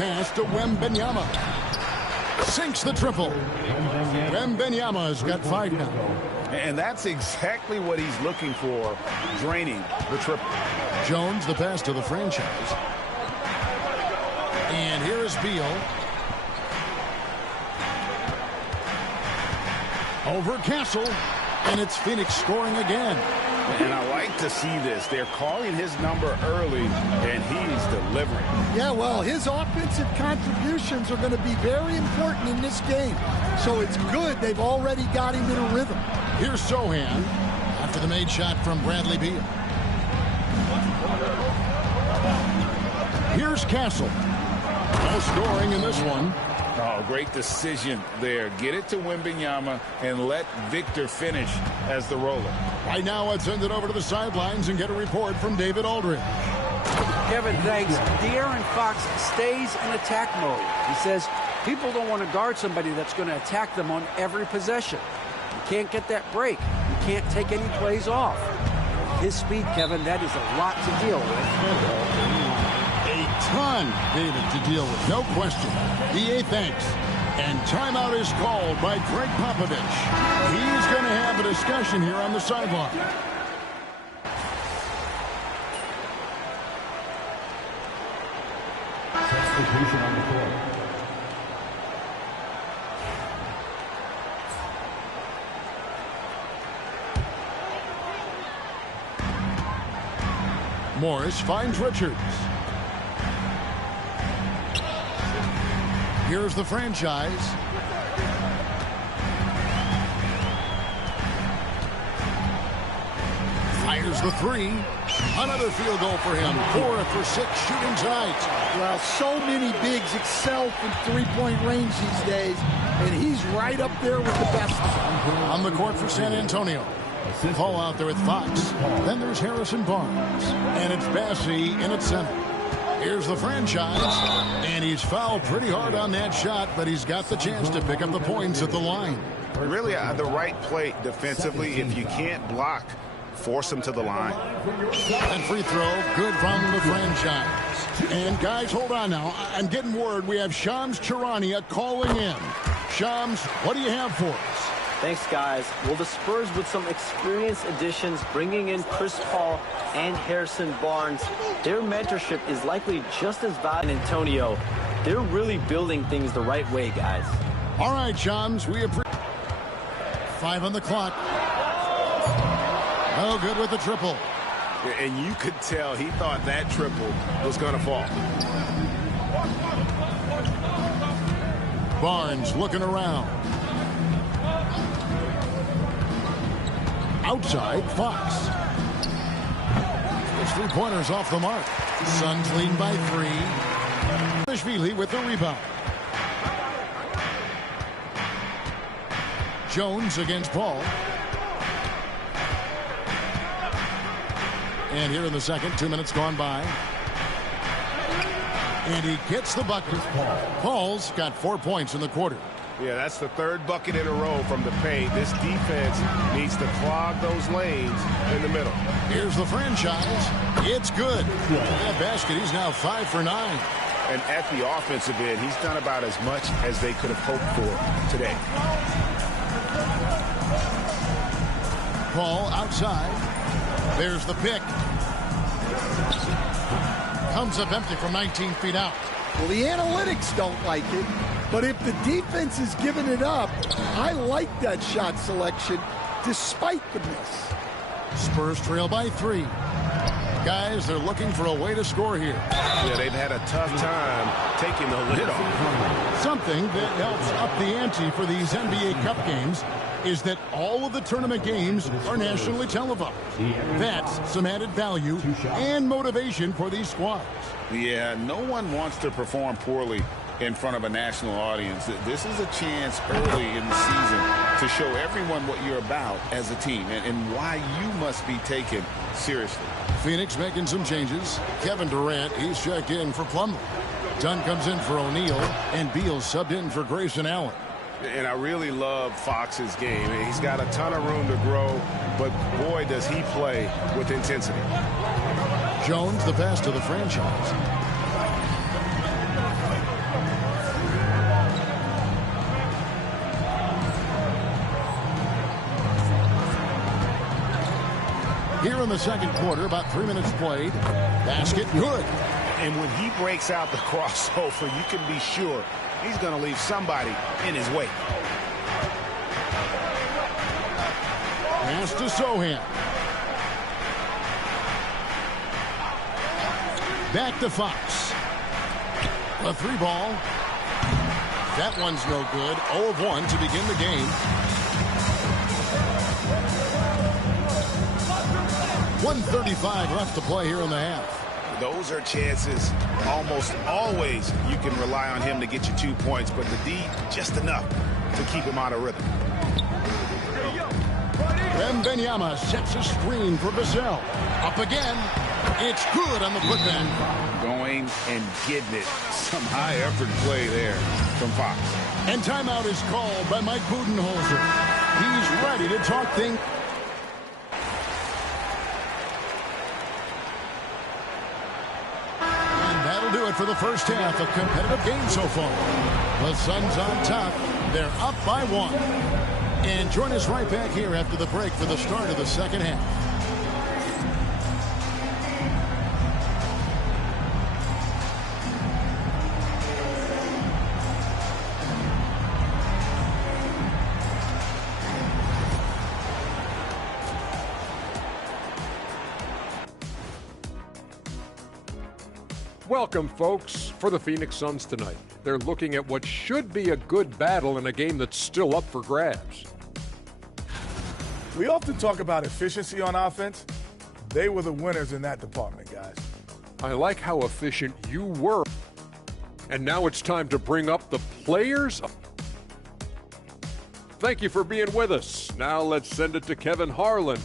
pass to Wembanyama. Sinks the triple. Wembanyama's got 5 now. And that's exactly what he's looking for, draining the triple. Jones, the pass to the franchise. And here is Beal. Over Castle. And it's Phoenix scoring again. And I like to see this. They're calling his number early, and he's delivering. Yeah, well, his offensive contributions are going to be very important in this game. So it's good they've already got him in a rhythm. Here's Sohan after the made shot from Bradley Beal. Here's Castle. No scoring in this one. Oh, great decision there. Get it to Wembanyama and let Victor finish as the roller. Right now, let's send it over to the sidelines and get a report from David Aldridge. Kevin, thanks. De'Aaron Fox stays in attack mode. He says people don't want to guard somebody that's going to attack them on every possession. You can't get that break. You can't take any plays off. His speed, Kevin, that is a lot to deal with. A ton, David, to deal with, no question. DA thanks. And timeout is called by Greg Popovich. He's going to have a discussion here on the sideline. Substitution on the court. Morris finds Richards. Here's the franchise. Fires the 3. Another field goal for him. 4 for 6 shooting tonight. Well, so many bigs excel from three-point range these days, and he's right up there with the best. On the court for San Antonio. Call out there with Fox. Then there's Harrison Barnes. And it's Bassey in at center. Here's the franchise. And he's fouled pretty hard on that shot, but he's got the chance to pick up the points at the line. Really, the right play defensively. If you can't block, force him to the line. And free throw, good from the franchise. And guys, hold on now. I'm getting word we have Shams Charania calling in. Shams, what do you have for us? Thanks, guys. Well, the Spurs with some experienced additions, bringing in Chris Paul and Harrison Barnes, their mentorship is likely just as valuable as Antonio. They're really building things the right way, guys. All right, Shams, we appreciate 5 on the clock. Oh, good with the triple. And you could tell he thought that triple was going to fall. Barnes looking around. Outside, Fox. His 3-pointers off the mark. Suns lead by 3. Ishvili with the rebound. Jones against Paul. And here in the second, 2 minutes gone by. And he gets the bucket. Paul's got 4 points in the quarter. Yeah, that's the 3rd bucket in a row from the paint. This defense needs to clog those lanes in the middle. Here's the franchise. It's good. That basket, he's now 5 for 9. And at the offensive end, he's done about as much as they could have hoped for today. Paul outside. There's the pick. Comes up empty from 19 feet out. Well, the analytics don't like it, but if the defense is giving it up, I like that shot selection despite the miss. Spurs trail by 3. Guys, they're looking for a way to score here. Yeah, they've had a tough time taking the lid off. Something that helps up the ante for these NBA Cup games is that all of the tournament games are nationally televised. That's some added value and motivation for these squads. Yeah, no one wants to perform poorly in front of a national audience. This is a chance early in the season to show everyone what you're about as a team and why you must be taken seriously. Phoenix making some changes. Kevin Durant, he's checked in for Plumlee. Dunn comes in for O'Neal, and Beal subbed in for Grayson Allen. And I really love Fox's game. He's got a ton of room to grow, but boy, does he play with intensity. Jones, the pass to the franchise. Here in the second quarter, about 3 minutes played. Basket good. And when he breaks out the crossover, you can be sure he's going to leave somebody in his wake. Pass to Sohan. Back to Fox. A 3-ball. That one's no good. 0 of 1 to begin the game. 1:35 left to play here in the half. Those are chances almost always you can rely on him to get you 2 points, but the D just enough to keep him out of rhythm. Wembanyama sets a screen for Vassell. Up again. It's good on the putback. Going and getting it. Some high-effort play there from Fox. And timeout is called by Mike Budenholzer. He's ready to talk things. And that'll do it for the first half. A competitive game so far. The Suns on top. They're up by 1. And join us right back here after the break for the start of the second half. Welcome, folks, for the Phoenix Suns tonight. They're looking at what should be a good battle in a game that's still up for grabs. We often talk about efficiency on offense. They were the winners in that department, guys. I like how efficient you were. And now it's time to bring up the players. Thank you for being with us. Now let's send it to Kevin Harlan.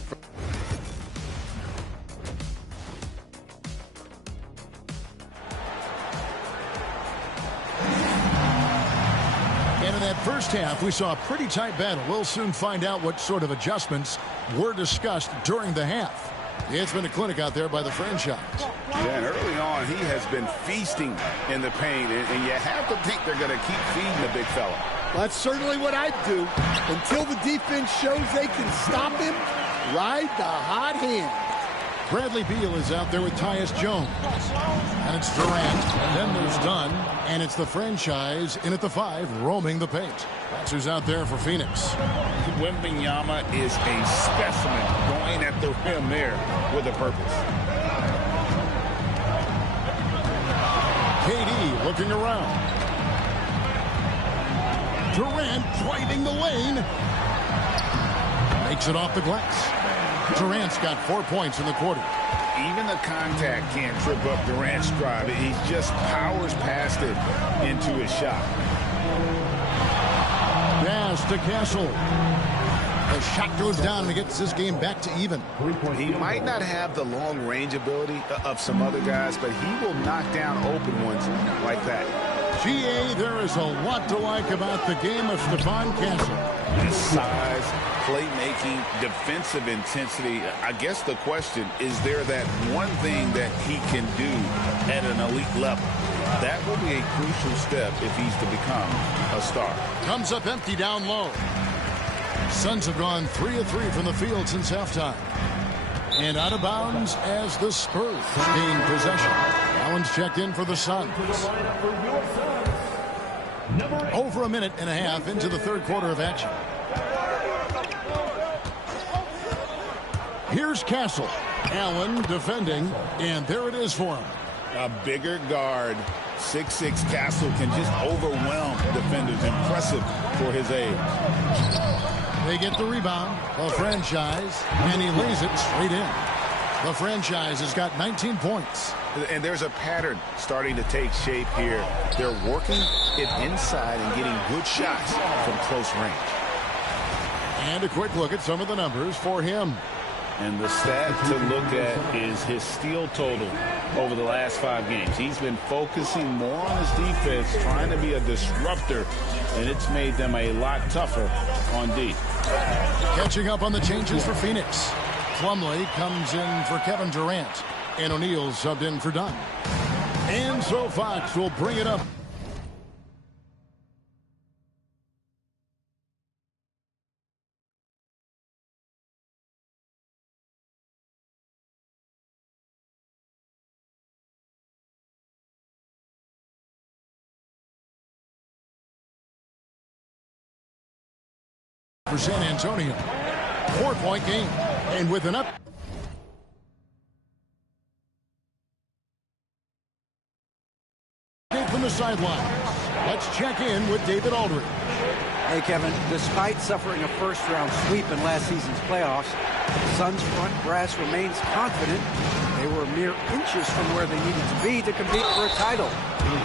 First half, we saw a pretty tight battle. We'll soon find out what sort of adjustments were discussed during the half. It's been a clinic out there by the franchise. Yeah, and early on, he has been feasting in the paint, and you have to think they're going to keep feeding the big fella. That's certainly what I'd do. Until the defense shows they can stop him, ride the hot hand. Bradley Beal is out there with Tyus Jones. And it's Durant. And then there's Dunn. And it's the franchise in at the 5, roaming the paint. That's who's out there for Phoenix. Wembanyama is a specimen going at the rim there with a purpose. KD looking around. Durant driving the lane. Makes it off the glass. Durant's got 4 points in the quarter. Even the contact can't trip up Durant's drive. He just powers past it into his shot. Pass to Castle. The shot goes down and it gets this game back to even. He might not have the long range ability of some other guys, but he will knock down open ones like that. GA, there is a lot to like about the game of Stephon Castle. His size, playmaking, defensive intensity. I guess the question, is there that one thing that he can do at an elite level? That will be a crucial step if he's to become a star. Comes up empty down low. Suns have gone 3 of 3 from the field since halftime. And out of bounds as the Spurs gain possession. Allen's checked in for the Suns. Over a minute and a half into the third quarter of action. Here's Castle. Allen defending, and there it is for him. A bigger guard, 6'6" Castle can just overwhelm defenders. Impressive for his age. They get the rebound, the franchise, and he lays it straight in. The franchise has got 19 points. And there's a pattern starting to take shape here. They're working it inside and getting good shots from close range. And a quick look at some of the numbers for him. And the stat to look at is his steal total over the last 5 games. He's been focusing more on his defense, trying to be a disruptor, and it's made them a lot tougher on D. Catching up on the changes for Phoenix. Plumlee comes in for Kevin Durant, and O'Neal subbed in for Dunn. And so Fox will bring it up. for San Antonio. 4-point game. And with an up. From the sidelines, let's check in with David Aldridge. Hey, Kevin, despite suffering a first-round sweep in last season's playoffs, the Suns' front brass remains confident they were mere inches from where they needed to be to compete for a title,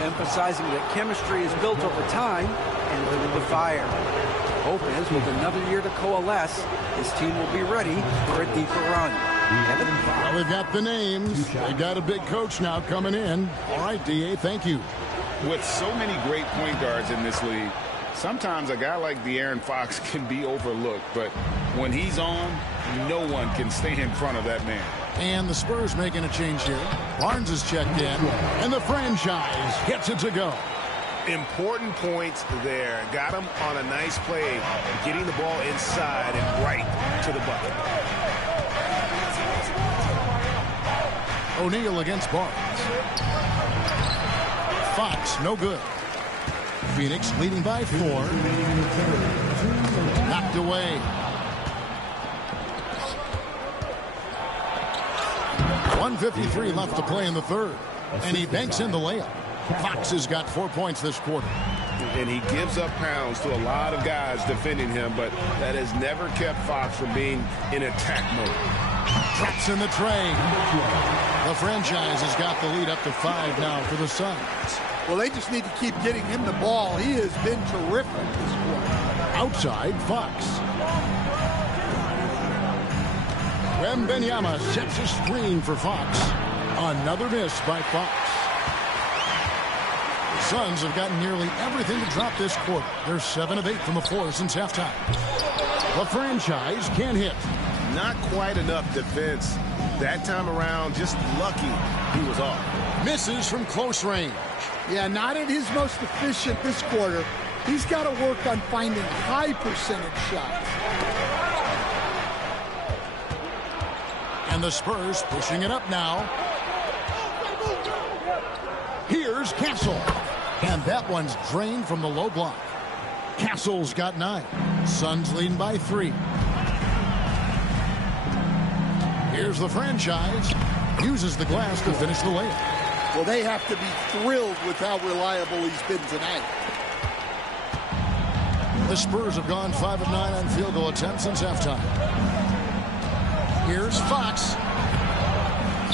emphasizing that chemistry is built over time and lit the fire. Hope is, with another year to coalesce, this team will be ready for a deeper run. Kevin? Well, they've got the names. They got a big coach now coming in. All right, D.A., thank you. With so many great point guards in this league, sometimes a guy like De'Aaron Fox can be overlooked, but when he's on, no one can stay in front of that man. And the Spurs making a change here. Barnes is checked in, and the franchise gets it to go. Important points there. Got him on a nice play, getting the ball inside and right to the bucket. O'Neal against Barnes. Fox, no good. Phoenix leading by 4. Knocked away. 1:53 left to play in the third. And he banks in the layup. Fox has got 4 points this quarter. And he gives up pounds to a lot of guys defending him, but that has never kept Fox from being in attack mode. Traps in the tray. The franchise has got the lead up to 5 now for the Suns. Well, they just need to keep getting him the ball. He has been terrific this quarter. Outside, Fox. Wembanyama sets a screen for Fox. Another miss by Fox. The Suns have gotten nearly everything to drop this quarter. They're 7 of 8 from the floor since halftime. The franchise can't hit. Not quite enough defense. That time around, just lucky he was off. Misses from close range. Yeah, not at his most efficient this quarter. He's got to work on finding high percentage shots. And the Spurs pushing it up now. Here's Castle. And that one's drained from the low block. Castle's got 9. Suns leading by 3. Here's the franchise. Uses the glass to finish the layup. Well, they have to be thrilled with how reliable he's been tonight. The Spurs have gone 5 of 9 on field goal attempts since halftime. Here's Fox.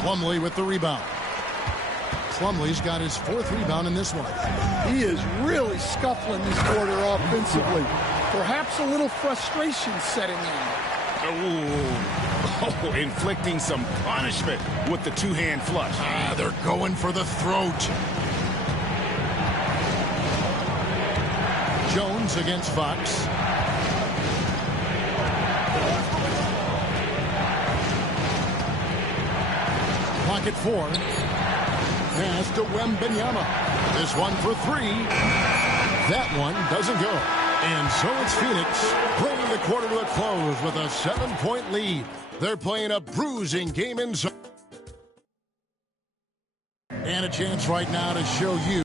Plumlee with the rebound. Plumlee's got his 4th rebound in this one. He is really scuffling this quarter offensively. Perhaps a little frustration setting in. Oh, inflicting some punishment with the two-hand flush. They're going for the throat. Jones against Fox. Pocket 4. Pass to Wembanyama. This one for 3. That one doesn't go. And so it's Phoenix bringing the quarter to a close with a 7-point lead. They're playing a bruising game in zone. And a chance right now to show you.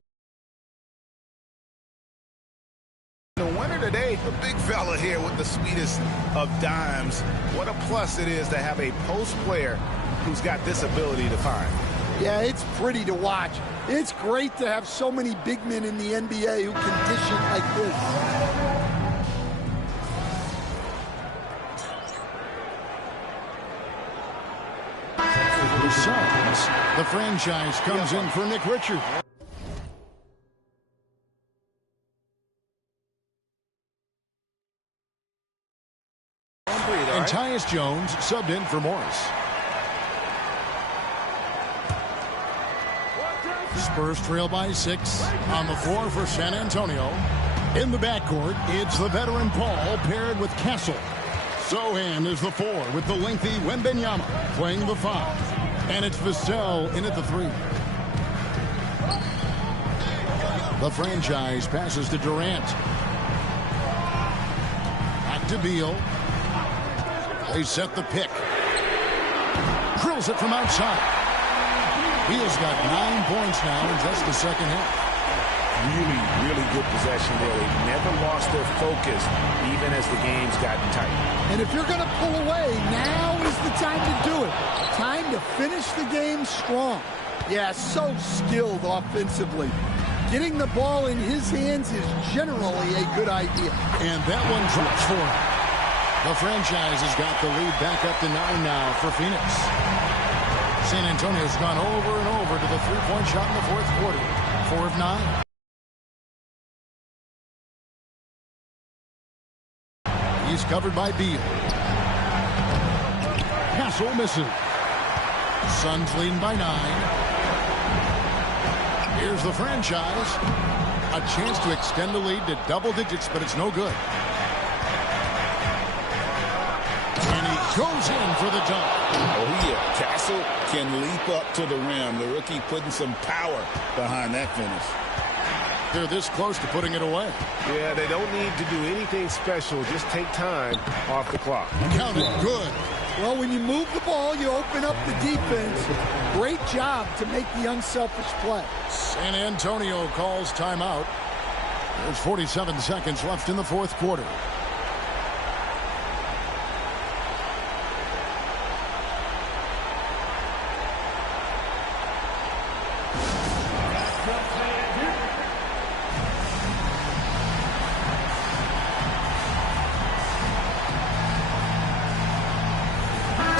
The winner today, the big fella here with the sweetest of dimes. What a plus it is to have a post player who's got this ability to find. Yeah, it's pretty to watch. It's great to have so many big men in the NBA who can dish it like this. The Suns, the franchise comes in for Nick Richard. And Tyus Jones subbed in for Morris. Spurs trail by 6 on the floor for San Antonio. In the backcourt, it's the veteran Paul paired with Castle. Sohan is the 4 with the lengthy Wembanyama playing the 5. And it's Vassell in at the 3. The franchise passes to Durant. Back to Beal. They set the pick. Drills it from outside. Beal's got 9 points now in just the second half. really, really good possession there. They never lost their focus, even as the game's gotten tight. And if you're going to pull away, now is the time to do it. Time to finish the game strong. Yeah, so skilled offensively. Getting the ball in his hands is generally a good idea. And that one drops for him. The franchise has got the lead back up to 9 now for Phoenix. San Antonio's gone over and over to the three-point shot in the fourth quarter. 4 of 9. He's covered by Beal. Castle misses. Suns leading by 9. Here's the franchise. A chance to extend the lead to double digits, but it's no good. And he goes in for the dunk. Oh, yeah. Castle can leap up to the rim. The rookie putting some power behind that finish. They're this close to putting it away. Yeah, they don't need to do anything special. Just take time off the clock. Count it. Good. Well, when you move the ball, you open up the defense. Great job to make the unselfish play. San Antonio calls timeout. There's 47 seconds left in the fourth quarter.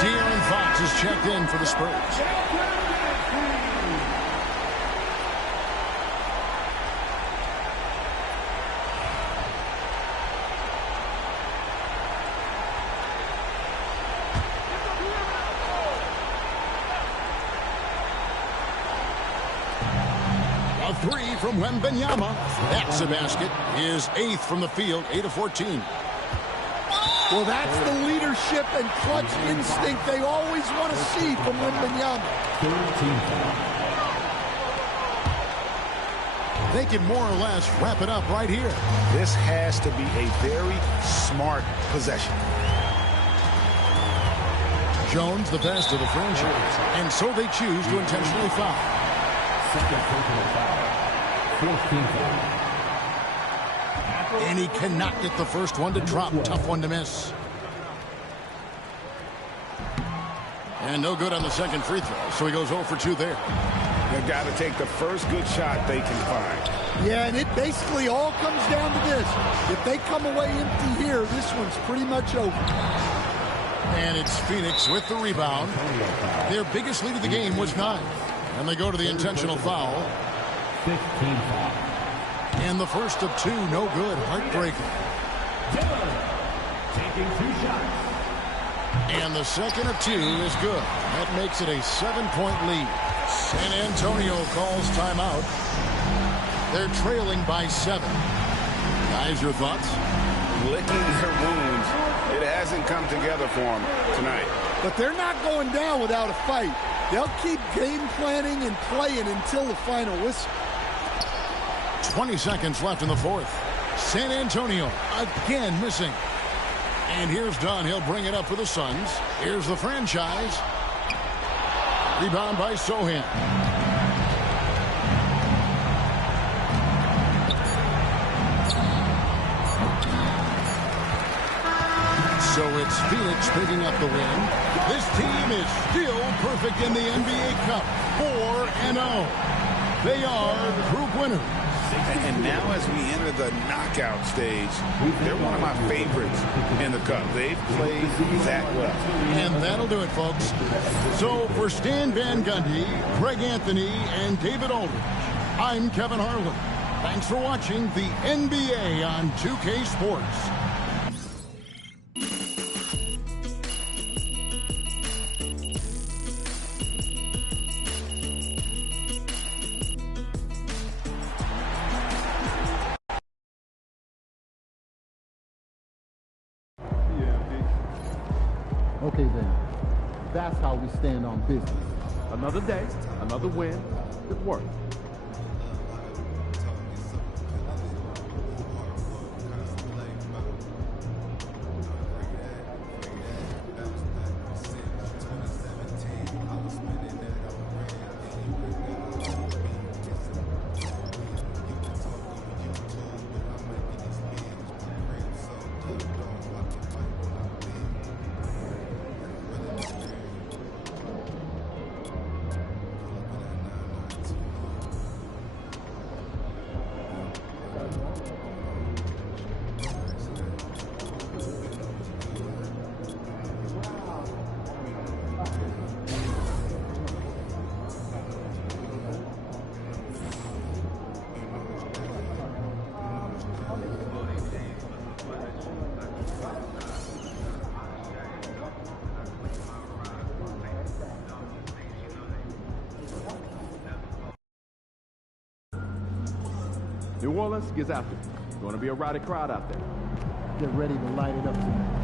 De'Aaron Fox is checked in for the Spurs. A three from Wembanyama. That's a basket. His 8th from the field, 8 of 14. Well, that's the leadership and clutch instinct they always want to see from Wembanyama. They can more or less wrap it up right here. This has to be a very smart possession. Jones, the best of the franchise, and so they choose to intentionally foul. Second personal foul. 14th foul. And he cannot get the first one to drop. Tough one to miss. And no good on the second free throw, so he goes 0 for 2 there. They've got to take the first good shot they can find. Yeah, and it basically all comes down to this. If they come away empty here, this one's pretty much over. And it's Phoenix with the rebound. Their biggest lead of the game was 9. And they go to the intentional foul. 15 foul. And the first of 2, no good. Heartbreaking. Dillon taking 2 shots. And the second of 2 is good. That makes it a 7-point lead. San Antonio calls timeout. They're trailing by 7. Guys, your thoughts? Licking their wounds. It hasn't come together for them tonight. But they're not going down without a fight. They'll keep game planning and playing until the final whistle. 20 seconds left in the fourth. San Antonio again missing. And here's Dunn. He'll bring it up for the Suns. Here's the franchise. Rebound by Sohan. So it's Phoenix picking up the win. This team is still perfect in the NBA Cup. 4-0. They are the group winners. And now as we enter the knockout stage, they're one of my favorites in the Cup. They've played that well. And that'll do it, folks. So for Stan Van Gundy, Greg Anthony, and David Aldridge, I'm Kevin Harlan. Thanks for watching the NBA on 2K Sports. Okay then, that's how we stand on business. Another day, another win. Good work. New Orleans gets after it. It's going to be a rowdy crowd out there. Get ready to light it up tonight.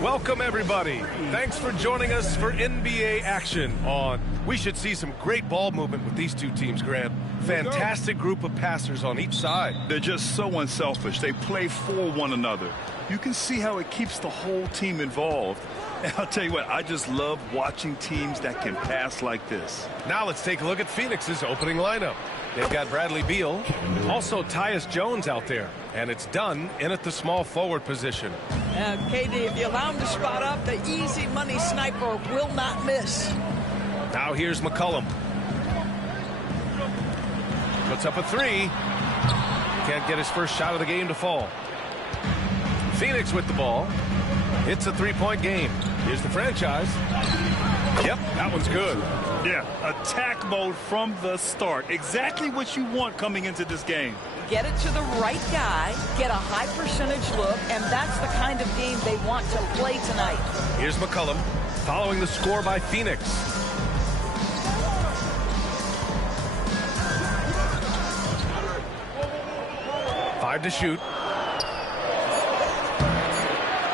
Welcome, everybody. Thanks for joining us for NBA action on. We should see some great ball movement with these two teams, Grant. Fantastic group of passers on each side. They're just so unselfish. They play for one another. You can see how it keeps the whole team involved. And I'll tell you what, I just love watching teams that can pass like this. Now let's take a look at Phoenix's opening lineup. They've got Bradley Beal, also Tyus Jones out there, and it's Dunn in at the small forward position. KD, if you allow him to spot up, the easy money sniper will not miss. Now here's McCollum. Puts up a three. Can't get his first shot of the game to fall. Phoenix with the ball. It's a three-point game. Here's the franchise. Yep, that one's good. Yeah, attack mode from the start. Exactly what you want coming into this game. Get it to the right guy, get a high percentage look, and that's the kind of game they want to play tonight. Here's McCollum following the score by Phoenix. Five to shoot.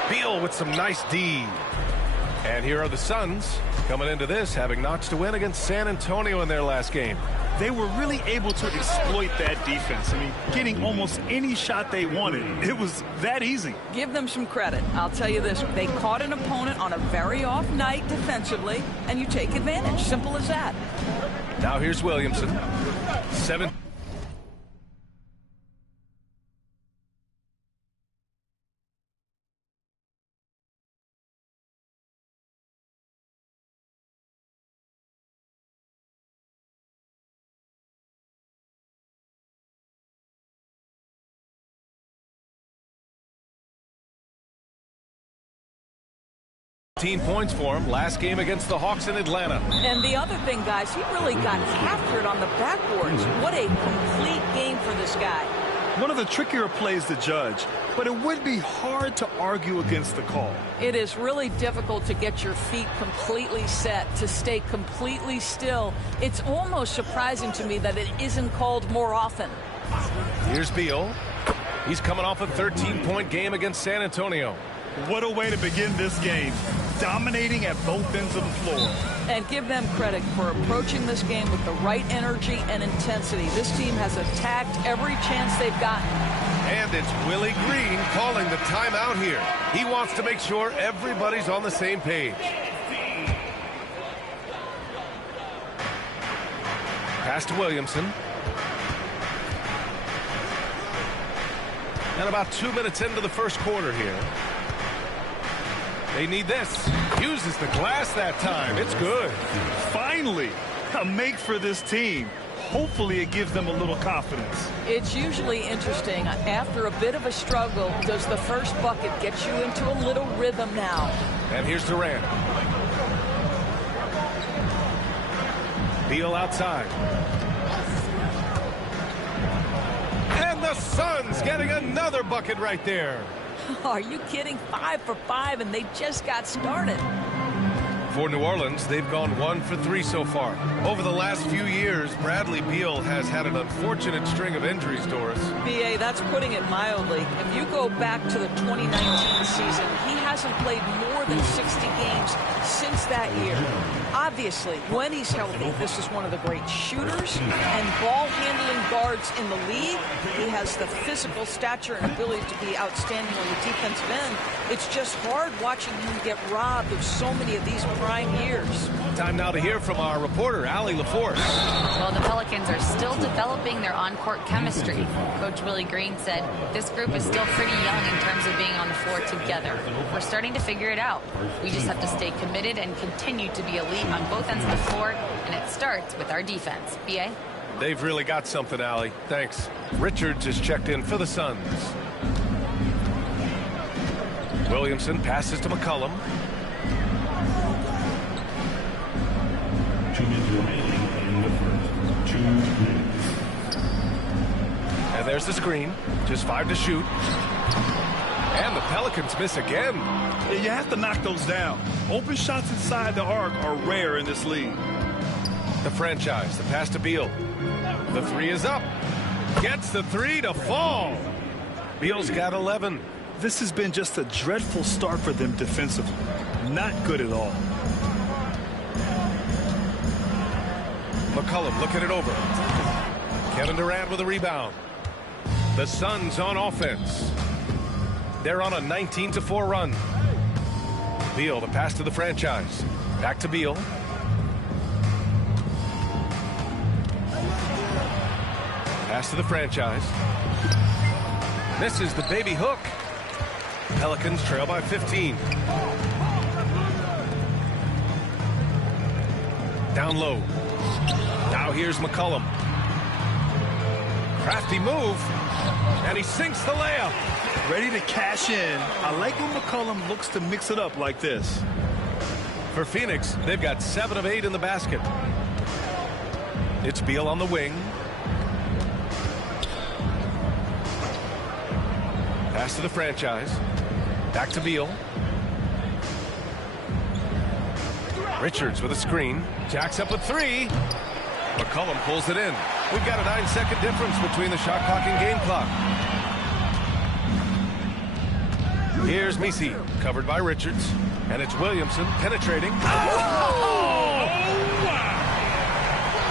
Beal with some nice D. And here are the Suns coming into this, having notched a win against San Antonio in their last game. They were really able to exploit that defense. I mean, getting almost any shot they wanted. It was that easy. Give them some credit. I'll tell you this. They caught an opponent on a very off night defensively, and you take advantage. Simple as that. Now here's Williamson. 7. Points for him last game against the Hawks in Atlanta. And the other thing, guys, he really got after it on the backboards. What a complete game for this guy. One of the trickier plays to judge, but it would be hard to argue against the call. It is really difficult to get your feet completely set, to stay completely still. It's almost surprising to me that it isn't called more often. Here's Beal. He's coming off a 13-point game against San Antonio. What a way to begin this game. Dominating at both ends of the floor. And give them credit for approaching this game with the right energy and intensity. This team has attacked every chance they've gotten. And it's Willie Green calling the timeout here. He wants to make sure everybody's on the same page. Pass to Williamson. And about 2 minutes into the first quarter here. They need this. Uses the glass that time. It's good. Finally, a make for this team. Hopefully it gives them a little confidence. It's usually interesting. After a bit of a struggle, does the first bucket get you into a little rhythm now? And here's Durant. Beal outside. And the Suns getting another bucket right there. Are you kidding? 5 for 5, and they just got started. For New Orleans, they've gone 1 for 3 so far. Over the last few years, Bradley Beal has had an unfortunate string of injuries, Doris. BA, that's putting it mildly. If you go back to the 2019 season, he hasn't played more than 60 games since that year. Obviously, when he's healthy, this is one of the great shooters and ball-handling guards in the league. He has the physical stature and ability to be outstanding on the defensive end. It's just hard watching him get robbed of so many of these prime years. Time now to hear from our reporter, Allie LaForce. Well, the Pelicans are still developing their on-court chemistry. Coach Willie Green said this group is still pretty young in terms of being on the floor together. We're starting to figure it out. We just have to stay committed and continue to be elite on both ends of the floor, and it starts with our defense. B.A.? They've really got something, Allie. Thanks. Richards is checked in for the Suns. Williamson passes to McCollum. 2 minutes remaining in the first. 2 minutes. And there's the screen. Just 5 to shoot. And the Pelicans miss again. Yeah, you have to knock those down. Open shots inside the arc are rare in this league. The franchise, the pass to Beal. The 3 is up. Gets the 3 to fall. Beal's got 11. This has been just a dreadful start for them defensively. Not good at all. McCollum looking it over. Kevin Durant with a rebound. The Suns on offense. They're on a 19-4 run. Beal, the pass to the franchise. Back to Beal. Pass to the franchise. Misses the baby hook. Pelicans trail by 15. Down low. Now here's McCollum. Crafty move. And he sinks the layup. Ready to cash in. I like when McCollum looks to mix it up like this. For Phoenix, they've got 7 of 8 in the basket. It's Beal on the wing. Pass to the franchise. Back to Beal. Richards with a screen. Jacks up a 3. McCollum pulls it in. We've got a 9-second difference between the shot clock and game clock. Here's Messi, covered by Richards. And it's Williamson penetrating. Oh!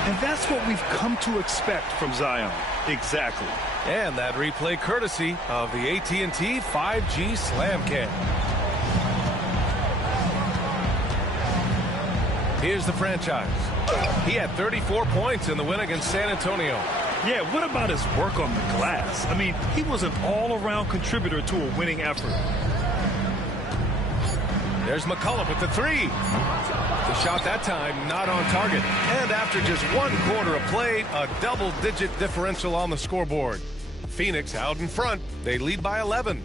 And that's what we've come to expect from Zion. Exactly. And that replay courtesy of the AT&T 5G Slam Cam. Here's the franchise. He had 34 points in the win against San Antonio. Yeah, what about his work on the glass? I mean, he was an all-around contributor to a winning effort. There's McCollum with the 3. The shot that time not on target. And after just 1 quarter of play, a double-digit differential on the scoreboard. Phoenix out in front. They lead by 11.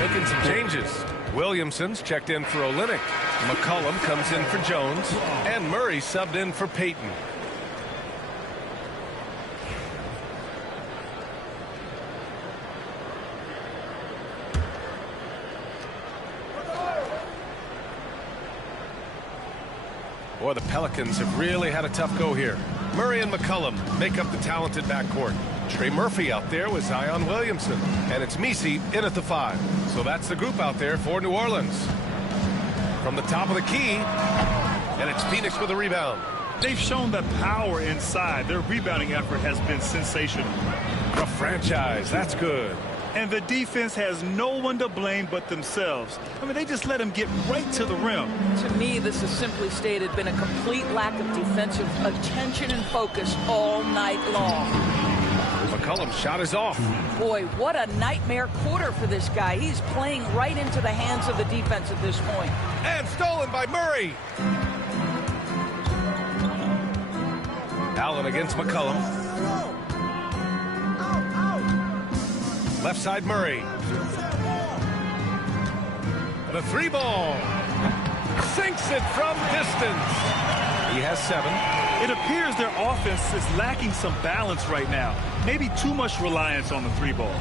Making some changes. Williamson's checked in for Olynyk. McCollum comes in for Jones. And Murray subbed in for Payton. Boy, the Pelicans have really had a tough go here. Murray and McCollum make up the talented backcourt. Trey Murphy out there with Zion Williamson. And it's Messi in at the 5. So that's the group out there for New Orleans. From the top of the key, and it's Phoenix with a rebound. They've shown the power inside. Their rebounding effort has been sensational. The franchise, that's good. And the defense has no one to blame but themselves. I mean, they just let them get right to the rim. To me, this has simply stated been a complete lack of defensive attention and focus all night long. McCollum's shot is off. Boy, what a nightmare quarter for this guy. He's playing right into the hands of the defense at this point. And stolen by Murray. Allen against McCollum. Left side Murray. The 3-ball. Sinks it from distance. He has 7. It appears their offense is lacking some balance right now. Maybe too much reliance on the 3-ball.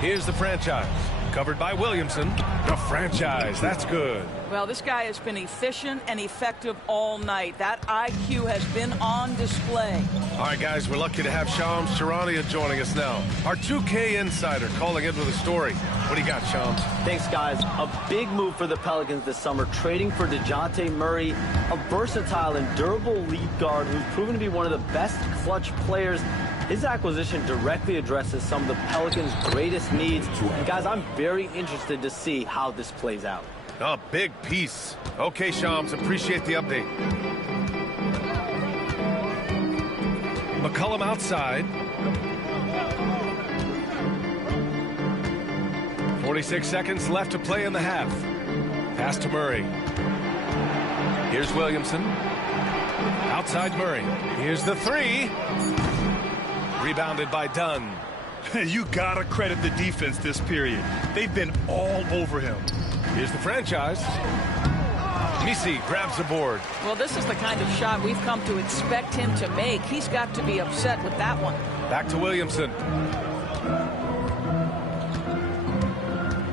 Here's the franchise. Covered by Williamson. The franchise. That's good. Well, this guy has been efficient and effective all night. That IQ has been on display. All right, guys, we're lucky to have Shams Charania joining us now. Our 2K insider calling in with a story. What do you got, Shams? Thanks, guys. A big move for the Pelicans this summer, trading for DeJounte Murray, a versatile and durable lead guard who's proven to be one of the best clutch players. His acquisition directly addresses some of the Pelicans' greatest needs. And, guys, I'm very interested to see how this plays out. A big piece. Okay, Shams, appreciate the update. McCollum outside. 46 seconds left to play in the half. Pass to Murray. Here's Williamson. Outside Murray. Here's the 3. Rebounded by Dunn. You gotta credit the defense this period. They've been all over him. Here's the franchise. Misi grabs the board. Well, this is the kind of shot we've come to expect him to make. He's got to be upset with that one. Back to Williamson.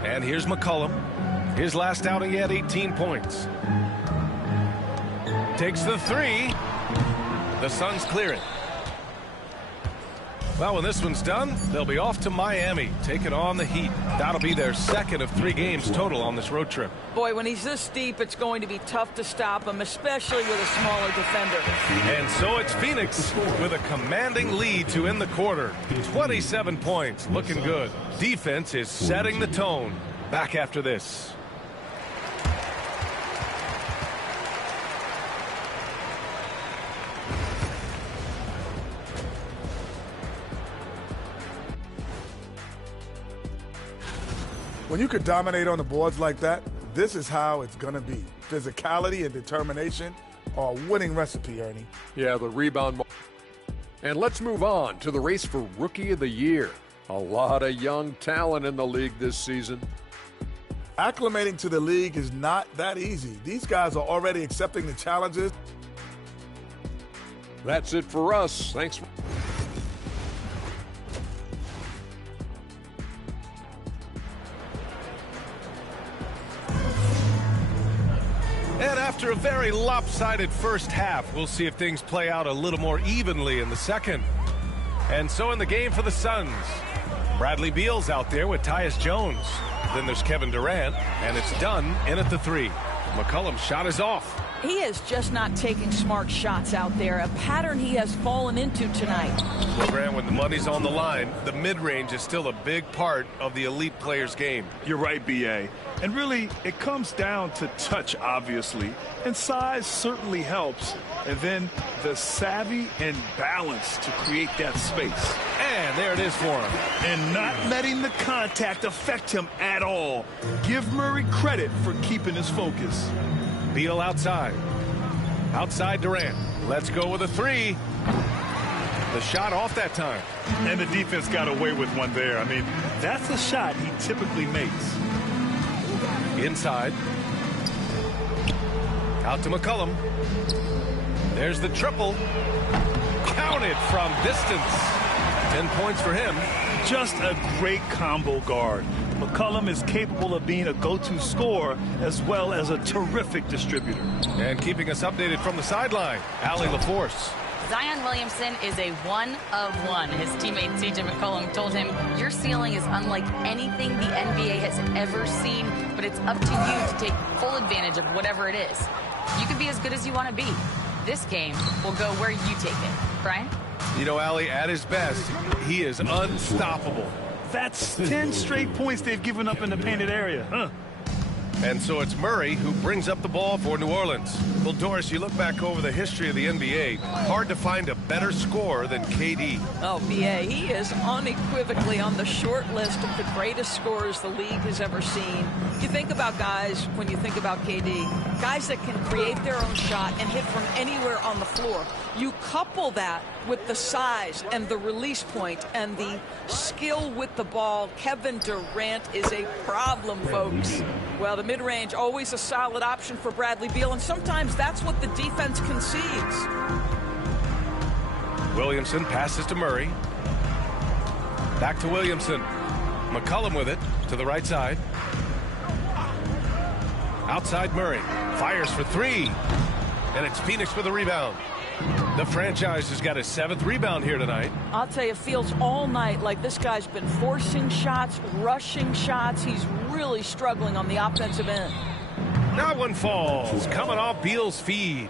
And here's McCollum. His last outing, he had 18 points. Takes the 3. The Suns clear it. Well, when this one's done, they'll be off to Miami, taking on the Heat. That'll be their second of 3 games total on this road trip. Boy, when he's this deep, it's going to be tough to stop him, especially with a smaller defender. And so it's Phoenix with a commanding lead to end the quarter. 27 points, looking good. Defense is setting the tone. Back after this. When you could dominate on the boards like that, this is how it's going to be. Physicality and determination are a winning recipe, Ernie. Yeah, the rebound. And let's move on to the race for Rookie of the Year. A lot of young talent in the league this season. Acclimating to the league is not that easy. These guys are already accepting the challenges. That's it for us. Thanks. And after a very lopsided first half, we'll see if things play out a little more evenly in the second. And so in the game for the Suns, Bradley Beal's out there with Tyus Jones. Then there's Kevin Durant, and it's Dunn in at the 3. McCollum's shot is off. He is just not taking smart shots out there, a pattern he has fallen into tonight. Well, Grant, when the money's on the line, the mid-range is still a big part of the elite player's game. You're right, B.A. And really, it comes down to touch, obviously. And size certainly helps. And then the savvy and balance to create that space. And there it is for him. And not letting the contact affect him at all. Give Murray credit for keeping his focus. Beal outside. Outside Durant. Let's go with a 3. The shot off that time. And the defense got away with one there. I mean, that's a shot he typically makes. Inside. Out to McCollum. There's the triple. Counted from distance. 10 points for him. Just a great combo guard. McCollum is capable of being a go-to scorer as well as a terrific distributor. And keeping us updated from the sideline, Allie LaForce. Zion Williamson is a one of one. His teammate C.J. McCollum told him, your ceiling is unlike anything the NBA has ever seen, but it's up to you to take full advantage of whatever it is. You can be as good as you want to be. This game will go where you take it. Brian? You know, Allie, at his best, he is unstoppable. That's 10 straight points they've given up in the painted area, huh? And so it's Murray who brings up the ball for New Orleans. Well, Doris, you look back over the history of the NBA, hard to find a better scorer than KD. Oh, B.A., he is unequivocally on the short list of the greatest scorers the league has ever seen. You think about guys, when you think about KD, guys that can create their own shot and hit from anywhere on the floor. You couple that with the size and the release point and the skill with the ball. Kevin Durant is a problem, folks. Well, the mid-range, always a solid option for Bradley Beal, and sometimes that's what the defense concedes. Williamson passes to Murray. Back to Williamson. McCollum with it to the right side. Outside Murray. Fires for three. And it's Phoenix with a rebound. The franchise has got his 7th rebound here tonight. I'll tell you, it feels all night like this guy's been forcing shots, rushing shots. He's really struggling on the offensive end. That one falls, coming off Beal's feed.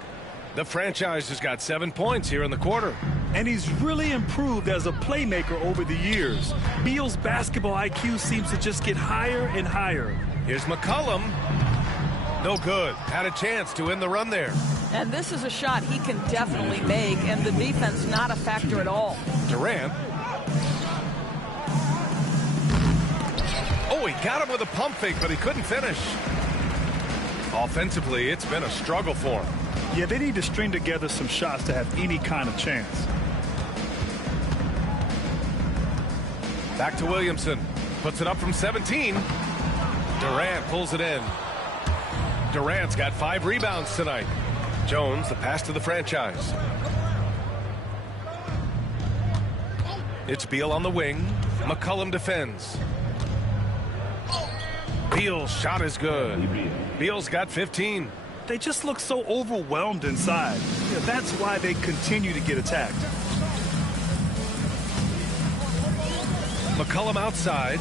The franchise has got 7 points here in the quarter. And he's really improved as a playmaker over the years. Beal's basketball IQ seems to just get higher and higher. Here's McCollum. No good. Had a chance to end the run there. And this is a shot he can definitely make, and the defense not a factor at all. Durant. Oh, he got him with a pump fake, but he couldn't finish. Offensively, it's been a struggle for him. Yeah, they need to string together some shots to have any kind of chance. Back to Williamson. Puts it up from 17. Durant pulls it in. Durant's got 5 rebounds tonight. Jones, the pass to the franchise. It's Beal on the wing. McCollum defends. Beal's shot is good. Beal's got 15. They just look so overwhelmed inside. Yeah, that's why they continue to get attacked. McCollum outside.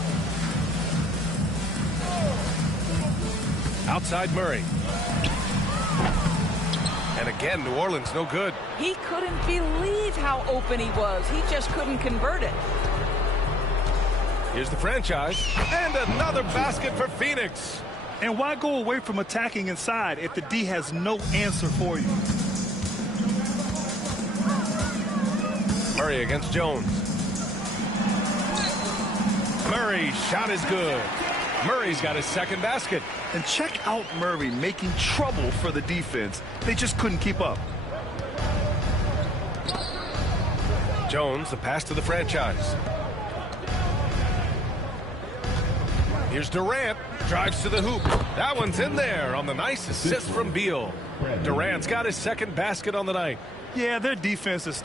Outside Murray. And again, New Orleans no good. He couldn't believe how open he was. He just couldn't convert it. Here's the franchise. And another basket for Phoenix. And why go away from attacking inside if the D has no answer for you? Murray against Jones. Murray's shot is good. Murray's got his 2nd basket. And check out Murray making trouble for the defense. They just couldn't keep up. Jones, the pass to the franchise. Here's Durant. Drives to the hoop. That one's in there on the nice assist from Beal. Durant's got his 2nd basket on the night. Yeah, their defense is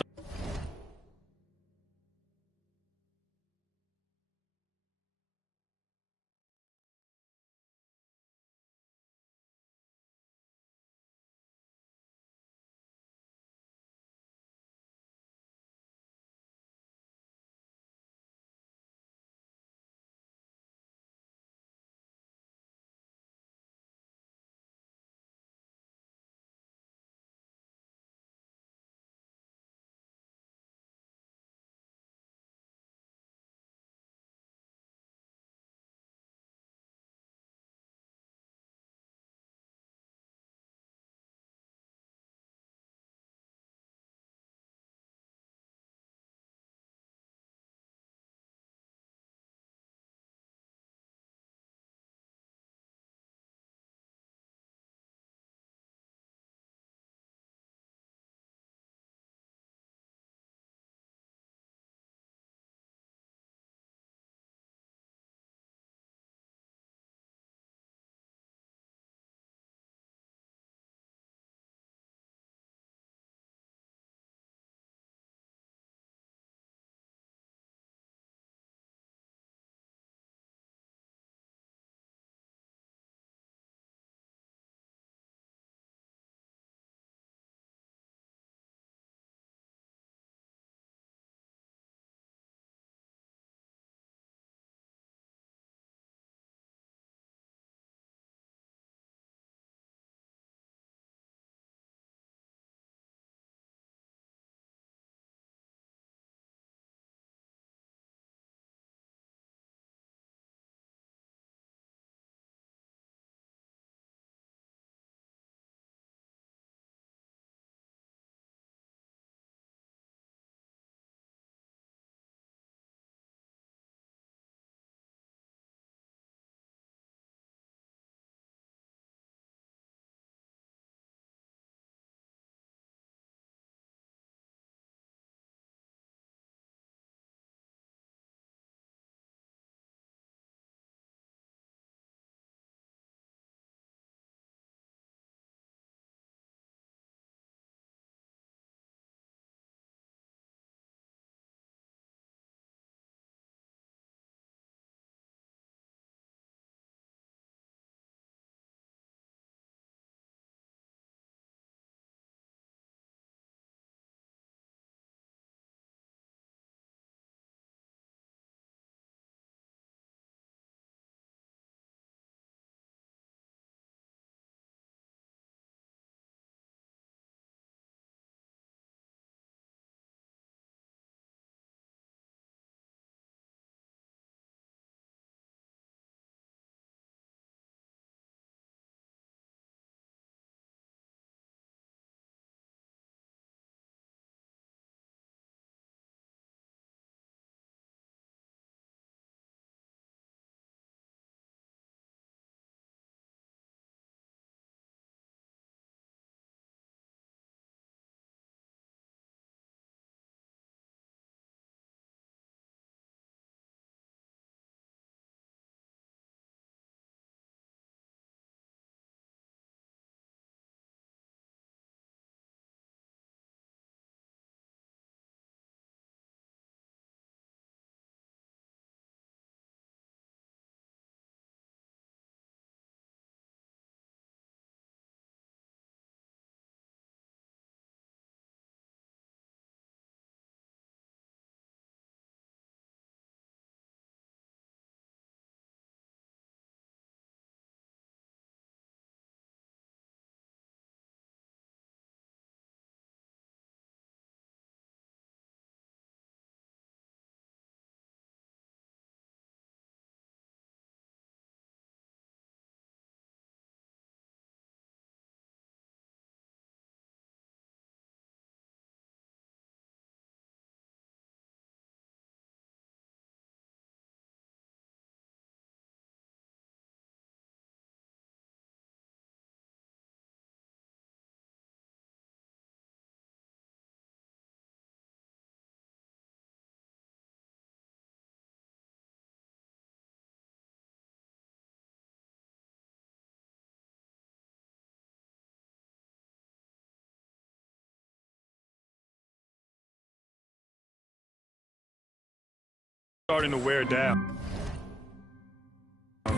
starting to wear down.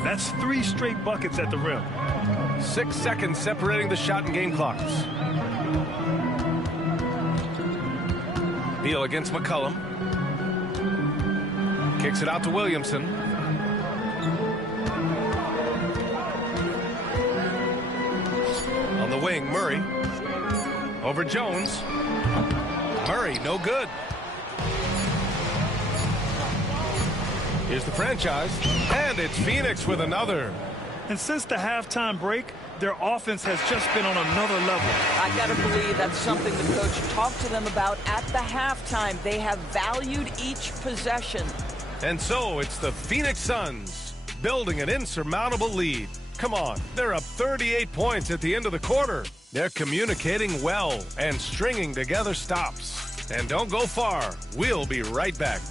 That's 3 straight buckets at the rim. 6 seconds separating the shot and game clocks. Beal against McCollum. Kicks it out to Williamson. On the wing, Murray. Over Jones. Murray, no good. Here's the franchise, and it's Phoenix with another. And since the halftime break, their offense has just been on another level. I got to believe that's something the coach talked to them about at the halftime. They have valued each possession. And so it's the Phoenix Suns building an insurmountable lead. Come on, they're up 38 points at the end of the quarter. They're communicating well and stringing together stops. And don't go far. We'll be right back.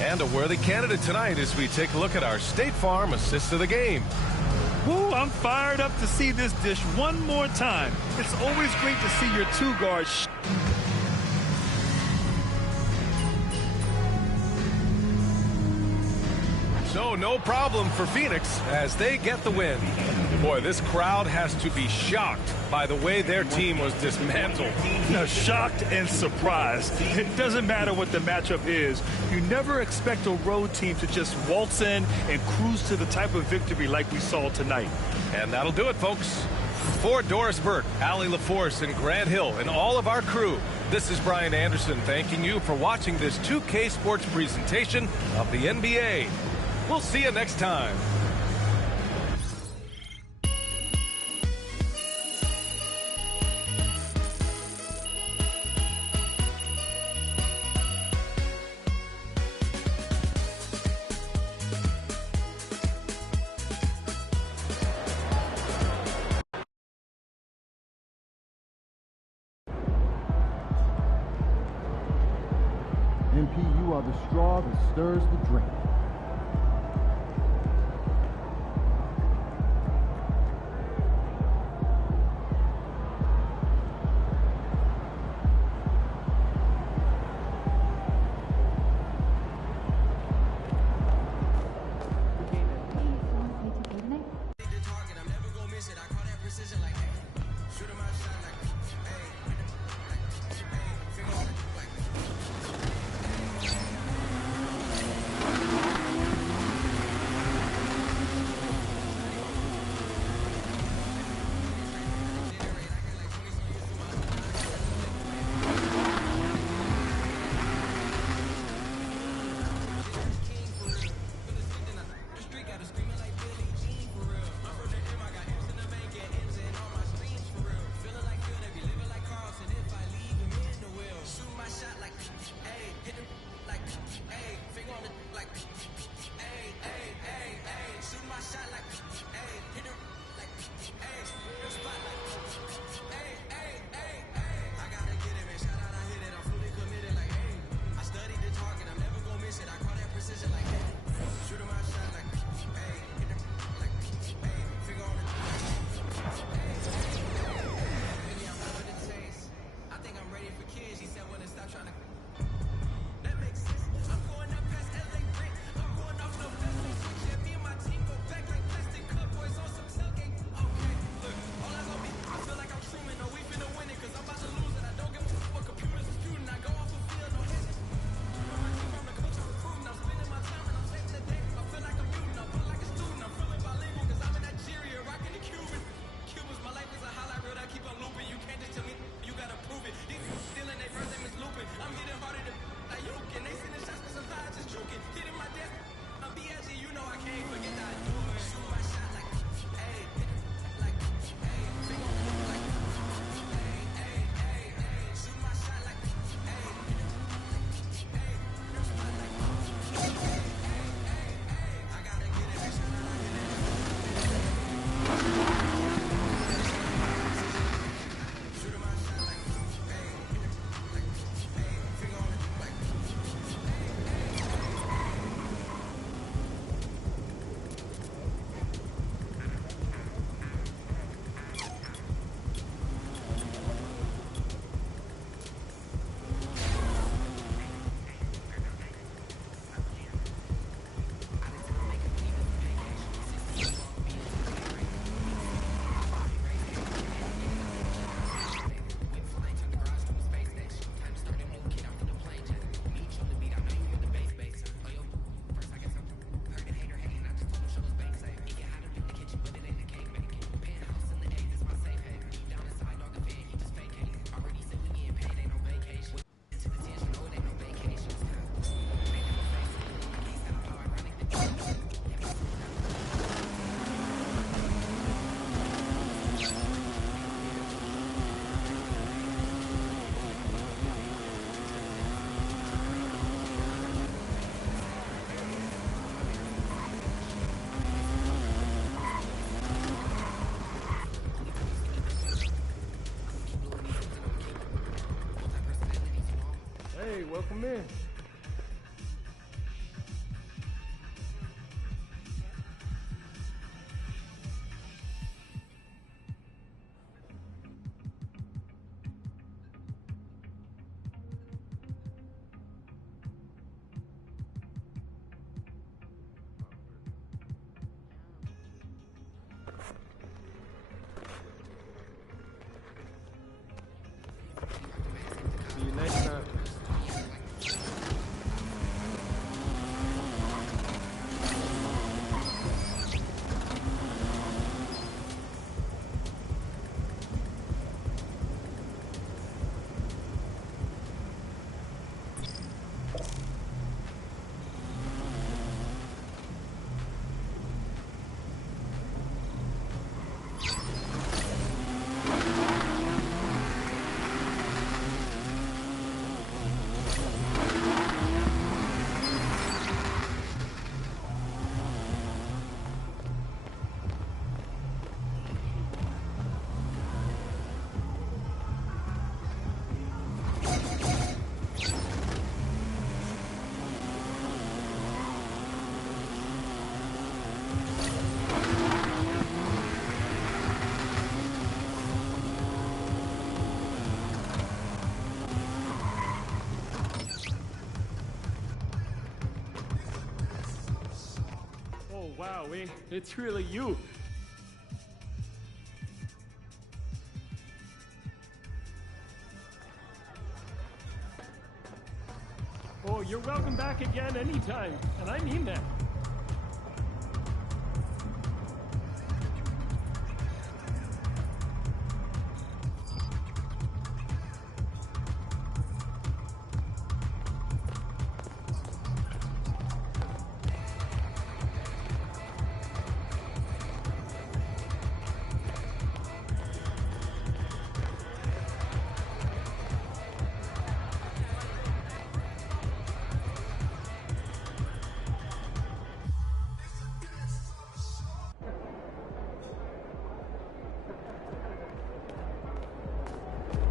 And a worthy candidate tonight as we take a look at our State Farm assist of the game. Woo, I'm fired up to see this dish one more time. It's always great to see your 2 guards. So no problem for Phoenix as they get the win. Boy, this crowd has to be shocked by the way their team was dismantled. Now, shocked and surprised. It doesn't matter what the matchup is. You never expect a road team to just waltz in and cruise to the type of victory like we saw tonight. And that'll do it, folks. For Doris Burke, Allie LaForce, and Grant Hill, and all of our crew, this is Brian Anderson thanking you for watching this 2K Sports presentation of the NBA. We'll see you next time. MP, you are the straw that stirs the drink. Hey, welcome in. See you next time. Wow, it's really you. Oh, you're welcome back again anytime, and I mean that.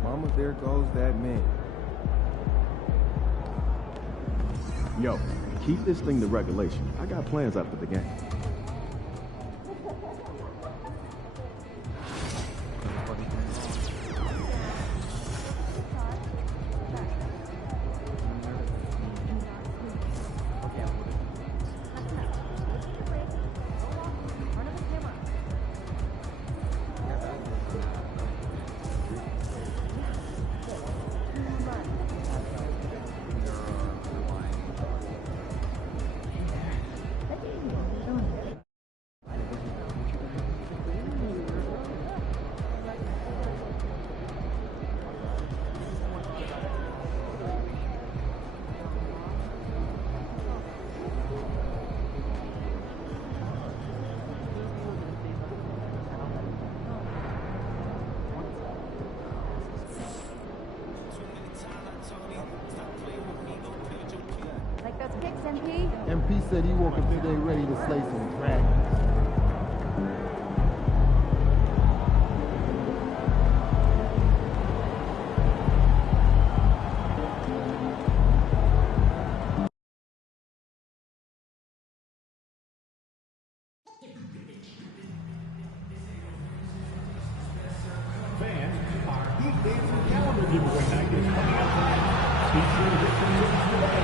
Mama, there goes that man. Yo, keep this thing to regulation. I got plans after the game. MP said he woke up today ready to slay some dragons. Fans, our Heat Dancing Calendar giveaway night is coming up tonight. Be sure to get some tickets today.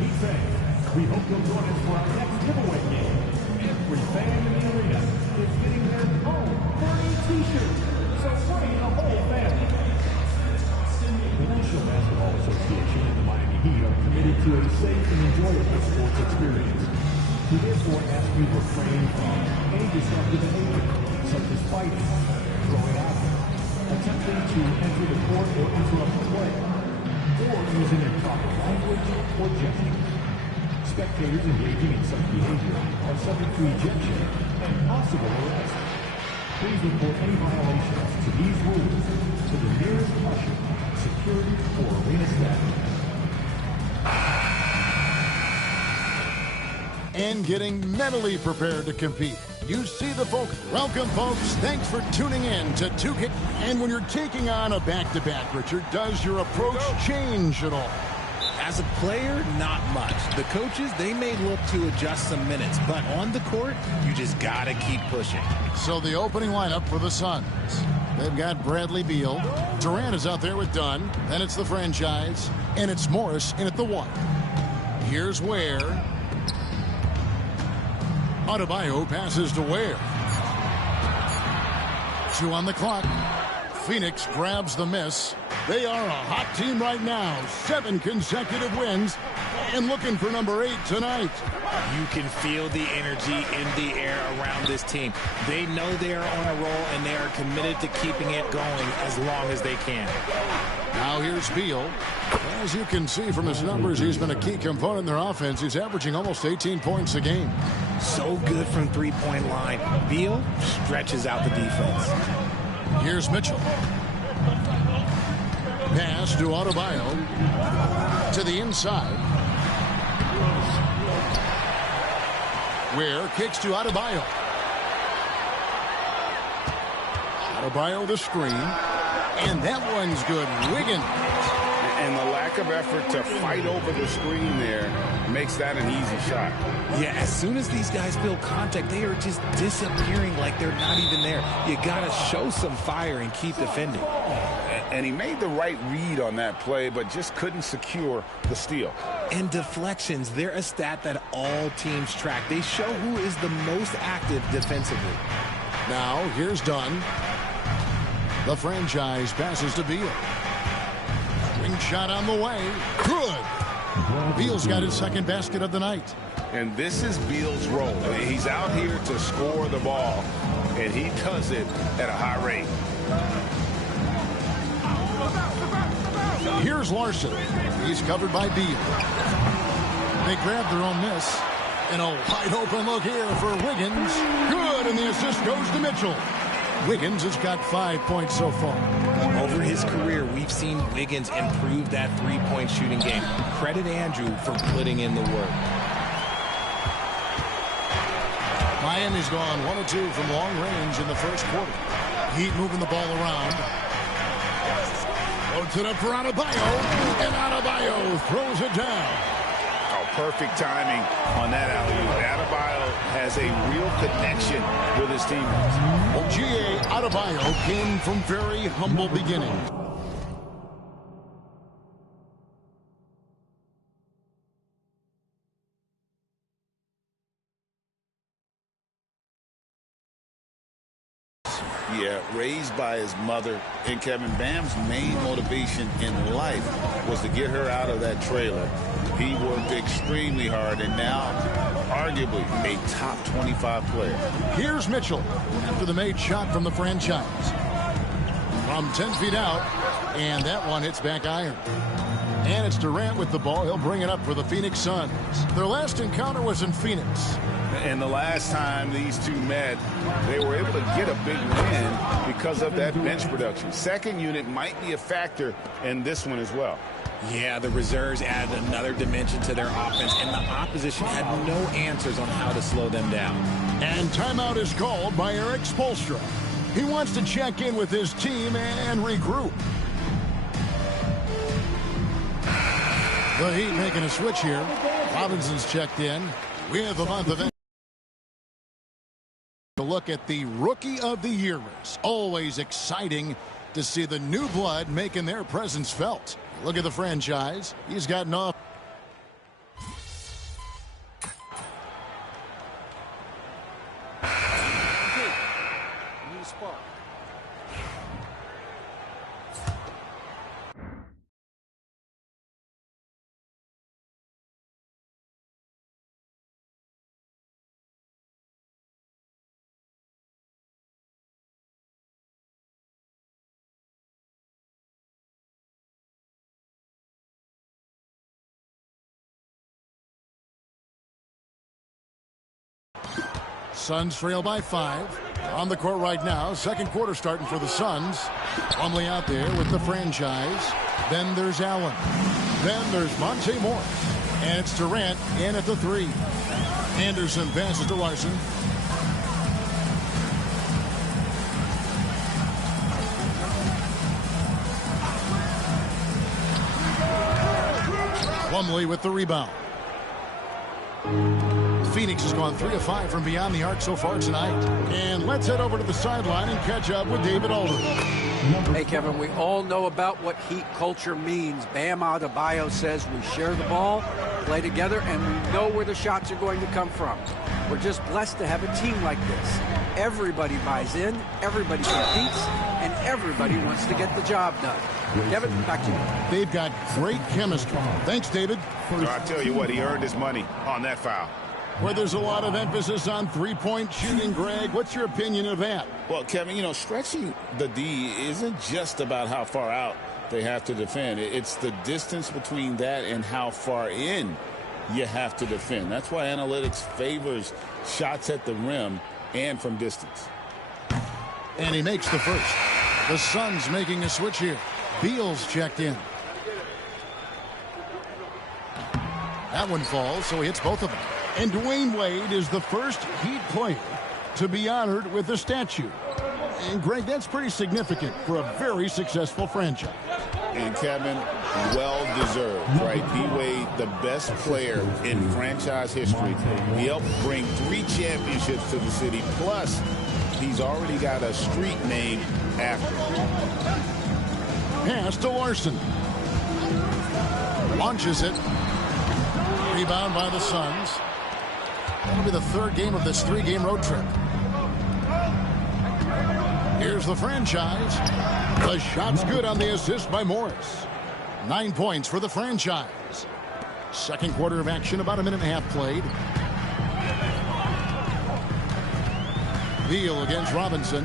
Heat fans, we hope you'll join us for our next giveaway game. Every fan in the arena is getting their own Bernie t-shirt. So bring the whole family. The National Basketball Association and the Miami Heat are committed to a safe and enjoyable sports experience. We therefore ask you to refrain from any disruptive behavior, such as fighting, throwing out, attempting to enter the court or interrupt the play, or using improper language or gestures. Spectators engaging in such behavior are subject to ejection and possible arrest. Please report any violations to these rules to the nearest usher, security, or arena staff. And getting mentally prepared to compete. you see the focus. Welcome, folks. Thanks for tuning in to 2K. And when you're taking on a back-to-back, Richard, does your approach change at all? As a player, not much. The coaches, they may look to adjust some minutes, but on the court, you just got to keep pushing. So the opening lineup for the Suns. They've got Bradley Beal. Durant is out there with Dunn. Then it's the franchise. And it's Morris in at the 1. Here's Ware. Adebayo passes to Ware. 2 on the clock. Phoenix grabs the miss. They are a hot team right now. 7 consecutive wins. And looking for number 8 tonight. You can feel the energy in the air around this team. They know they are on a roll, and they are committed to keeping it going as long as they can. Now here's Beal. As you can see from his numbers, he's been a key component in their offense. He's averaging almost 18 points a game. So good from three-point line. Beal stretches out the defense. Here's Mitchell. Pass to Adebayo. To the inside. Ware kicks to Adebayo. Adebayo the screen. And that one's good. Wiggins. And the lack of effort to fight over the screen there makes that an easy shot. Yeah, as soon as these guys feel contact, they are just disappearing like they're not even there. You got to show some fire and keep defending. And he made the right read on that play, but just couldn't secure the steal. And deflections, they're a stat that all teams track. They show who is the most active defensively. Now, here's Dunn. The franchise passes to Beal. Swing shot on the way. Good. Beal's got his second basket of the night. And this is Beal's role. He's out here to score the ball, and he does it at a high rate. Here's Larson. He's covered by Beal. They grab their own miss. And a wide open look here for Wiggins. Good, and the assist goes to Mitchell. Wiggins has got 5 points so far. Over his career, we've seen Wiggins improve that three-point shooting game. Credit Andrew for putting in the work. Miami's gone 1 of 2 from long range in the first quarter. Heat moving the ball around. Loads it up for Adebayo, and Adebayo throws it down. Oh, perfect timing on that alley-oop. Adebayo has a real connection with his teammates. Ogier Adebayo came from very humble beginnings. Yeah, raised by his mother. And Kevin, Bam's main motivation in life was to get her out of that trailer. He worked extremely hard and now arguably a top 25 player. Here's Mitchell after the made shot from the franchise. From 10 feet out, and that one hits back iron. And it's Durant with the ball. He'll bring it up for the Phoenix Suns. Their last encounter was in Phoenix. And the last time these two met, they were able to get a big win because of that bench production. Second unit might be a factor in this one as well. Yeah, the reserves added another dimension to their offense, and the opposition had no answers on how to slow them down. And timeout is called by Eric Spoelstra. He wants to check in with his team and regroup. The Heat making a switch here. Robinson's checked in with a month of to look at the Rookie of the Year race. Always exciting to see the new blood making their presence felt. Look at the franchise. He's gotten off. New spark. Suns trail by 5. On the court right now. Second quarter starting for the Suns. Plumlee out there with the franchise. Then there's Allen. Then there's Monte Morris. And it's Durant in at the 3. Anderson passes to Larson. Plumlee with the rebound. Phoenix has gone 3 of 5 from beyond the arc so far tonight. And let's head over to the sideline and catch up with David Aldridge. Hey, Kevin, we all know about what Heat culture means. Bam Adebayo says we share the ball, play together, and we know where the shots are going to come from. We're just blessed to have a team like this. Everybody buys in, everybody competes, and everybody wants to get the job done. Kevin, back to you. They've got great chemistry. Thanks, David. I tell you what, he earned his money on that foul. Where there's a lot of emphasis on three-point shooting, Greg. What's your opinion of that? Well, Kevin, you know, stretching the D isn't just about how far out they have to defend. It's the distance between that and how far in you have to defend. That's why analytics favors shots at the rim and from distance. And he makes the first. The Suns making a switch here. Beal's checked in. That one falls, so he hits both of them. And Dwayne Wade is the first Heat player to be honored with a statue. And, Greg, that's pretty significant for a very successful franchise. And, Kevin, well-deserved, right? D-Wade, the best player in franchise history. He helped bring 3 championships to the city. Plus, he's already got a street name after him. Pass to Larson. Launches it. Rebound by the Suns. That'll be the 3rd game of this 3-game road trip. Here's the franchise. The shot's good on the assist by Morris. 9 points for the franchise. Second quarter of action, about a minute and a half played. Beal against Robinson.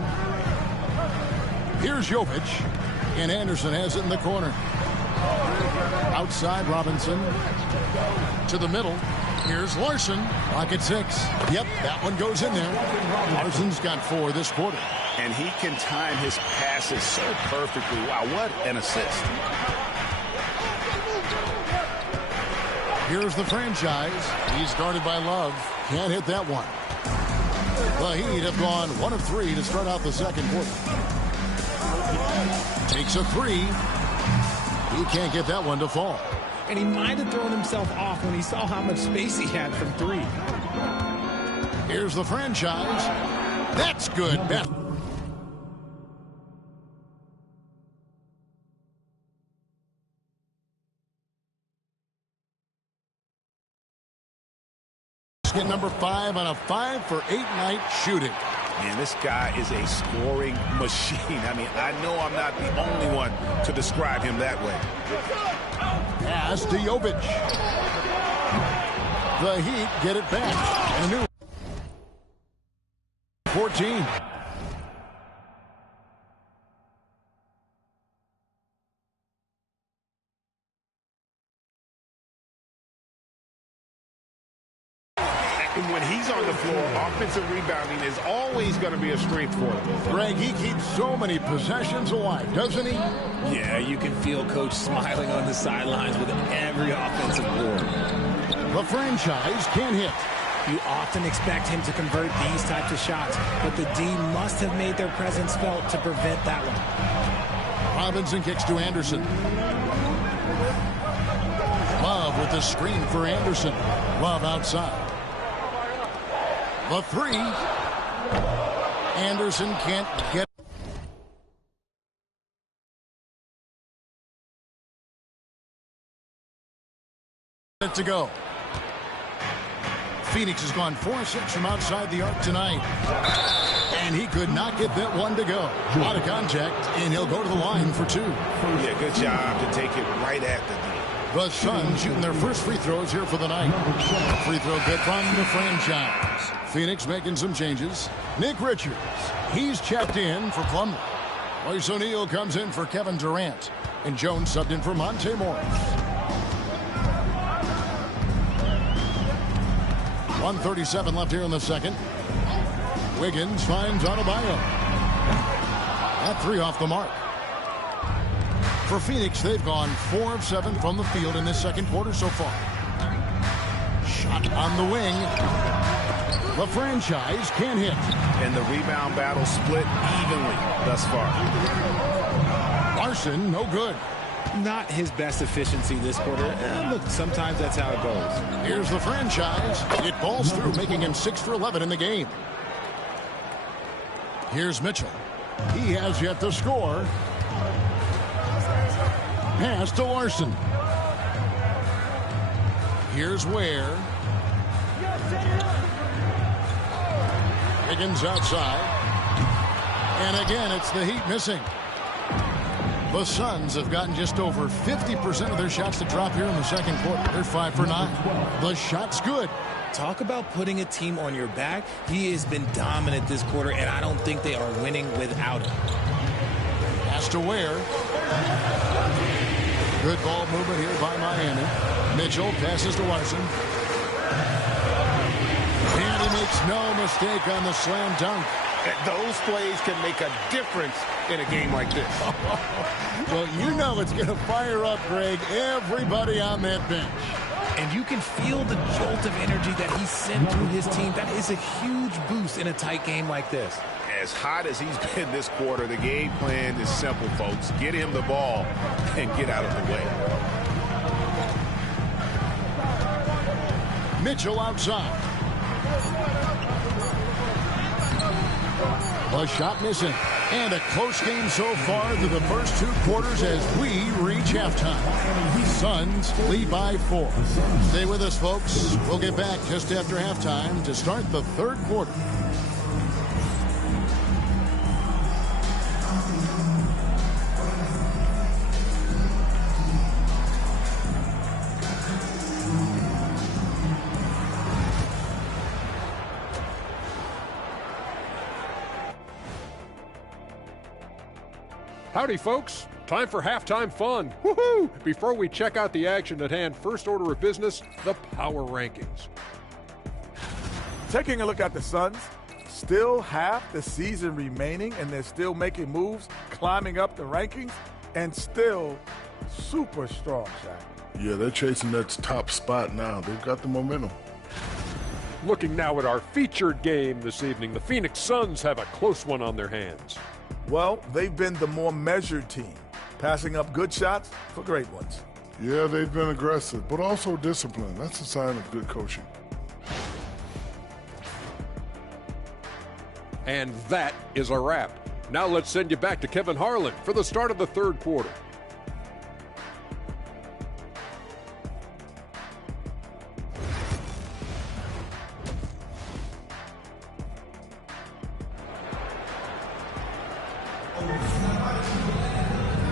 Here's Jovic. And Anderson has it in the corner. Outside Robinson. To the middle. Here's Larson. Clock at 6. Yep, that one goes in there. Larson's got 4 this quarter. And he can time his passes so perfectly. Wow, what an assist. Here's the franchise. He's guarded by Love. Can't hit that one. The Heat have gone 1 of 3 to start out the second quarter. Takes a 3. He can't get that one to fall. And he might have thrown himself off when he saw how much space he had from 3. Here's the franchise. That's good. Number 5 on a 5 for 8 night shooting. Man, this guy is a scoring machine. I mean, I know I'm not the only one to describe him that way. Pass to Jovic. The Heat get it back. And a new 14. And when he's on the floor, offensive rebounding is always going to be a strength for him. Greg, he keeps so many possessions alive, doesn't he? Yeah, you can feel Coach smiling on the sidelines with every offensive board. The franchise can hit. You often expect him to convert these types of shots, but the D must have made their presence felt to prevent that one. Robinson kicks to Anderson. Love with the screen for Anderson. Love outside. The 3. Anderson can't get it to go. Phoenix has gone 4-6 from outside the arc tonight. And he could not get that one to go. Out of contact, and he'll go to the line for 2. Yeah, good job to take it right at the D. The Suns shooting their first free throws here for the night. Free throw good from the franchise. Phoenix making some changes. Nick Richards, he's checked in for Plumlee. Royce O'Neal comes in for Kevin Durant. And Jones subbed in for Monte Morris. 1:37 left here in the second. Wiggins finds Adebayo. That 3 off the mark. For Phoenix, they've gone 4 of 7 from the field in this second quarter so far. Shot on the wing. The franchise can hit. And the rebound battle split evenly thus far. Larson, no good. Not his best efficiency this quarter. Look, sometimes that's how it goes. Here's the franchise. It balls through, making him 6 for 11 in the game. Here's Mitchell. He has yet to score. Pass to Larson. Here's Ware. Wiggins outside. And again, it's the Heat missing. The Suns have gotten just over 50% of their shots to drop here in the second quarter. They're 5 for 9. The shot's good. Talk about putting a team on your back. He has been dominant this quarter, and I don't think they are winning without him. Pass to Ware. Good ball movement here by Miami. Mitchell passes to Larson. And he makes no mistake on the slam dunk. Those plays can make a difference in a game like this. Well, you know it's going to fire up, Greg, everybody on that bench. And you can feel the jolt of energy that he sent through his team. That is a huge boost in a tight game like this. As hot as he's been this quarter, the game plan is simple, folks. Get him the ball and get out of the way. Mitchell outside. A shot missing. And a close game so far through the first 2 quarters as we reach halftime. Suns lead by 4. Stay with us, folks. We'll get back just after halftime to start the third quarter. Howdy, folks. Time for halftime fun. Woohoo! Before we check out the action at hand, first order of business, the power rankings. Taking a look at the Suns, still half the season remaining, and they're still making moves, climbing up the rankings, and still super strong, Shaq. Yeah, they're chasing that top spot now. They've got the momentum. Looking now at our featured game this evening, the Phoenix Suns have a close one on their hands. Well, they've been the more measured team, passing up good shots for great ones. Yeah, they've been aggressive, but also disciplined. That's a sign of good coaching. And that is a wrap. Now let's send you back to Kevin Harlan for the start of the third quarter.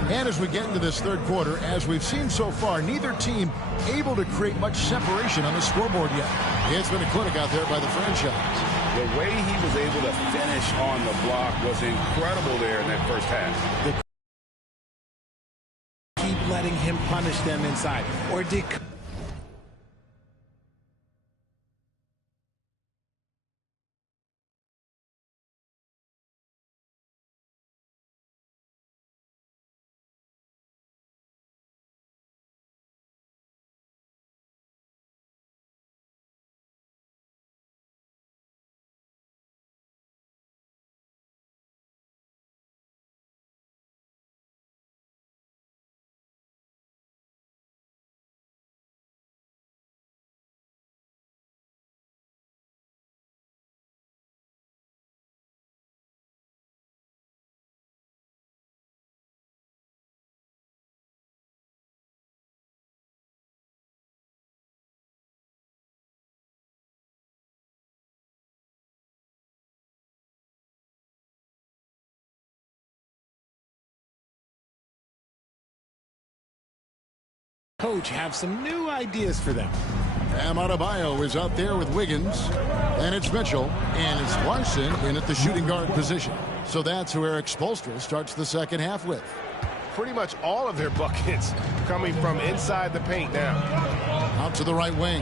And as we get into this third quarter, as we've seen so far, neither team able to create much separation on the scoreboard yet. It's been a clinic out there by the franchise. The way he was able to finish on the block was incredible there in that first half. Keep letting him punish them inside. Or did... Coach have some new ideas for them. Bam Adebayo is out there with Wiggins, and it's Mitchell, and it's Larson in at the shooting guard position. So that's who Eric Spoelstra starts the second half with. Pretty much all of their buckets coming from inside the paint now. Out to the right wing.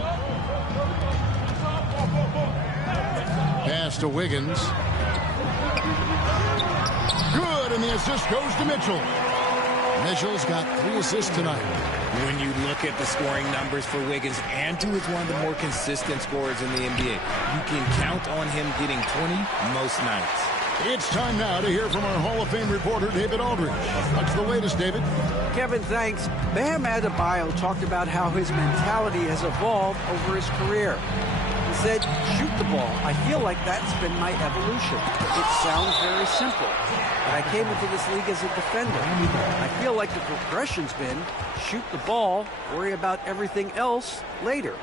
Pass to Wiggins. Good, and the assist goes to Mitchell. Mitchell's got 3 assists tonight. When you look at the scoring numbers for Wiggins, Andrew is one of the more consistent scorers in the NBA. You can count on him getting 20 most nights. It's time now to hear from our Hall of Fame reporter, David Aldridge. What's the latest, David? Kevin, thanks. Bam Adebayo talked about how his mentality has evolved over his career. He said, shoot the ball. I feel like that's been my evolution. It sounds very simple, but I came into this league as a defender. I feel like the progression's been shoot the ball, worry about everything else later.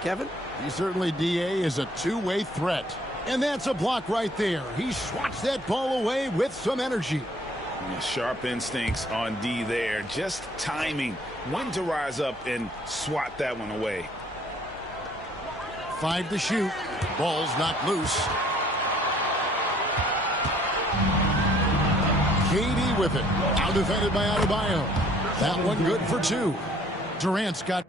Kevin? He certainly, DA, is a two-way threat. And that's a block right there. He swats that ball away with some energy. Sharp instincts on D there. Just timing when to rise up and swat that one away. 5 to shoot. Ball's knocked loose. KD with it. Now defended by Adebayo. That one good for 2. Durant's got...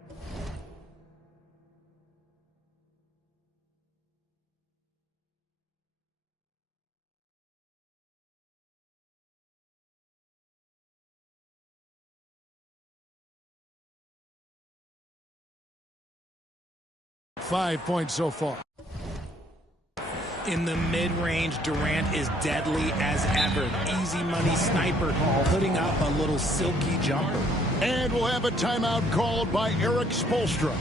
.5 points so far. In the mid-range, Durant is deadly as ever. Easy money sniper, putting up a little silky jumper. And we'll have a timeout called by Eric Spoelstra.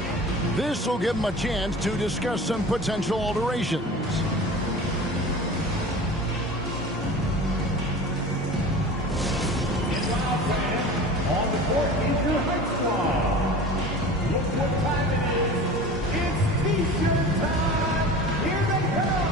This will give him a chance to discuss some potential alterations. On the court is your high squad. Look what time it is. It's T-shirt time. Here they come.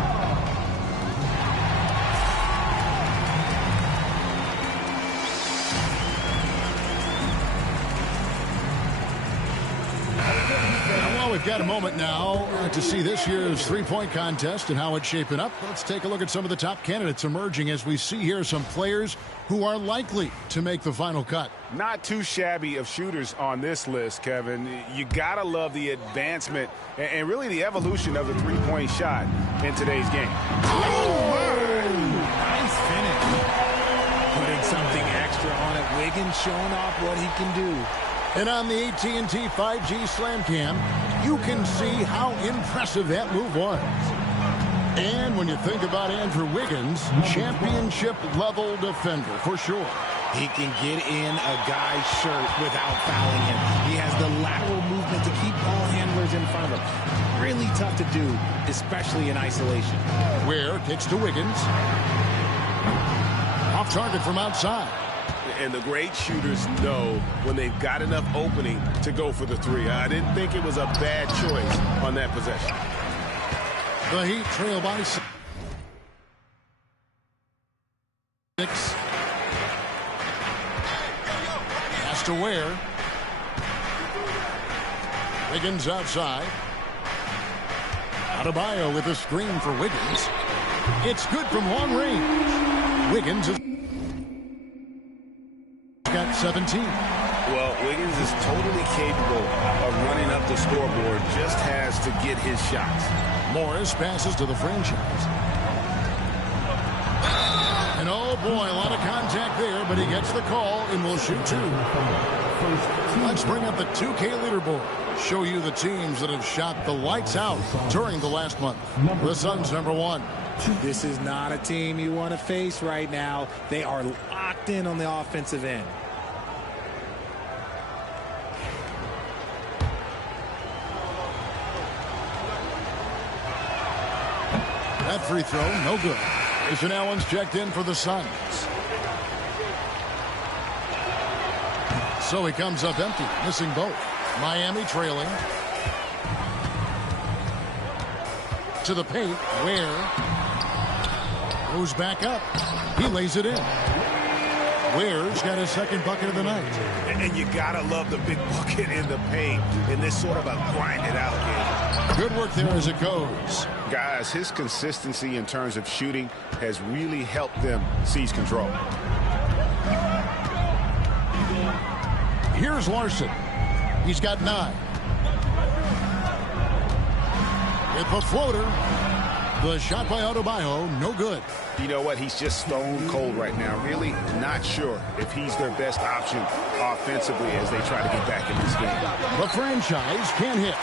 Well, we've got a moment now to see this year's three-point contest and how it's shaping up. Let's take a look at some of the top candidates emerging as we see here some players who are likely to make the final cut. Not too shabby of shooters on this list, Kevin. You gotta love the advancement and really the evolution of the three-point shot in today's game. Nice finish. Putting something extra on it. Wiggins showing off what he can do. And on the AT&T 5G Slam Cam, you can see how impressive that move was. And when you think about Andrew Wiggins, championship-level defender for sure. He can get in a guy's shirt without fouling him. He has the lateral movement to keep ball handlers in front of him. Really tough to do, especially in isolation. Ware kicks to Wiggins. Off target from outside. And the great shooters know when they've got enough opening to go for the three. I didn't think it was a bad choice on that possession. The Heat trail by 6. Pass to Ware. Wiggins outside. Adebayo with a screen for Wiggins. It's good from long range. Wiggins has got 17. Well, Wiggins is totally capable of running up the scoreboard, just has to get his shots. Morris passes to the franchise. And oh boy, a lot of contact there, but he gets the call and will shoot 2. Let's bring up the 2K leaderboard. Show you the teams that have shot the lights out during the last month. The Suns #1. This is not a team you want to face right now. They are locked in on the offensive end. That free throw, no good. Grayson Allen's checked in for the Suns. So he comes up empty, missing both. Miami trailing. To the paint, Ware goes back up. He lays it in. Ware's got his second bucket of the night. And you gotta love the big bucket in the paint in this sort of a grinded out game. Good work there as it goes. Guys, his consistency in terms of shooting has really helped them seize control. Here's Larson. He's got 9. With the floater. The shot by Adebayo, no good. You know what? He's just stone cold right now. Really not sure if he's their best option offensively as they try to get back in this game. The franchise can't hit.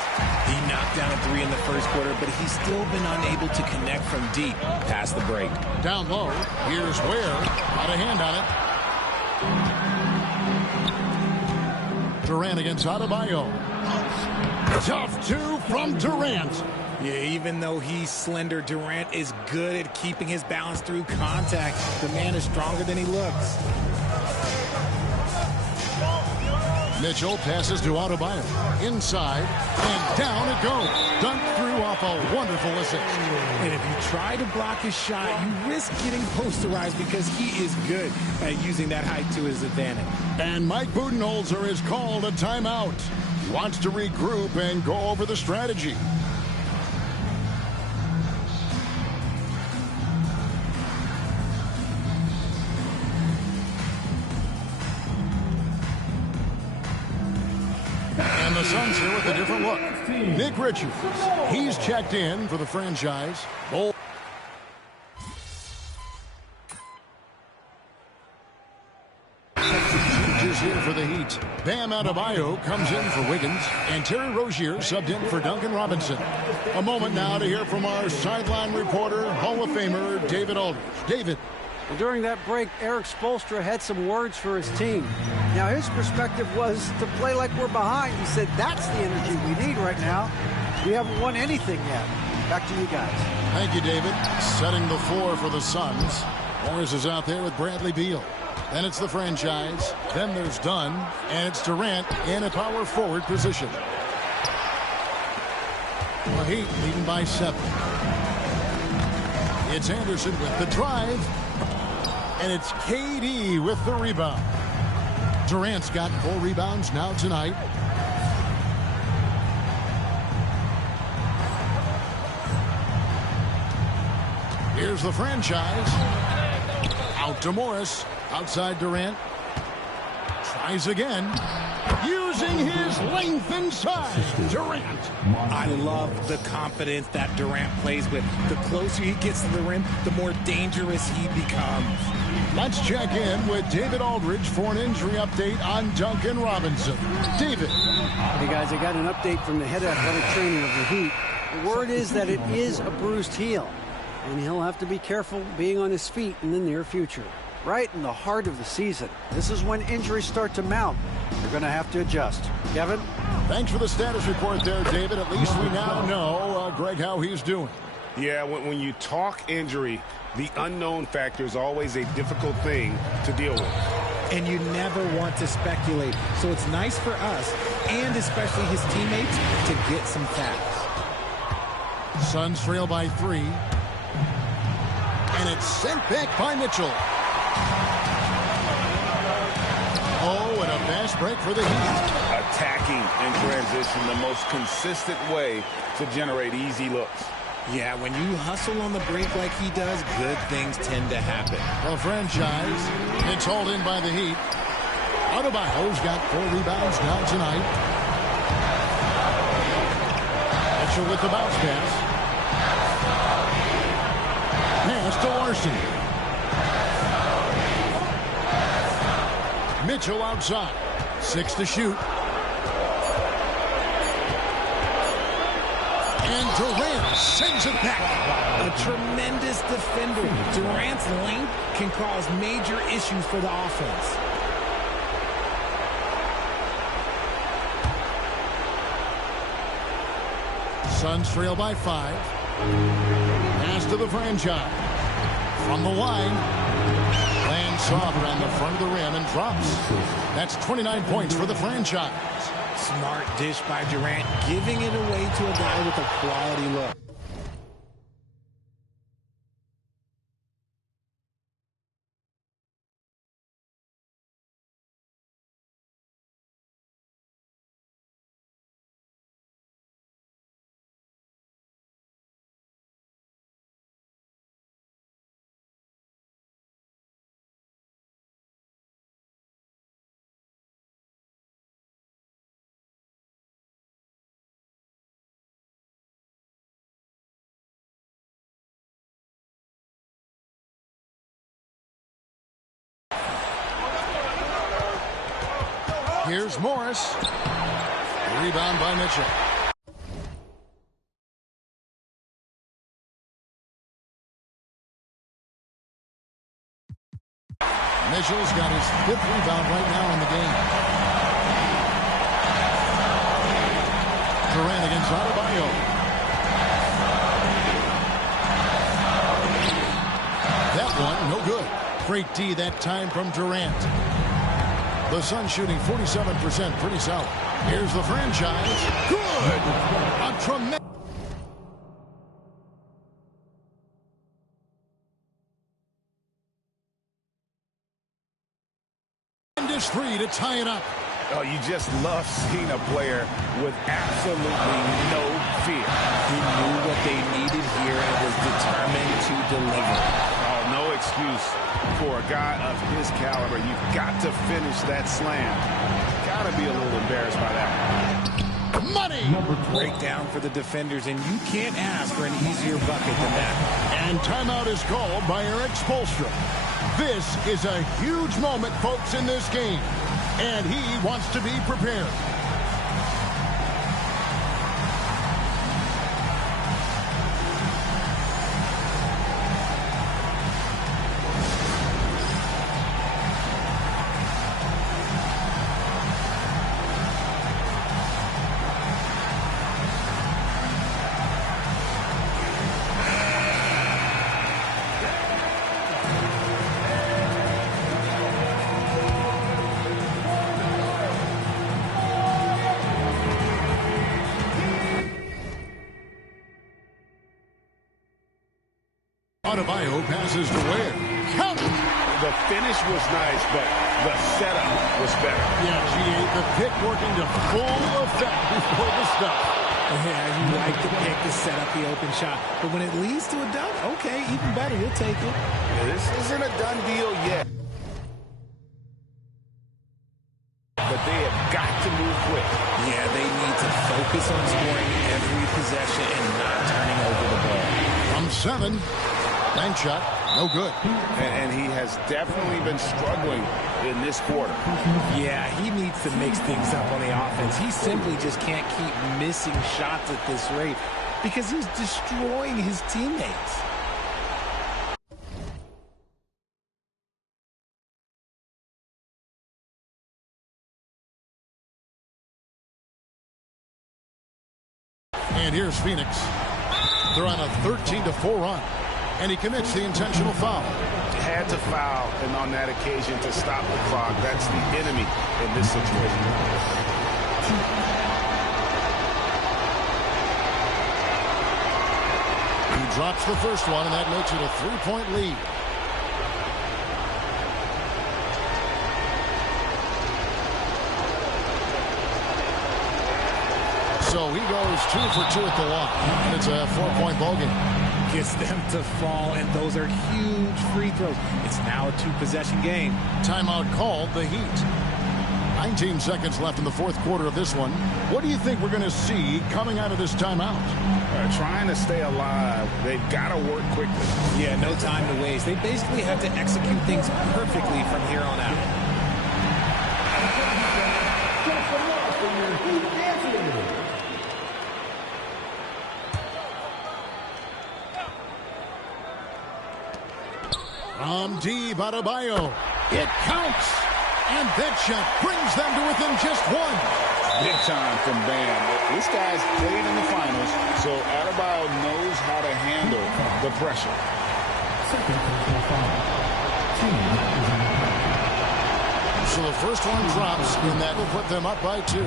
He knocked down a three in the first quarter, but he's still been unable to connect from deep past the break. Down low, here's Ware. Got a hand on it. Durant against Adebayo. Tough two from Durant. Yeah, even though he's slender, Durant is good at keeping his balance through contact. The man is stronger than he looks. Mitchell passes to Adebayo. Inside, and down it goes. Dunked through off a wonderful assist. And if you try to block his shot, you risk getting posterized because he is good at using that height to his advantage. And Mike Budenholzer is called a timeout. He wants to regroup and go over the strategy. And the Suns here with a different look. Nick Richards, he's checked in for the franchise. Is here for the Heat. Bam Adebayo comes in for Wiggins, and Terry Rozier subbed in for Duncan Robinson. A moment now to hear from our sideline reporter, Hall of Famer David Aldridge. David. Well, during that break, Eric Spoelstra had some words for his team. Now, his perspective was to play like we're behind. He said, that's the energy we need right now. We haven't won anything yet. Back to you guys. Thank you, David. Setting the floor for the Suns. Morris is out there with Bradley Beal. Then it's the franchise. Then there's Dunn. And it's Durant in a power forward position. The Heat leading by 7. It's Anderson with the drive. And it's KD with the rebound. Durant's got 4 rebounds now tonight. Here's the franchise. Out to Morris. Outside Durant. Tries again. Using his length inside. Durant. I love the confidence that Durant plays with. The closer he gets to the rim, the more dangerous he becomes. Let's check in with David Aldridge for an injury update on Duncan Robinson. David. Hey, guys, I got an update from the head athletic trainer of the Heat. The word is that it is a bruised heel, and he'll have to be careful being on his feet in the near future. Right in the heart of the season. This is when injuries start to mount. You're going to have to adjust. Kevin? Thanks for the status report there, David. At least we now know, Greg, how he's doing. Yeah, when you talk injury, the unknown factor is always a difficult thing to deal with. And you never want to speculate. So it's nice for us, and especially his teammates, to get some facts. Suns trail by 3. And it's sent back by Mitchell. Oh, and a fast break for the Heat. Attacking in transition, the most consistent way to generate easy looks. Yeah, when you hustle on the break like he does, good things tend to happen. The franchise, it's hauled in by the Heat. Adebayo's got 4 rebounds now tonight. Mitchell with the bounce pass. Pass to Larson. Mitchell outside. 6 to shoot. And Durant sends it back. A tremendous defender. Durant's length can cause major issues for the offense. Suns trail by 5. Pass to the franchise. From the line. Lands soft around the front of the rim and drops. That's 29 points for the franchise. Smart dish by Durant, giving it away to a guy with a quality look. Here's Morris. Rebound by Mitchell. Mitchell's got his 5th rebound right now in the game. Durant against Adebayo. That one, no good. Great D that time from Durant. The Suns shooting 47%, pretty solid. Here's the franchise. Good! A tremendous... three to tie it up. Oh, you just love seeing a player with absolutely no fear. He knew what they needed here and was determined to deliver. Oh, no excuse for a guy of his caliber. You've got to finish that slam. Got to be a little embarrassed by that. Money! Breakdown for the defenders, and you can't ask for an easier bucket than that. And timeout is called by Eric Spoelstra. This is a huge moment, folks, in this game. And he wants to be prepared. Adebayo passes to Ware. Count! The finish was nice, but the setup was better. Yeah, G.A., the pick working to full effect before the stop. Yeah, you like the pick to set up the open shot. But when it leads to a dunk, okay, even better, you'll take it. This isn't a done deal yet. But they have got to move quick. Yeah, they need to focus on scoring every possession and not turning over the ball. From 7. Bank shot, no good. And he has definitely been struggling in this quarter. Yeah, he needs to mix things up on the offense. He simply just can't keep missing shots at this rate because he's destroying his teammates. And here's Phoenix. They're on a 13-4 run. And he commits the intentional foul. Had to foul, and on that occasion to stop the clock. That's the enemy in this situation. He drops the first one, and that makes it a 3-point lead. So he goes 2 for 2 at the line. And it's a 4-point ball game. Gets them to fall, and those are huge free throws. It's now a 2-possession game. Timeout called, the Heat. 19 seconds left in the fourth quarter of this one. What do you think we're going to see coming out of this timeout? Trying to stay alive. They've got to work quickly. Yeah, no time to waste. They basically have to execute things perfectly from here on out. From deep, Adebayo. It counts. And that shot brings them to within just 1. Big time from Bam. This guy's played in the finals, so Adebayo knows how to handle the pressure. So the first one drops, and that will put them up by 2.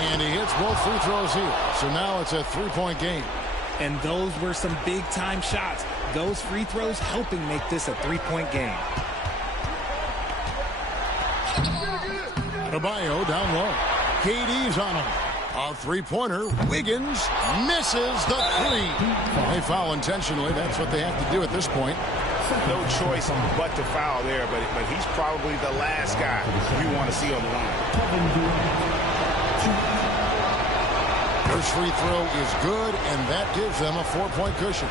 And he hits both free throws here. So now it's a 3-point game. And those were some big-time shots. Those free throws helping make this a 3-point game. Adebayo down low. KD's on him. A 3-pointer. Wiggins misses the 3. They foul intentionally. That's what they have to do at this point. No choice but to foul there, but he's probably the last guy you want to see on the line. First free throw is good, and that gives them a 4-point cushion.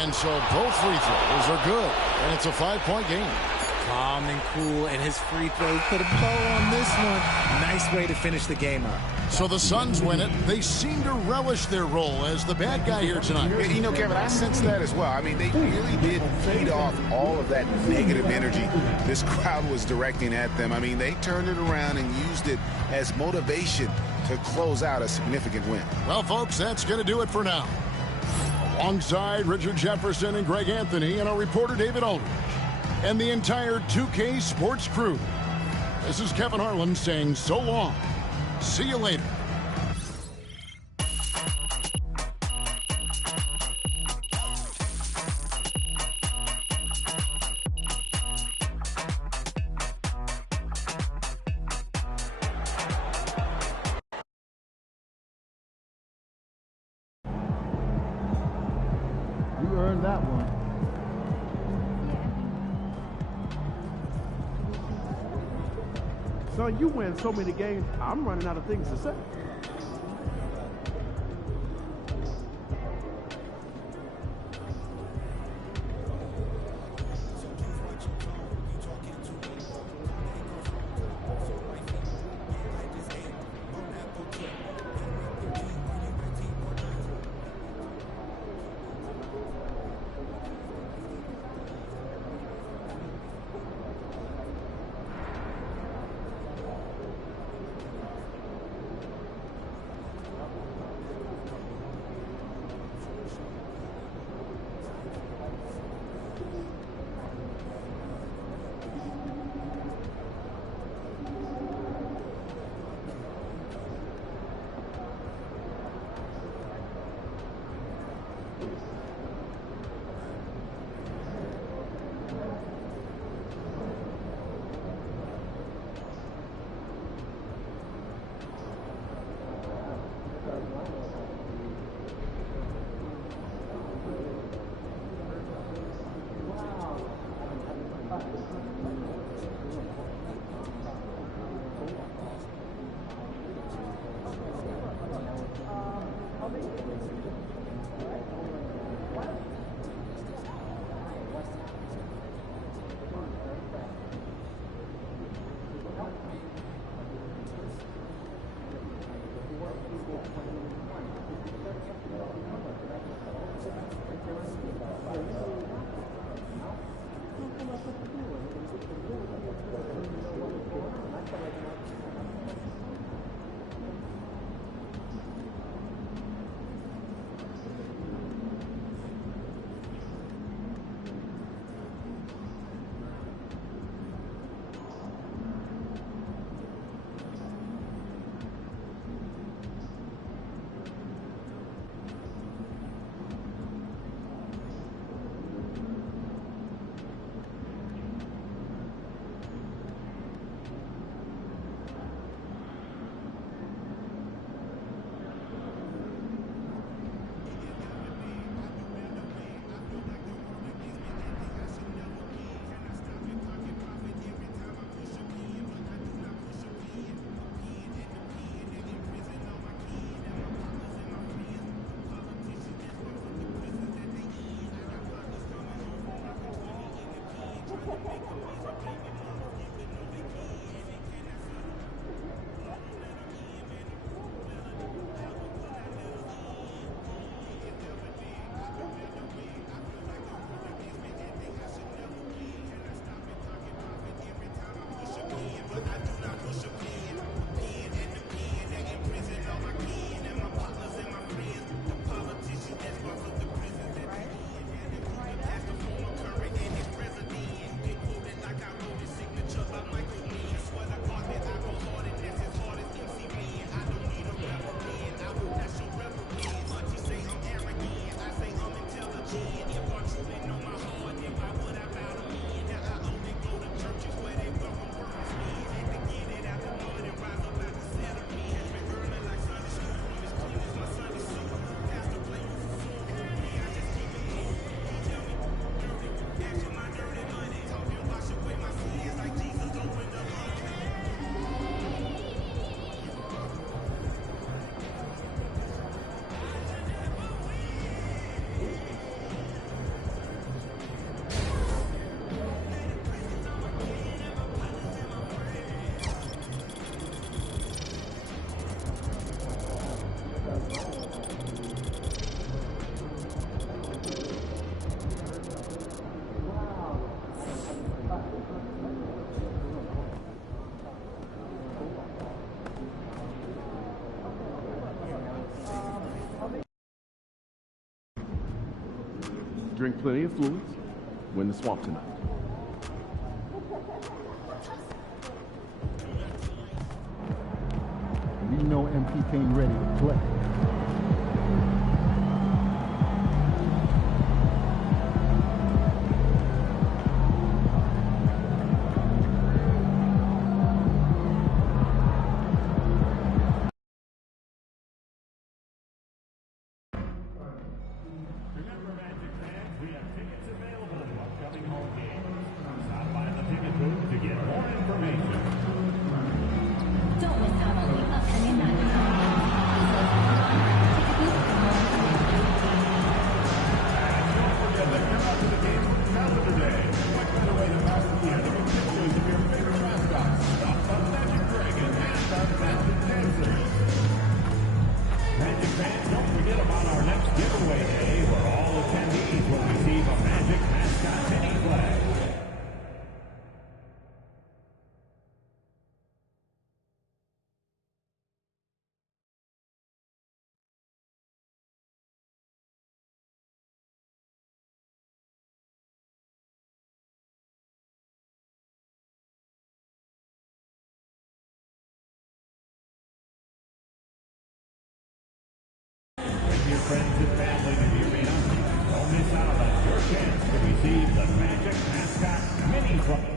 And so both free throws are good, and it's a 5-point game. Calm and cool, and his free throw put a bow on this one. Nice way to finish the game up. So the Suns win it. They seem to relish their role as the bad guy here tonight. You know, Kevin, I sense that as well. I mean, they really did feed off all of that negative energy this crowd was directing at them. I mean, they turned it around and used it as motivation to close out a significant win. Well, folks, that's going to do it for now. Alongside Richard Jefferson and Greg Anthony and our reporter David Aldridge and the entire 2K Sports crew, this is Kevin Harlan saying so long. See you later. You earned that one. Son, you win so many games, I'm running out of things to say. drink plenty of fluids. Win the swamp tonight. We know MP came ready to play. Your friends and family in the arena, don't miss out on your chance to receive the Magic Mascot Mini Prize.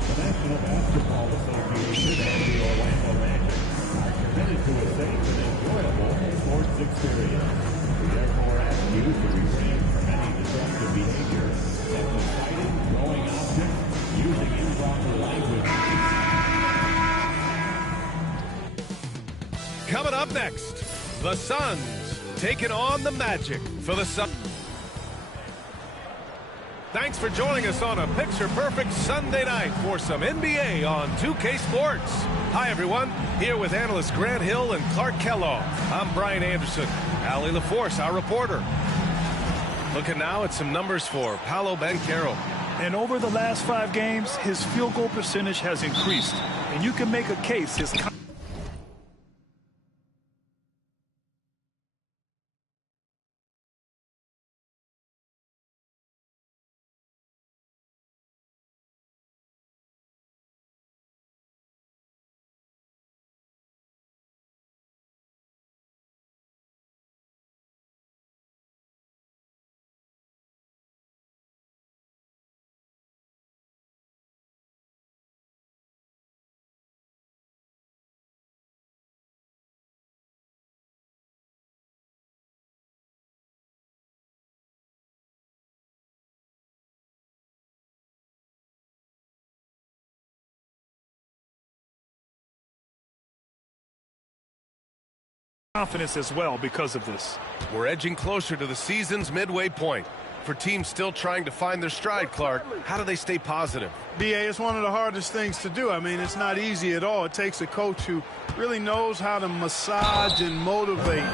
The National Basketball Association and the Orlando Magic are committed to a safe and enjoyable sports experience. We therefore ask you to refrain from any disruptive behavior, such as fighting, throwing objects, using improper language. Coming up next, the Suns taking on the Magic for the Suns. Thanks for joining us on a picture-perfect Sunday night for some NBA on 2K Sports. Hi, everyone. Here with analysts Grant Hill and Clark Kellogg. I'm Brian Anderson. Allie LaForce, our reporter. Looking now at some numbers for Paolo Banchero. And over the last 5 games, his field goal percentage has increased. And you can make a case his confidence as well because of this. We're edging closer to the season's midway point. For teams still trying to find their stride, Clark, how do they stay positive? B.A., it's one of the hardest things to do. I mean, it's not easy at all. It takes a coach who really knows how to massage and motivate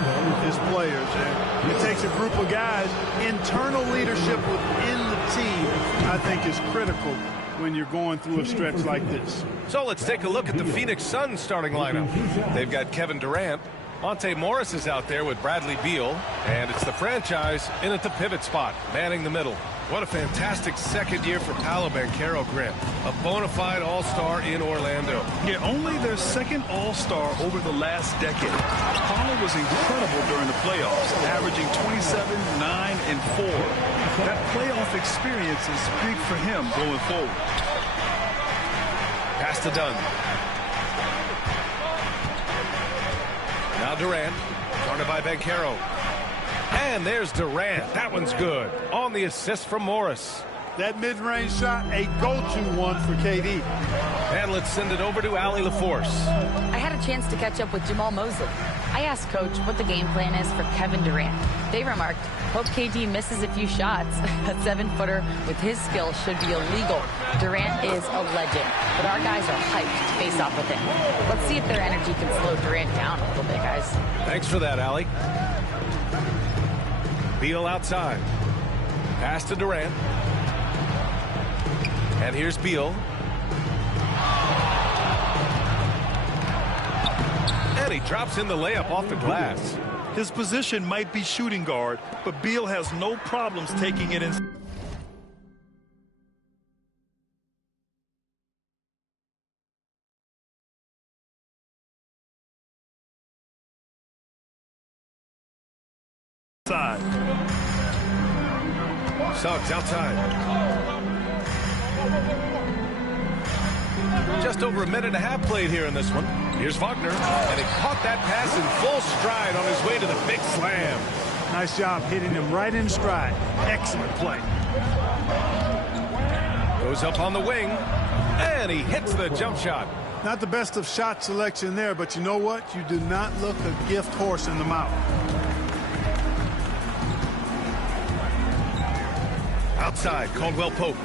his players. And it takes a group of guys. Internal leadership within the team, I think, is critical when you're going through a stretch like this. So let's take a look at the Phoenix Suns starting lineup. They've got Kevin Durant. Monte Morris is out there with Bradley Beal. And it's the franchise in at the pivot spot, manning the middle. What a fantastic second year for Paolo Banchero, Grant. A bona fide all-star in Orlando. Yeah, only their second all-star over the last decade. Paolo was incredible during the playoffs, averaging 27, 9, and 4. That playoff experience is big for him going forward. Pass to Dunn. Now Durant, guarded by Banchero. And there's Durant. That one's good. On the assist from Morris. That mid-range shot, a go-to one for KD. And let's send it over to Allie LaForce. I had a chance to catch up with Jamal Mosley. I asked Coach what the game plan is for Kevin Durant. They remarked, hope KD misses a few shots. A 7-footer with his skill should be illegal. Durant is a legend, but our guys are hyped to face off with him. Let's see if their energy can slow Durant down a little bit, guys. Thanks for that, Allie. Beal outside. Pass to Durant. And here's Beal. And he drops in the layup off the glass. His position might be shooting guard, but Beal has no problems taking it in. Suggs outside. Just over a minute and a half played here in this one. Here's Wagner, and he caught that pass in full stride on his way to the big slam. Nice job hitting him right in stride. Excellent play. Goes up on the wing, and he hits the jump shot. Not the best of shot selection there, but you know what? You do not look a gift horse in the mouth. Outside, Caldwell Pope.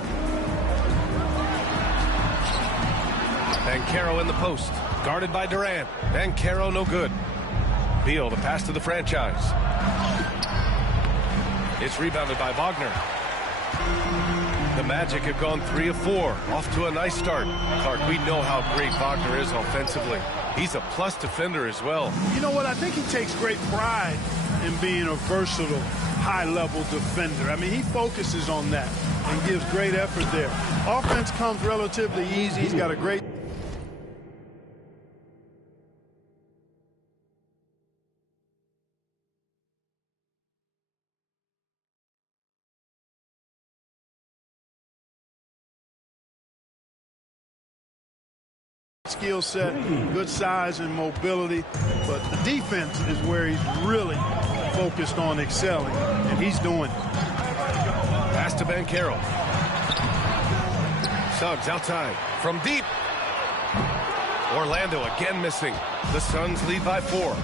Banchero in the post, guarded by Durant. Banchero no good. Beal, the pass to the franchise. It's rebounded by Wagner. The Magic have gone 3 of 4, off to a nice start. Clark, we know how great Wagner is offensively. He's a plus defender as well. You know what? I think he takes great pride in being a versatile, high-level defender. I mean, he focuses on that and gives great effort there. Offense comes relatively easy. He's got a great... skill set, good size and mobility, but the defense is where he's really focused on excelling, and he's doing it. Pass to Banchero. Suggs outside from deep. Orlando again missing. The Suns lead by 4.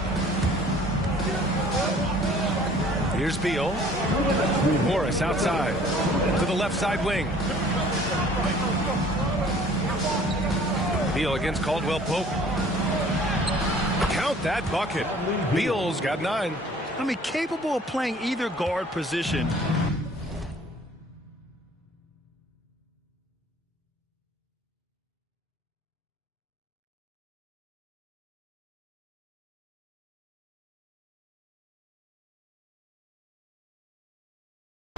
Here's Beal. Morris outside to the left side wing. Beal against Caldwell Pope. Count that bucket. Beal's got 9. I mean, capable of playing either guard position.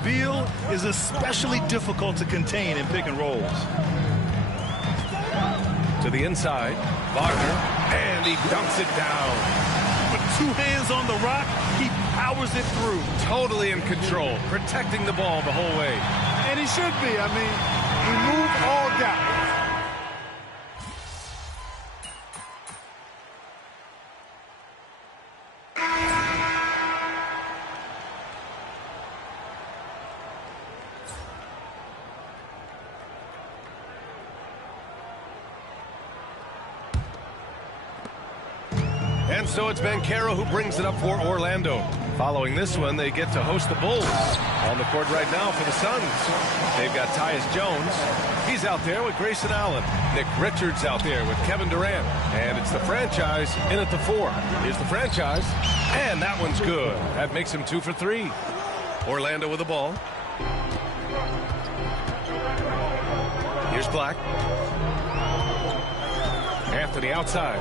Beal is especially difficult to contain in pick and rolls. To the inside, Wagner, and he dunks it down. With 2 hands on the rock, he powers it through. Totally in control, protecting the ball the whole way. And he should be. I mean, he moved all down. And so it's Banchero who brings it up for Orlando. Following this one, they get to host the Bulls. On the court right now for the Suns. They've got Tyus Jones. He's out there with Grayson Allen. Nick Richards out there with Kevin Durant. And it's the franchise in at the 4. Here's the franchise. And that one's good. That makes him 2 for 3. Orlando with the ball. Here's Black. Anthony outside.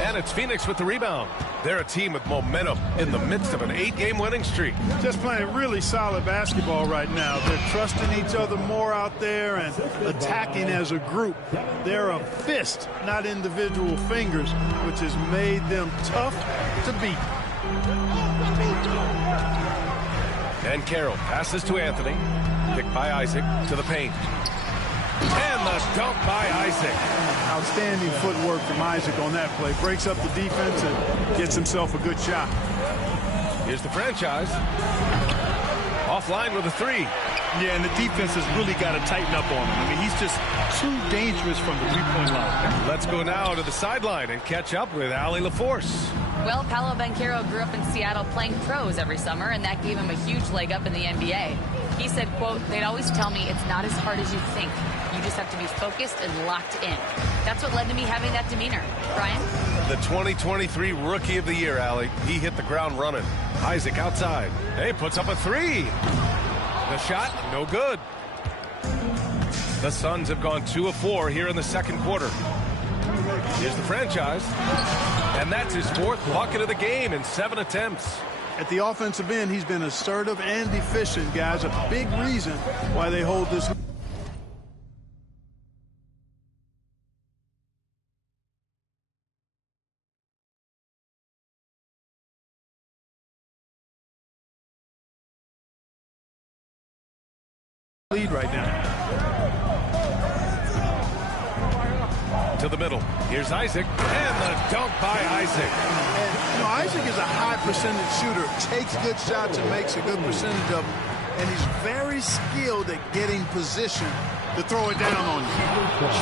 And it's Phoenix with the rebound. They're a team with momentum in the midst of an 8-game winning streak. Just playing really solid basketball right now. They're trusting each other more out there and attacking as a group. They're a fist, not individual fingers, which has made them tough to beat. And Carroll passes to Anthony. Picked by Isaac to the paint. And the dunk by Isaac. Outstanding footwork from Isaac on that play. Breaks up the defense and gets himself a good shot. Here's the franchise. Offline with a 3. Yeah, and the defense has really got to tighten up on him. I mean, he's just too dangerous from the three-point line. Let's go now to the sideline and catch up with Allie LaForce. Well, Paolo Banchero grew up in Seattle playing pros every summer, and that gave him a huge leg up in the NBA. He said, quote, "They'd always tell me it's not as hard as you think. You just have to be focused and locked in." That's what led to me having that demeanor. Brian? The 2023 Rookie of the Year, Allie. He hit the ground running. Isaac outside. Hey, puts up a 3. The shot, no good. The Suns have gone 2 of 4 here in the second quarter. Here's the franchise. And that's his 4th bucket of the game in 7 attempts. At the offensive end, he's been assertive and efficient, guys. A big reason why they hold this lead right now. To the middle. Here's Isaac. And the dunk by Isaac. And, Isaac is a high percentage shooter. Takes good shots and makes a good percentage of them. And he's very skilled at getting position to throw it down on you.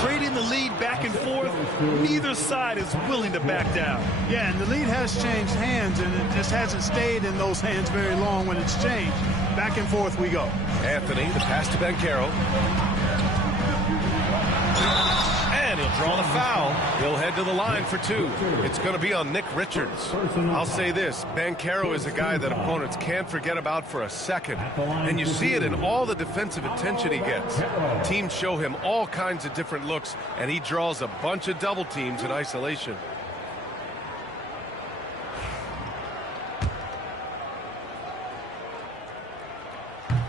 Trading the lead back and forth, neither side is willing to back down. Yeah, and the lead has changed hands, and it just hasn't stayed in those hands very long when it's changed. Back and forth we go. Anthony, the pass to Banchero. And he'll draw the foul. He'll head to the line for 2. It's going to be on Nick Richards. I'll say this, Banchero is a guy that opponents can't forget about for a second. And you see it in all the defensive attention he gets. Teams show him all kinds of different looks, and he draws a bunch of double teams in isolation.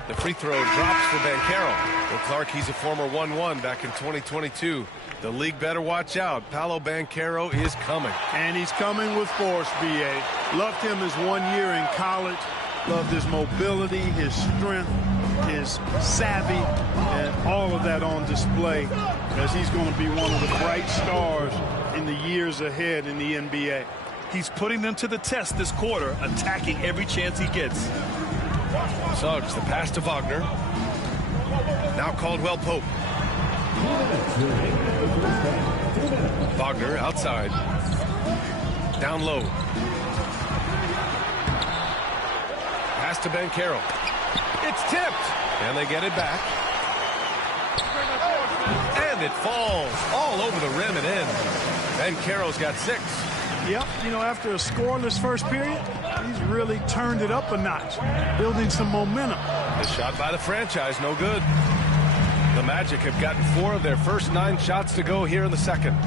The free throw drops for Banchero. Well, Clark, he's a former 1-1 back in 2022. The league better watch out. Paolo Banchero is coming. And he's coming with force, B.A. Loved him his 1 year in college. Loved his mobility, his strength, his savvy, and all of that on display as he's going to be one of the bright stars in the years ahead in the NBA. He's putting them to the test this quarter, attacking every chance he gets. Suggs, the pass to Wagner. Now Caldwell Pope. Wagner outside. Down low. Pass to Banchero. It's tipped. And they get it back. And it falls all over the rim and in. Banchero's got 6. Yep, after a scoreless first period, he's really turned it up a notch, building some momentum. The shot by the franchise, no good. The Magic have gotten 4 of their first 9 shots to go here in the second.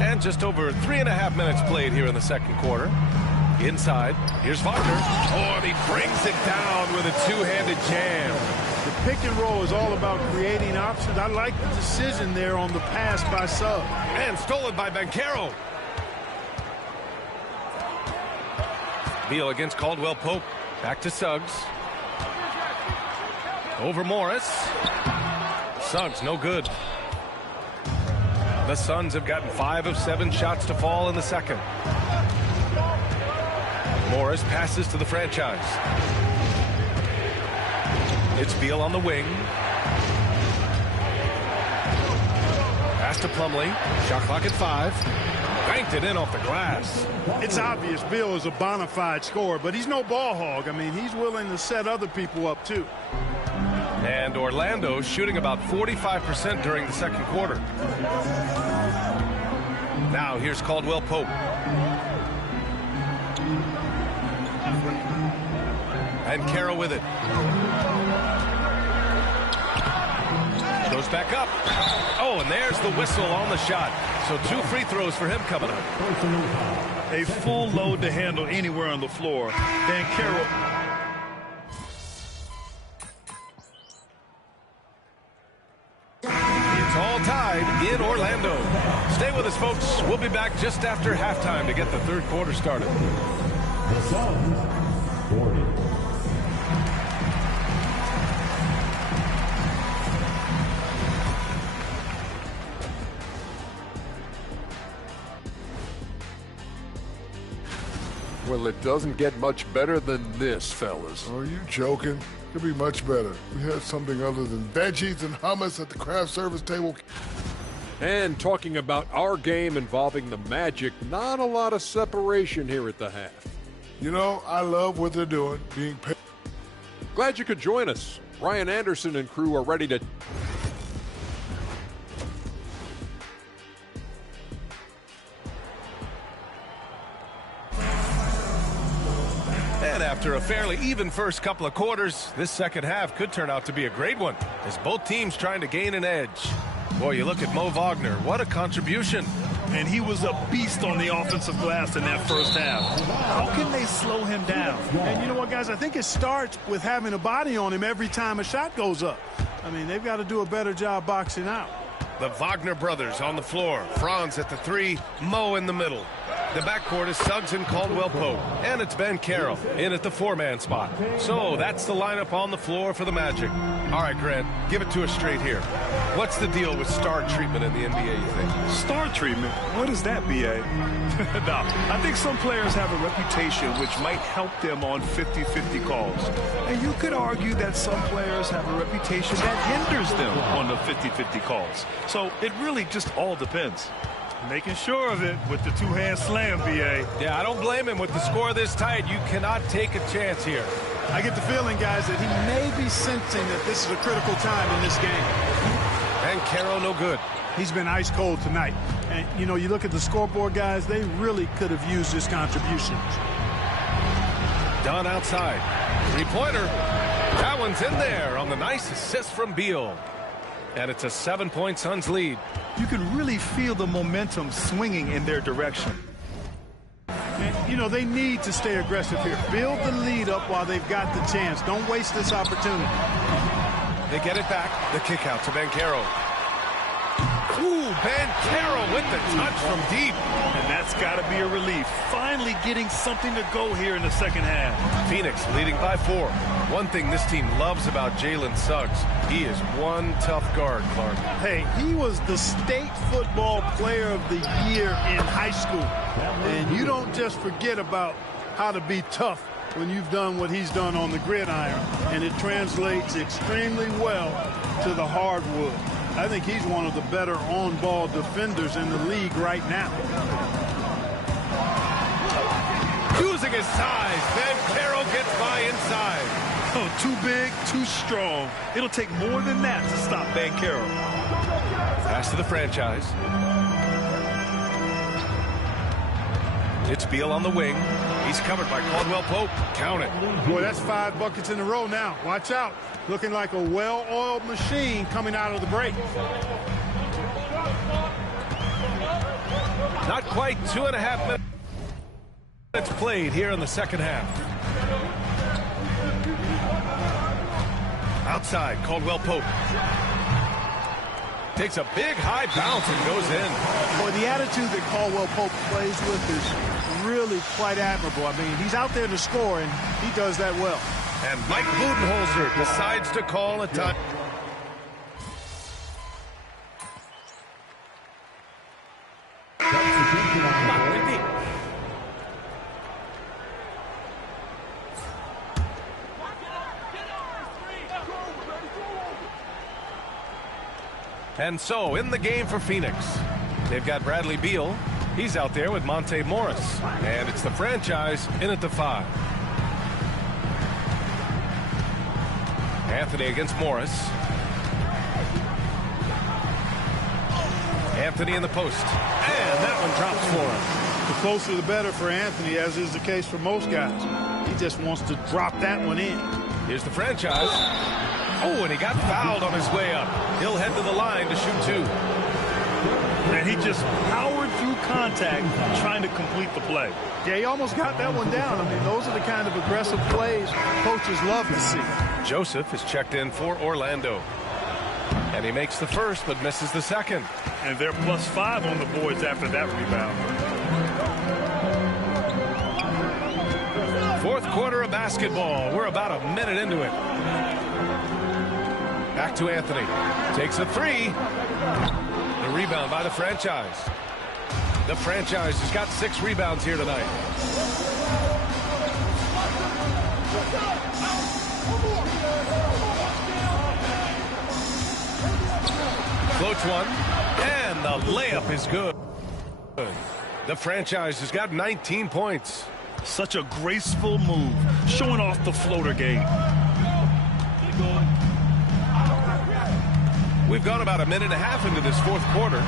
And just over 3.5 minutes played here in the second quarter. Inside, here's Wagner. Oh, and he brings it down with a 2-handed jam. The pick and roll is all about creating options. I like the decision there on the pass by Suggs. And stolen by Banchero. Beal against Caldwell Pope. Back to Suggs. Over Morris. Suggs, no good. The Suns have gotten 5 of 7 shots to fall in the second. Morris passes to the franchise. It's Beal on the wing. Pass to Plumlee. Shot clock at 5. Banked it in off the glass. It's obvious Beal is a bona fide scorer, but he's no ball hog. I mean, he's willing to set other people up, too. And Orlando shooting about 45% during the second quarter. Now here's Caldwell Pope. And Carroll with it. Goes back up. Oh, and there's the whistle on the shot. So 2 free throws for him coming up. A full load to handle anywhere on the floor. Banchero. It's all tied in Orlando. Stay with us, folks. We'll be back just after halftime to get the third quarter started. The Suns 40. Well, it doesn't get much better than this, fellas. Are you joking? Could be much better. We had something other than veggies and hummus at the craft service table. And talking about our game involving the Magic, not a lot of separation here at the half. You know, I love what they're doing, being paid. Glad you could join us. Ryan Anderson and crew are ready to... And after a fairly even first couple of quarters, this second half could turn out to be a great one, as both teams trying to gain an edge. Boy, you look at Mo Wagner. What a contribution. And he was a beast on the offensive glass in that first half. How can they slow him down? And you know what, guys? I think it starts with having a body on him every time a shot goes up. I mean, they've got to do a better job boxing out. The Wagner brothers on the floor. Franz at the 3, Mo in the middle. The backcourt is Suggs and Caldwell Pope. And it's Banchero in at the 4-man spot. So that's the lineup on the floor for the Magic. All right, Grant, give it to us straight here. What's the deal with star treatment in the NBA, you think? Star treatment? What is that, B.A.? No, I think some players have a reputation which might help them on 50-50 calls. And you could argue that some players have a reputation that hinders them on the 50-50 calls. So it really just all depends. Making sure of it with the two-hand slam, B.A. Yeah, I don't blame him. With the score this tight, you cannot take a chance here. I get the feeling, guys, that he may be sensing that this is a critical time in this game. And Carroll no good. He's been ice cold tonight. And, you know, you look at the scoreboard, guys, they really could have used his contributions. Dunn outside. Three-pointer. That one's in there on the nice assist from Beal. And it's a 7-point Suns lead. You can really feel the momentum swinging in their direction. And, you know, they need to stay aggressive here. Build the lead up while they've got the chance. Don't waste this opportunity. They get it back. The kick out to Banchero. Ooh, Banchero with the touch from deep. And that's got to be a relief. Finally getting something to go here in the second half. Phoenix leading by 4. One thing this team loves about Jalen Suggs, he is one tough guard, Clark. Hey, he was the state football player of the year in high school. And you don't just forget about how to be tough when you've done what he's done on the gridiron. And it translates extremely well to the hardwood. I think he's one of the better on-ball defenders in the league right now. Using his size, Banchero gets by inside. Oh, too big, too strong. It'll take more than that to stop Banchero. Pass to the franchise. It's Beal on the wing. He's covered by Caldwell Pope. Count it. Boy, that's 5 buckets in a row now. Watch out. Looking like a well-oiled machine coming out of the break. Not quite 2.5 minutes played here in the second half. Outside, Caldwell Pope. Takes a big high bounce and goes in. Boy, the attitude that Caldwell Pope plays with is really quite admirable. I mean, he's out there to score, and he does that well. And Mike Budenholzer decides to call a time. And so, in the game for Phoenix, they've got Bradley Beal. He's out there with Monte Morris. And it's the franchise in at the 5. Anthony against Morris. Anthony in the post. And that one drops for him. The closer the better for Anthony, as is the case for most guys. He just wants to drop that one in. Here's the franchise. Oh, and he got fouled on his way up. He'll head to the line to shoot 2. And he just powered through contact trying to complete the play. Yeah, he almost got that one down. I mean, those are the kind of aggressive plays coaches love to see. Joseph is checked in for Orlando. And he makes the first, but misses the second. And they're +5 on the boards after that rebound. Fourth quarter of basketball. We're about a minute into it. Back to Anthony. Takes a 3. The rebound by the franchise. The franchise has got 6 rebounds here tonight. Floats one, and the layup is good. The franchise has got 19 points. Such a graceful move, showing off the floater game. We've gone about a minute and a half into this fourth quarter.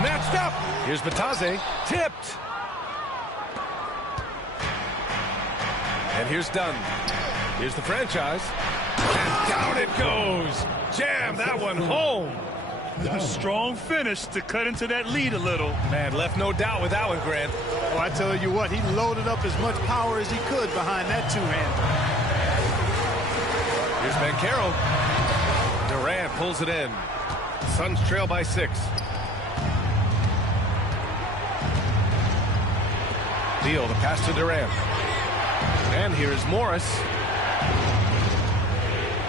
Snatched up. Here's Bataze. Tipped. And here's Dunn. Here's the franchise. And down it goes. Jam that one home. A strong finish to cut into that lead a little. Man, left no doubt with that one, Grant. Well, I tell you what, he loaded up as much power as he could behind that two-hander. Here's Banchero. Durant pulls it in. Suns trail by 6. Beal, the pass to Durant. And here's Morris.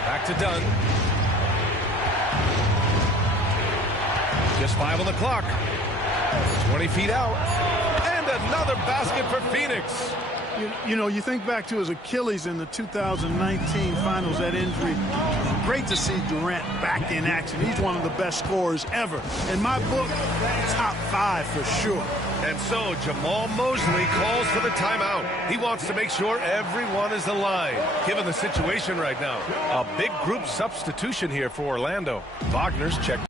Back to Dunn. Just 5 on the clock. 20 feet out. And another basket for Phoenix. You know, you think back to his Achilles in the 2019 finals, that injury. Great to see Durant back in action. He's one of the best scorers ever. In my book, top 5 for sure. And so Jamal Mosley calls for the timeout. He wants to make sure everyone is aligned, given the situation right now. A big group substitution here for Orlando. Wagner's checked.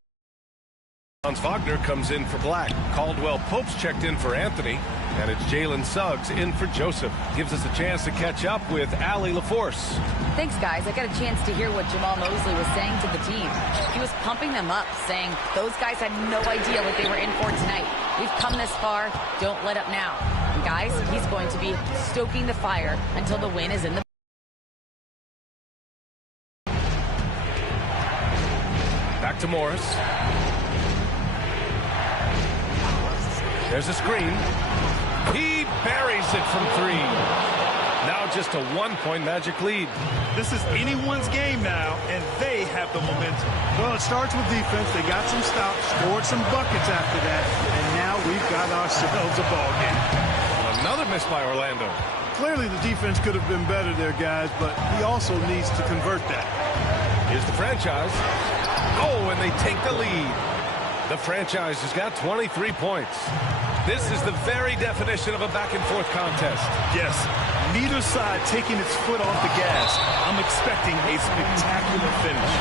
Franz Wagner comes in for Black. Caldwell Pope's checked in for Anthony. And it's Jalen Suggs in for Joseph. Gives us a chance to catch up with Allie LaForce. Thanks, guys. I got a chance to hear what Jamal Mosley was saying to the team. He was pumping them up, saying those guys had no idea what they were in for tonight. We've come this far. Don't let up now. And guys, he's going to be stoking the fire until the win is in the... Back to Morris. There's a screen. He buries it from 3. Now just a 1-point Magic lead. This is anyone's game now, and they have the momentum. Well, it starts with defense. They got some stops, scored some buckets after that, and now we've got ourselves a ball game. Another miss by Orlando. Clearly the defense could have been better there, guys, but he also needs to convert that. Here's the franchise. Oh, and they take the lead. The franchise has got 23 points. This is the very definition of a back-and-forth contest. Yes, neither side taking its foot off the gas. I'm expecting a spectacular finish.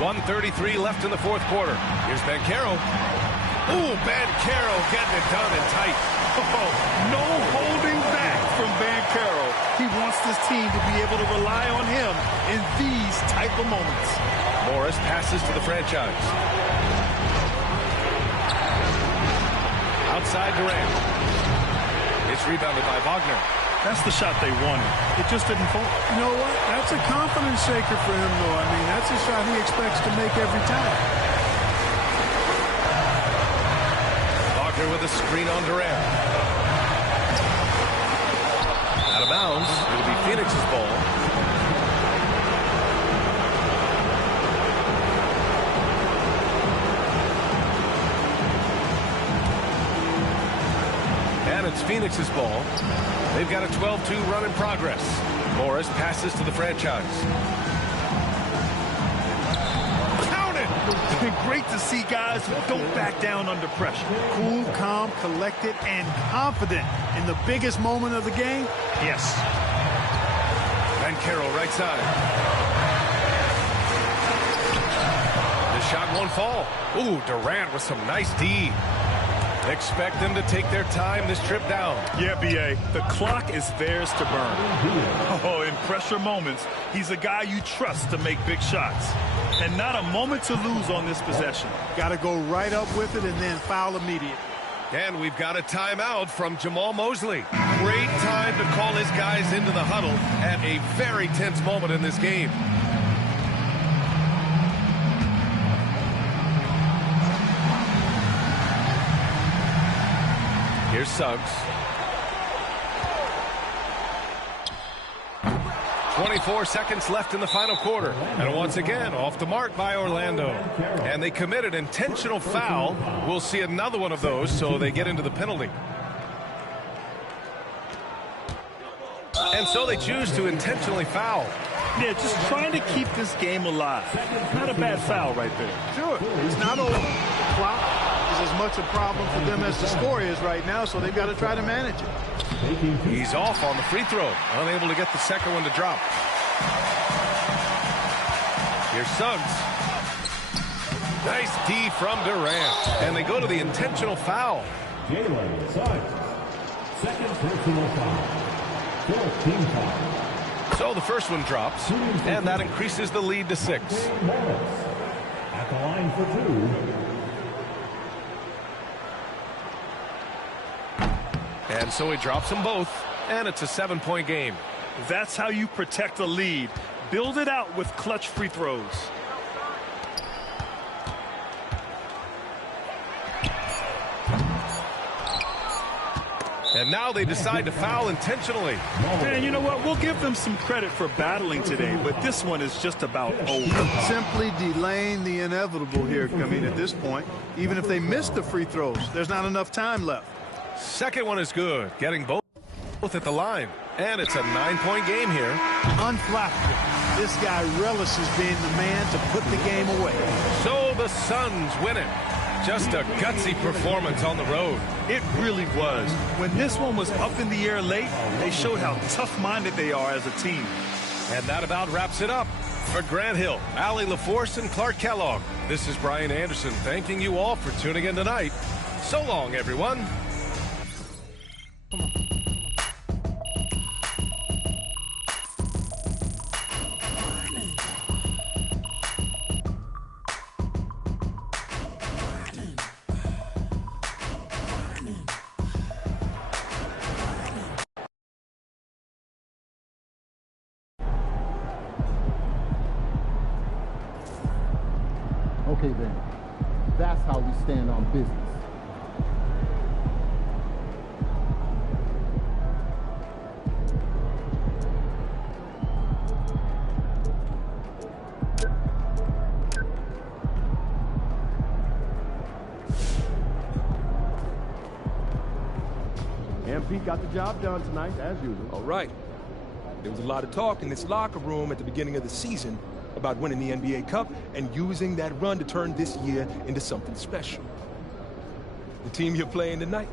.133 left in the fourth quarter. Here's Banchero. Ooh, Banchero getting it done and tight. Oh, no holding back from Banchero. He wants this team to be able to rely on him in these type of moments. Morris passes to the franchise. Outside Durant. It's rebounded by Wagner. That's the shot they wanted. It just didn't fall. You know what? That's a confidence shaker for him, though. I mean, that's a shot he expects to make every time. Wagner with a screen on Durant. Out of bounds. It'll be Phoenix's ball. And it's Phoenix's ball. They've got a 12-2 run in progress. Morris passes to the franchise. Count it! great to see guys who don't back down under pressure. Cool, calm, collected, and confident in the biggest moment of the game. Yes. And Carroll right side. The shot won't fall. Ooh, Durant with some nice D. Expect them to take their time this trip down. Yeah, B.A., the clock is theirs to burn. Oh, in pressure moments, he's a guy you trust to make big shots. And not a moment to lose on this possession. Got to go right up with it and then foul immediately. And we've got a timeout from Jamal Mosley. Great time to call his guys into the huddle at a very tense moment in this game. Here's Suggs. 24 seconds left in the final quarter. And once again, off the mark by Orlando. And they committed intentional foul. We'll see another one of those, so they get into the penalty. And so they choose to intentionally foul. Yeah, just trying to keep this game alive. Not a bad foul right there. Sure, it's not over. The clock is as much a problem for them as the score is right now, so they've got to try to manage it. He's off on the free throw, unable to get the second one to drop. Here's Suggs. Nice D from Durant. And they go to the intentional foul. Jalen Suggs. Second personal foul. 4th team foul. So the first one drops, and that increases the lead to 6. At the line for 2. And so he drops them both, and it's a 7-point game. That's how you protect a lead. Build it out with clutch free throws. And now they decide to foul intentionally. And you know what? We'll give them some credit for battling today, but this one is just about over. Simply delaying the inevitable here. I mean, at this point, even if they miss the free throws, there's not enough time left. Second one is good, getting both at the line. And it's a 9-point game here. Unflappable. This guy relishes being the man to put the game away. So the Suns win it. Just a gutsy performance on the road. It really was. When this one was up in the air late, they showed how tough-minded they are as a team. And that about wraps it up. For Grant Hill, Allie LaForce, and Clark Kellogg, this is Brian Anderson thanking you all for tuning in tonight. So long, everyone. Okay then, that's how we stand on business. MP got the job done tonight, as usual. All right. There was a lot of talk in this locker room at the beginning of the season about winning the NBA Cup and using that run to turn this year into something special. The team you're playing tonight,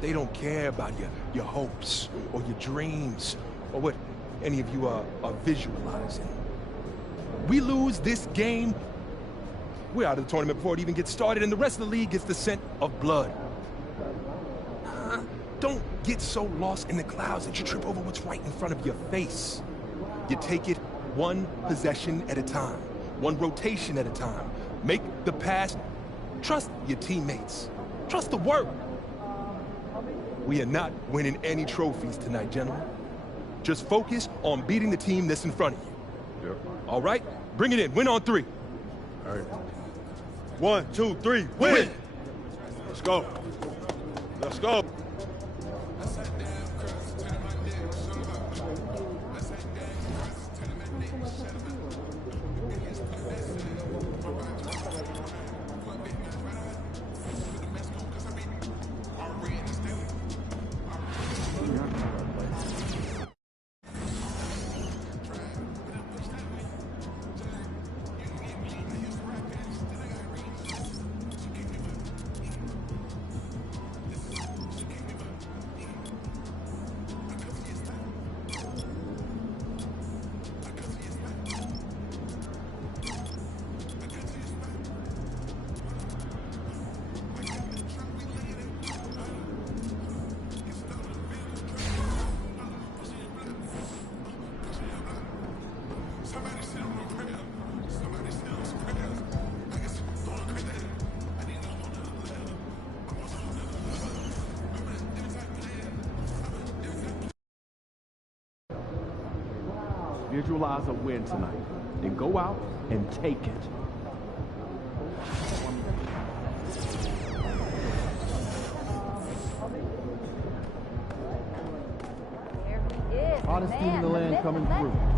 they don't care about your hopes or your dreams or what any of you are visualizing. We lose this game, we're out of the tournament before it even gets started, and the rest of the league gets the scent of blood. Don't get so lost in the clouds that you trip over what's right in front of your face. You take it one possession at a time, one rotation at a time. Make the pass. Trust your teammates. Trust the work. We are not winning any trophies tonight, gentlemen. Just focus on beating the team that's in front of you. Yep. All right? Bring it in. Win on 3. All right. 1, 2, 3, win! Let's go. Let's go. visualize a win tonight. Then go out and take it. Hottest team in the land coming through.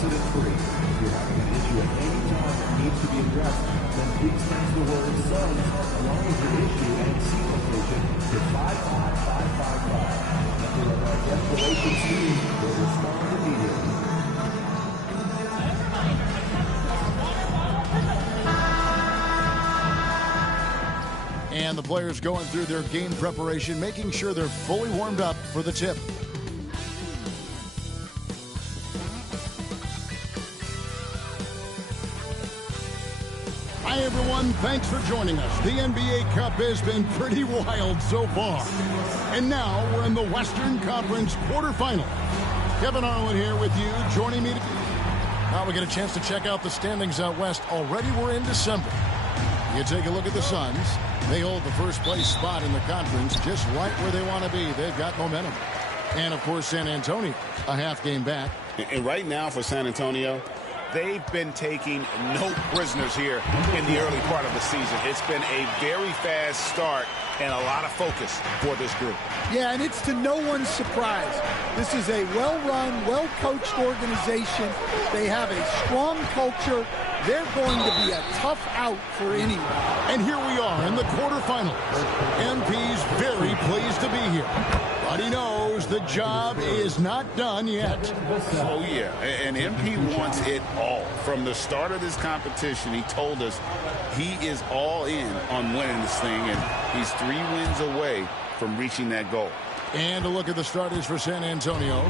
incident-free. If you're having an issue at any time that needs to be addressed, then please text the word SUNS along with your issue and seat location to 55555. Member of our guest relations team will respond immediately. And the players going through their game preparation, making sure they're fully warmed up for the tip. Hi, everyone. Thanks for joining us. The NBA Cup has been pretty wild so far. And now we're in the Western Conference quarterfinal. Kevin Harlan here with you, joining me. Now we get a chance to check out the standings out west. Already we're in December. You take a look at the Suns. They hold the first place spot in the conference just right where they want to be. They've got momentum. And, of course, San Antonio, a half game back. And right now for San Antonio, they've been taking no prisoners here in the early part of the season. It's been a very fast start and a lot of focus for this group. Yeah, and it's to no one's surprise. This is a well-run, well-coached organization. They have a strong culture. They're going to be a tough out for anyone. And here we are in the quarterfinals. MP's very pleased to be here. But he knows the job is not done yet. Oh, yeah. And MP wants it all. From the start of this competition, he told us he is all in on winning this thing, and he's 3 wins away from reaching that goal. And a look at the starters for San Antonio.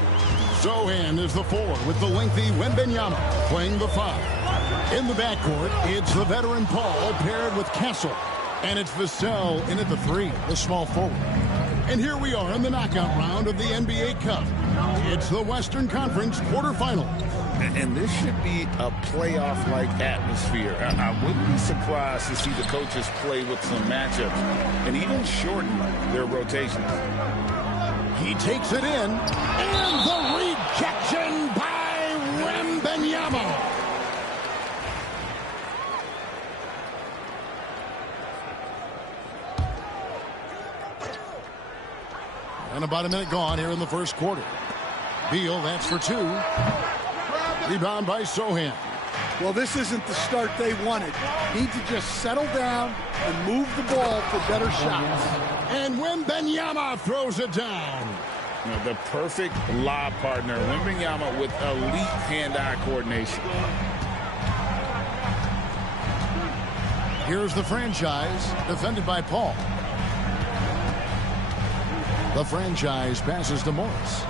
Sochan is the 4 with the lengthy Wembanyama playing the 5. In the backcourt, it's the veteran Paul paired with Castle. And it's Vassell in at the 3, the small forward. And here we are in the knockout round of the NBA Cup. It's the Western Conference quarterfinal. And this should be a playoff-like atmosphere. I wouldn't be surprised to see the coaches play with some matchups and even shorten their rotations. He takes it in, and the rejection by Wembanyama. And about a minute gone here in the first quarter. Beal, that's for 2. Rebound by Sochan. Well, this isn't the start they wanted. Need to just settle down and move the ball for better shots. And Wembanyama throws it down. You know, the perfect lob partner. Wembanyama with elite hand-eye coordination. Here's the franchise, defended by Paul. The franchise passes to Morris.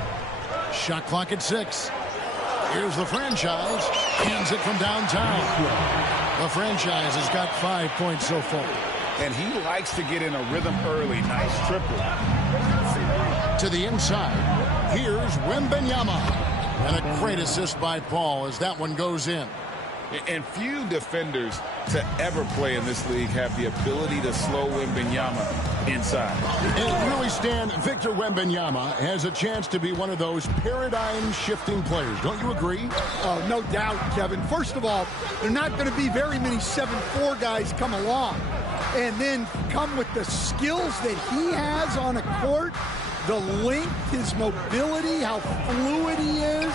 Shot clock at 6. Here's the franchise. Hands it from downtown. The franchise has got 5 points so far. And he likes to get in a rhythm early. Nice triple. To the inside. Here's Wembanyama. And a great assist by Paul as that one goes in. And few defenders to ever play in this league have the ability to slow Wembanyama inside. And really, Stan, Victor Wembanyama has a chance to be one of those paradigm-shifting players. Don't you agree? Oh, no doubt, Kevin. First of all, there are not going to be very many 7'4" guys come along. And then come with the skills that he has on a court, the length, his mobility, how fluid he is.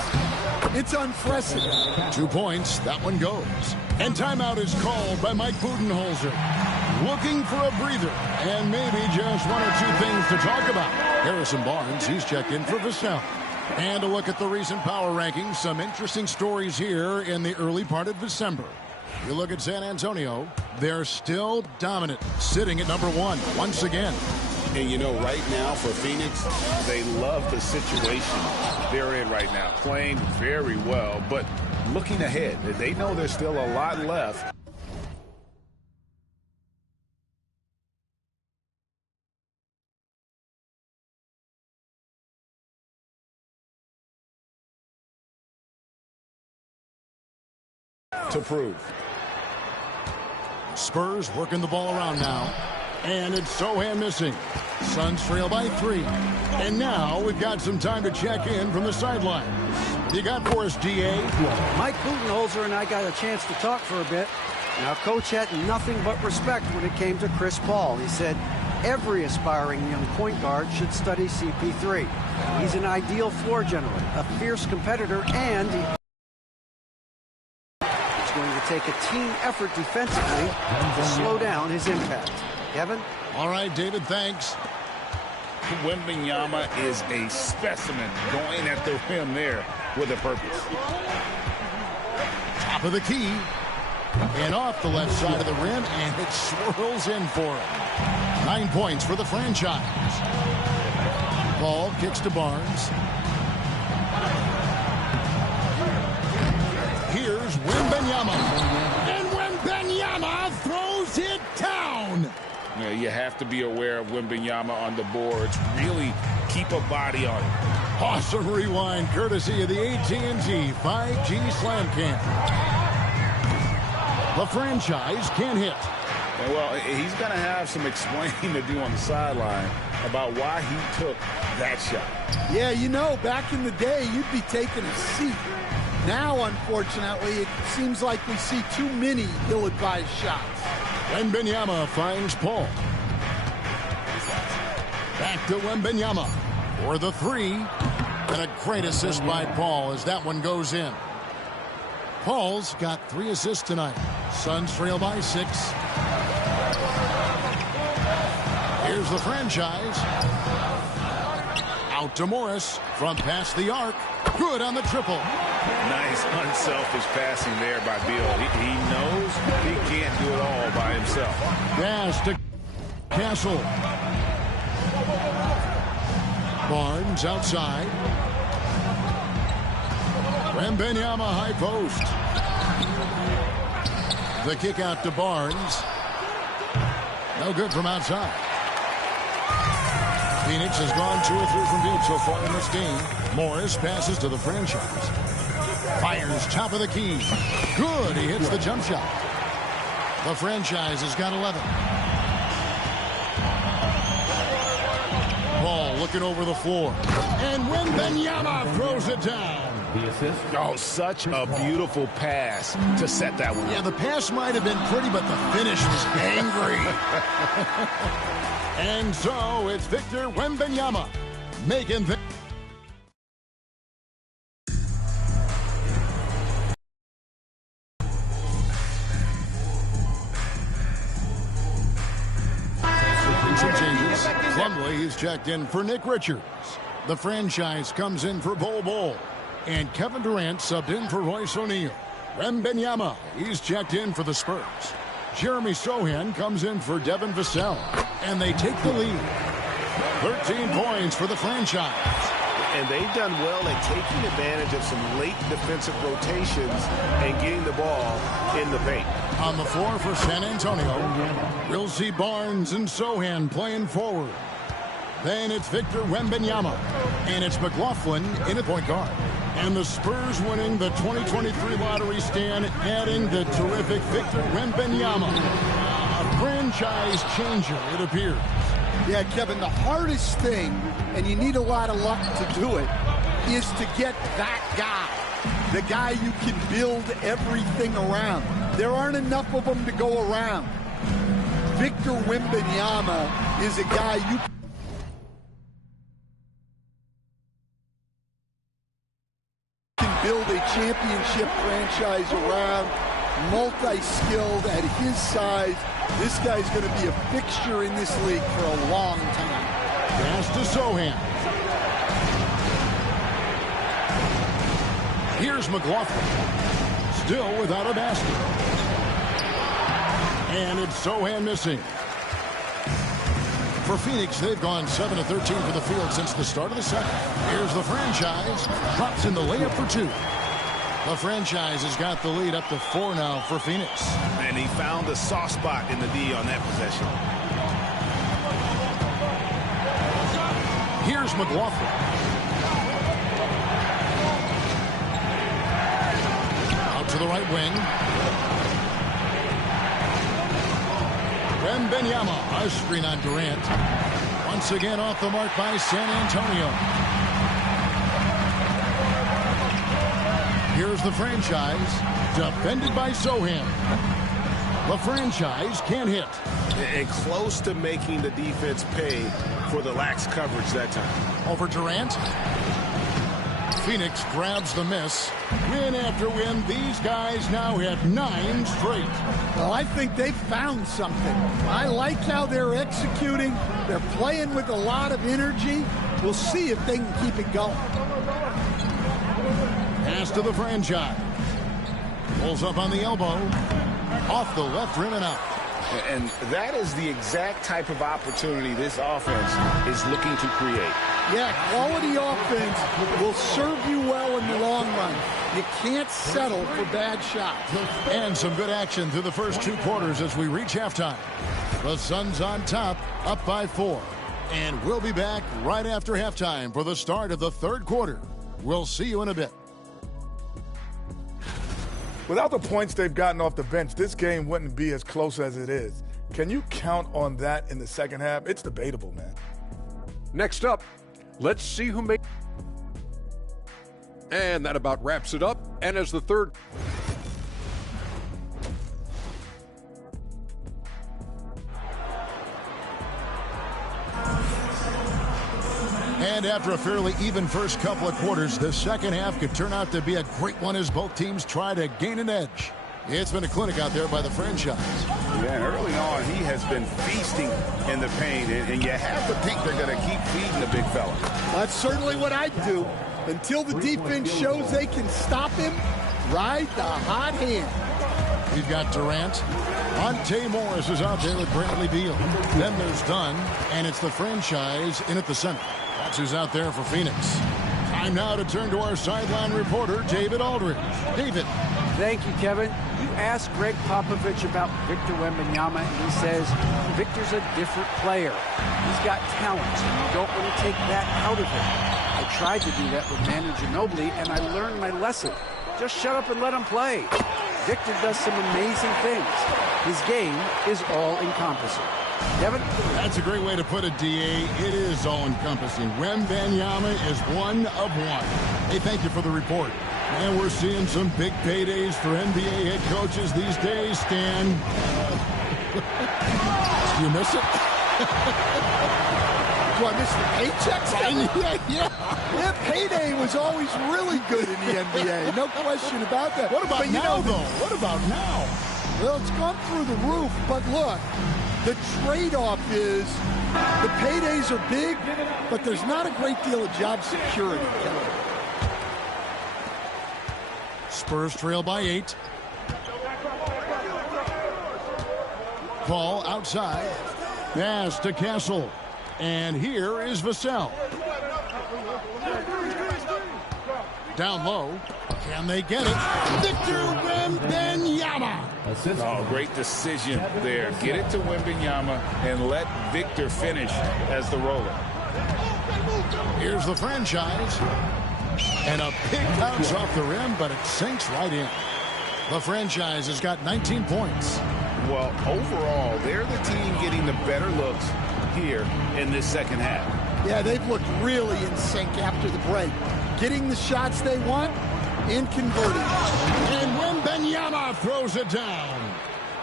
It's unprecedented. 2 points. That one goes. And timeout is called by Mike Budenholzer. Looking for a breather and maybe just 1 or 2 things to talk about. Harrison Barnes, he's checked in for Vassell. And a look at the recent power rankings. Some interesting stories here in the early part of December. You look at San Antonio, they're still dominant, sitting at number 1 once again. And, you know, right now for Phoenix, they love the situation they're in right now, playing very well. But looking ahead, they know there's still a lot left. To prove. Spurs working the ball around now. And it's Sochan missing. Suns trail by 3. And now we've got some time to check in from the sideline. You got for us, DA? Mike Budenholzer and I got a chance to talk for a bit. Now, Coach had nothing but respect when it came to Chris Paul. He said every aspiring young point guard should study CP3. He's an ideal floor general, a fierce competitor, and he going to take a team effort defensively to slow down his impact. Kevin? All right, David, thanks. Wembanyama is a specimen going at the rim there with a purpose. Top of the key. And off the left side of the rim, and it swirls in for him. 9 points for the franchise. Ball kicks to Barnes. Here's Wembanyama. And Wembanyama throws it down. Yeah, you have to be aware of Wembanyama on the boards. Really keep a body on it. Awesome rewind courtesy of the AT&T 5G Slam Cam. The franchise can't hit. Yeah, well, he's going to have some explaining to do on the sideline about why he took that shot. Yeah, you know, back in the day, you'd be taking a seat. Now, unfortunately, it seems like we see too many ill-advised shots. Wembanyama finds Paul. Back to Wembanyama for the three. And a great assist by Paul as that one goes in. Paul's got 3 assists tonight. Suns trail by 6. Here's the franchise. Out to Morris from past the arc. Good on the triple. Nice unselfish passing there by Beal. He knows he can't do it all by himself. Pass to Castle. Barnes outside. Wembanyama high post. The kick out to Barnes. No good from outside. Phoenix has gone 2 or 3 from deep so far in this game. Morris passes to the franchise. Fires top of the key. Good. He hits the jump shot. The franchise has got 11. Ball looking over the floor. And Wembanyama throws it down. The assist. Oh, such a beautiful pass to set that one. Yeah, the pass might have been pretty, but the finish was angry. And so it's Victor Wembanyama making the some changes. Plumlee is checked in for Nick Richards. The franchise comes in for Bol Bol. And Kevin Durant subbed in for Royce O'Neal. Wembanyama, he's checked in for the Spurs. Jeremy Sohan comes in for Devin Vassell. And they take the lead. 13 points for the franchise. And they've done well at taking advantage of some late defensive rotations and getting the ball in the paint. On the floor for San Antonio, we'll see Barnes and Sohan playing forward. Then it's Victor Wembanyama. And it's McLaughlin in at point guard. And the Spurs winning the 2023 lottery stand, adding the terrific Victor Wembanyama. A franchise changer, it appears. Yeah, Kevin, the hardest thing, and you need a lot of luck to do it, is to get that guy. The guy you can build everything around. There aren't enough of them to go around. Victor Wembanyama is a guy you build a championship franchise around, multi-skilled at his size. This guy's going to be a fixture in this league for a long time. Pass to Sohan. Here's McLaughlin. Still without a basket. And it's Sohan missing. For Phoenix, they've gone 7 of 13 for the field since the start of the second. Here's the franchise. Drops in the layup for 2. The franchise has got the lead up to 4 now for Phoenix. And he found the soft spot in the D on that possession. Here's McLaughlin. Out to the right wing. Wembanyama, a screen on Durant. Once again off the mark by San Antonio. Here's the franchise, defended by Sohan. The franchise can't hit. And close to making the defense pay for the lax coverage that time. Over Durant. Phoenix grabs the miss. Win after win, these guys now have 9 straight. Well, I think they've found something. I like how they're executing. They're playing with a lot of energy. We'll see if they can keep it going. Pass to the franchise. Pulls up on the elbow. Off the left rim and out. And that is the exact type of opportunity this offense is looking to create. Yeah, quality offense will serve you well in the long run. You can't settle for bad shots. And some good action through the first 2 quarters as we reach halftime. The Suns on top, up by 4. And we'll be back right after halftime for the start of the 3rd quarter. We'll see you in a bit. Without the points they've gotten off the bench, this game wouldn't be as close as it is. Can you count on that in the second half? It's debatable, man. Next up, let's see who made. And that about wraps it up. And as the third. And after a fairly even first couple of quarters, the second half could turn out to be a great one as both teams try to gain an edge. It's been a clinic out there by the franchise. Yeah, early on, he has been feasting in the paint, and you have to think they're going to keep feeding the big fella. That's certainly what I'd do. Until the defense shows they can stop him, ride the hot hand. We've got Durant. Monte Morris is out there with Bradley Beal. Then there's Dunn, and it's the franchise in at the center. That's who's out there for Phoenix. Time now to turn to our sideline reporter, David Aldridge. David. Thank you, Kevin. You asked Greg Popovich about Victor Wembanyama, and he says Victor's a different player. He's got talent. You don't want to take that out of him. I tried to do that with Manu Ginobili, and I learned my lesson. Just shut up and let him play. Victor does some amazing things. His game is all-encompassing. Kevin? That's a great way to put it, D.A. It is all-encompassing. Wembanyama is one of one. Hey, thank you for the report. And we're seeing some big paydays for NBA head coaches these days, Stan. You miss it? Do I miss the paychecks? Yeah, payday was always really good in the NBA. No question about that. What about now, though? What about now? Well, it's gone through the roof, but look, the trade-off is the paydays are big, but there's not a great deal of job security. Spurs trail by 8. Paul outside. Pass to Castle. And here is Vassell. Down low. Can they get it? Victor Wembanyama. Oh, great decision there. Get it to Wembanyama and let Victor finish as the roller. Here's the franchise. And a big bounce off the rim, but it sinks right in. The franchise has got 19 points. Well, overall, they're the team getting the better looks here in this second half. Yeah, they've looked really in sync after the break. Getting the shots they want and converting. And Wembanyama throws it down.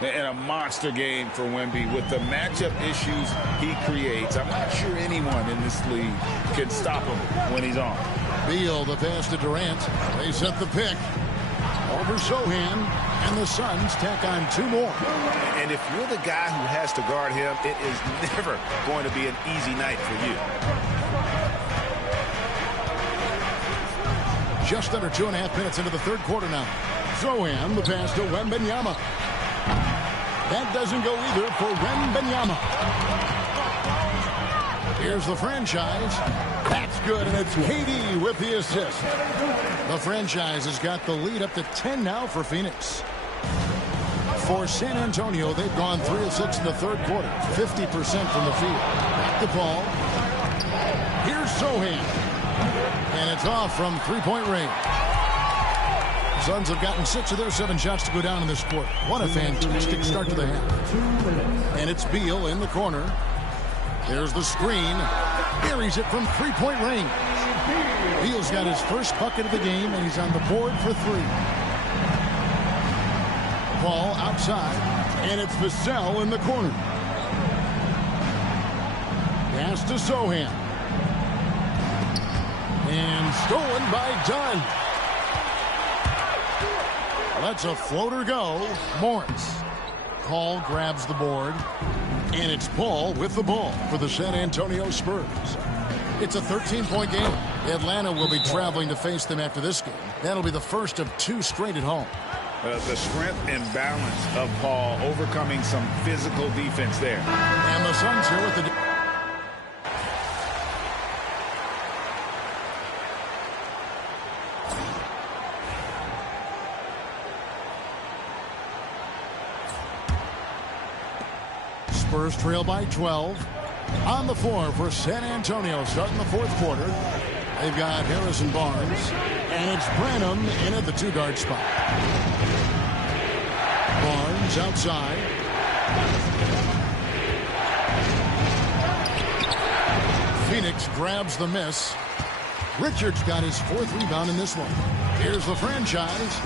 And a monster game for Wemby with the matchup issues he creates. I'm not sure anyone in this league can stop him when he's on. Beal, the pass to Durant. They set the pick. Over Sohan, and the Suns tack on 2 more. And if you're the guy who has to guard him, it is never going to be an easy night for you. Just under 2.5 minutes into the 3rd quarter now. Sohan, the pass to Wembanyama. That doesn't go either for Wembanyama. Here's the franchise. That's good, and it's KD with the assist. The franchise has got the lead up to 10 now for Phoenix. For San Antonio, they've gone 3 of 6 in the 3rd quarter, 50% from the field. Back to Paul. Here's Sohan. And it's off from 3-point range. Suns have gotten 6 of their 7 shots to go down in this quarter. What a fantastic start to the half. And it's Beal in the corner. There's the screen. Buries it from 3-point range. Beal's got his first bucket of the game, and he's on the board for 3. Paul outside, and it's Vassell in the corner. Pass to Sohan. And stolen by Dunn. Lets a floater go. Morris. Call grabs the board. And it's Paul with the ball for the San Antonio Spurs. It's a 13-point game. Atlanta will be traveling to face them after this game. That'll be the first of 2 straight at home. The strength and balance of Paul overcoming some physical defense there. And the Suns here with the... Spurs trail by 12. On the floor for San Antonio starting the 4th quarter. They've got Harrison Barnes. And it's Branham in at the 2-guard spot. Barnes outside. Phoenix grabs the miss. Richards got his 4th rebound in this one. Here's the franchise.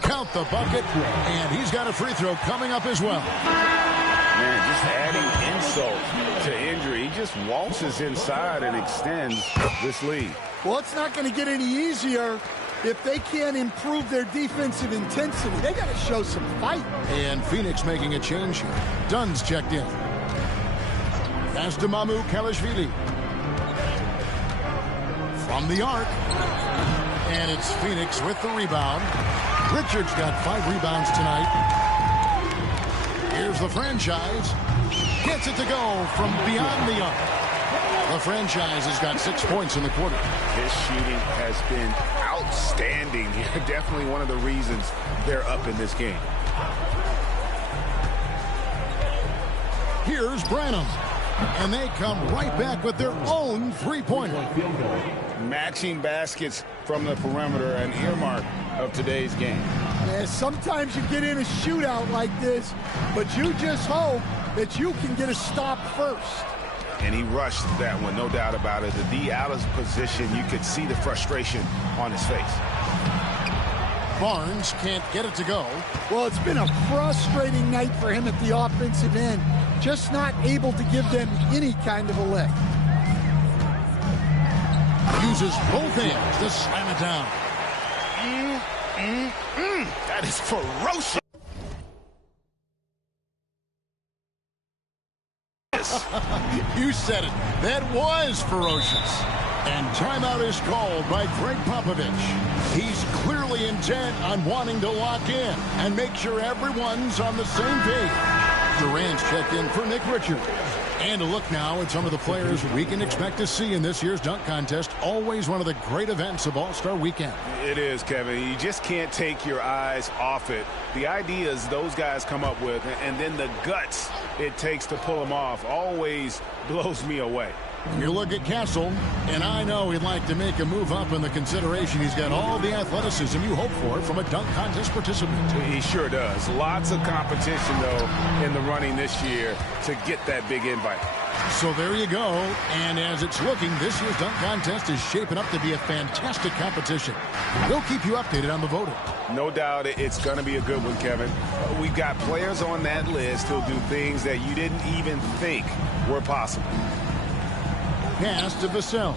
Count the bucket, and he's got a free throw coming up as well. Man, just adding insult to injury. He just waltzes inside and extends this lead. Well, it's not going to get any easier if they can't improve their defensive intensity. They got to show some fight. And Phoenix making a change here. Dunn's checked in. Pass to Mamu Kalashvili. From the arc. And it's Phoenix with the rebound. Richards got 5 rebounds tonight. Here's the franchise. Gets it to go from beyond the arc. The franchise has got 6 points in the quarter. His shooting has been outstanding. Definitely one of the reasons they're up in this game. Here's Branham. And they come right back with their own 3-pointer. Matching baskets from the perimeter, an earmark of today's game. Yeah, sometimes you get in a shootout like this, but you just hope that you can get a stop first. And he rushed that one, no doubt about it. The D out of position, you could see the frustration on his face. Barnes can't get it to go. Well, it's been a frustrating night for him at the offensive end. Just not able to give them any kind of a lick. Uses both hands to slam it down. That is ferocious. You said it. That was ferocious. And timeout is called by Greg Popovich. He's clearly intent on wanting to lock in and make sure everyone's on the same page. Durant's checked in for Nick Richards. And a look now at some of the players we can expect to see in this year's dunk contest. Always one of the great events of All-Star Weekend. It is, Kevin. You just can't take your eyes off it. The ideas those guys come up with, and then the guts it takes to pull them off, always blows me away. You look at Castle, and I know he'd like to make a move up in the consideration. He's got all the athleticism you hope for from a dunk contest participant. He sure does. Lots of competition, though, in the running this year to get that big invite. So there you go. And as it's looking, this year's dunk contest is shaping up to be a fantastic competition. We'll keep you updated on the voting. No doubt it's going to be a good one, Kevin. We've got players on that list who'll do things that you didn't even think were possible. Pass to Vassell.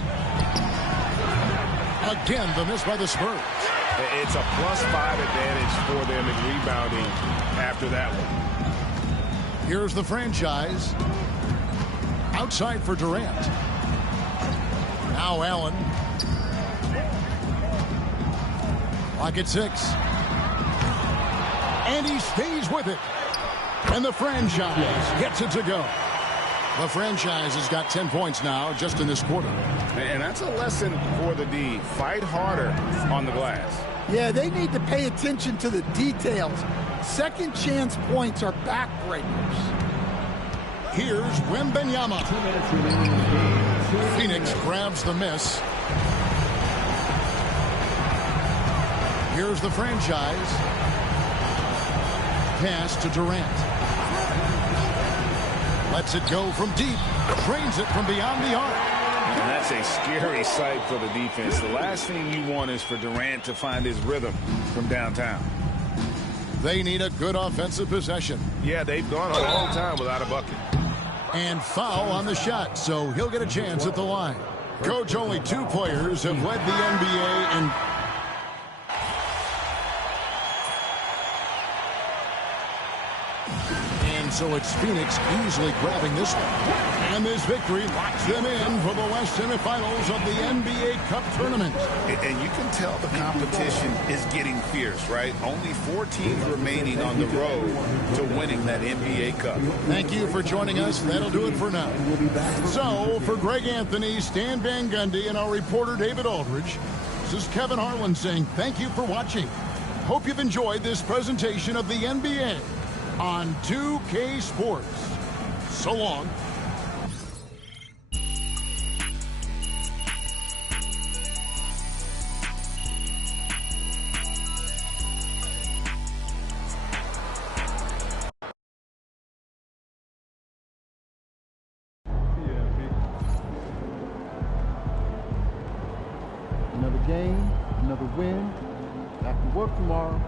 Again, the miss by the Spurs. It's a +5 advantage for them in rebounding after that one. Here's the franchise. Outside for Durant. Now Allen. Clock at 6. And he stays with it. And the franchise gets it to go. The franchise has got 10 points now just in this quarter. And that's a lesson for the D. Fight harder on the glass. Yeah, they need to pay attention to the details. Second chance points are backbreakers. Here's Wembanyama. Phoenix grabs the miss. Here's the franchise. Pass to Durant. Lets it go from deep. Trains it from beyond the arc. And that's a scary sight for the defense. The last thing you want is for Durant to find his rhythm from downtown. They need a good offensive possession. Yeah, they've gone a long time without a bucket. And foul on the shot, so he'll get a chance at the line. Coach, only 2 players have led the NBA in... And so it's Phoenix easily grabbing this one. And this victory locks them in for the West semifinals of the NBA Cup tournament. And you can tell the competition is getting fierce, right? Only 4 teams remaining on the road to winning that NBA Cup. Thank you for joining us. That'll do it for now. So, for Greg Anthony, Stan Van Gundy, and our reporter David Aldridge, this is Kevin Harlan saying thank you for watching. Hope you've enjoyed this presentation of the NBA on 2K Sports. So long. Another game, another win. Back to work tomorrow.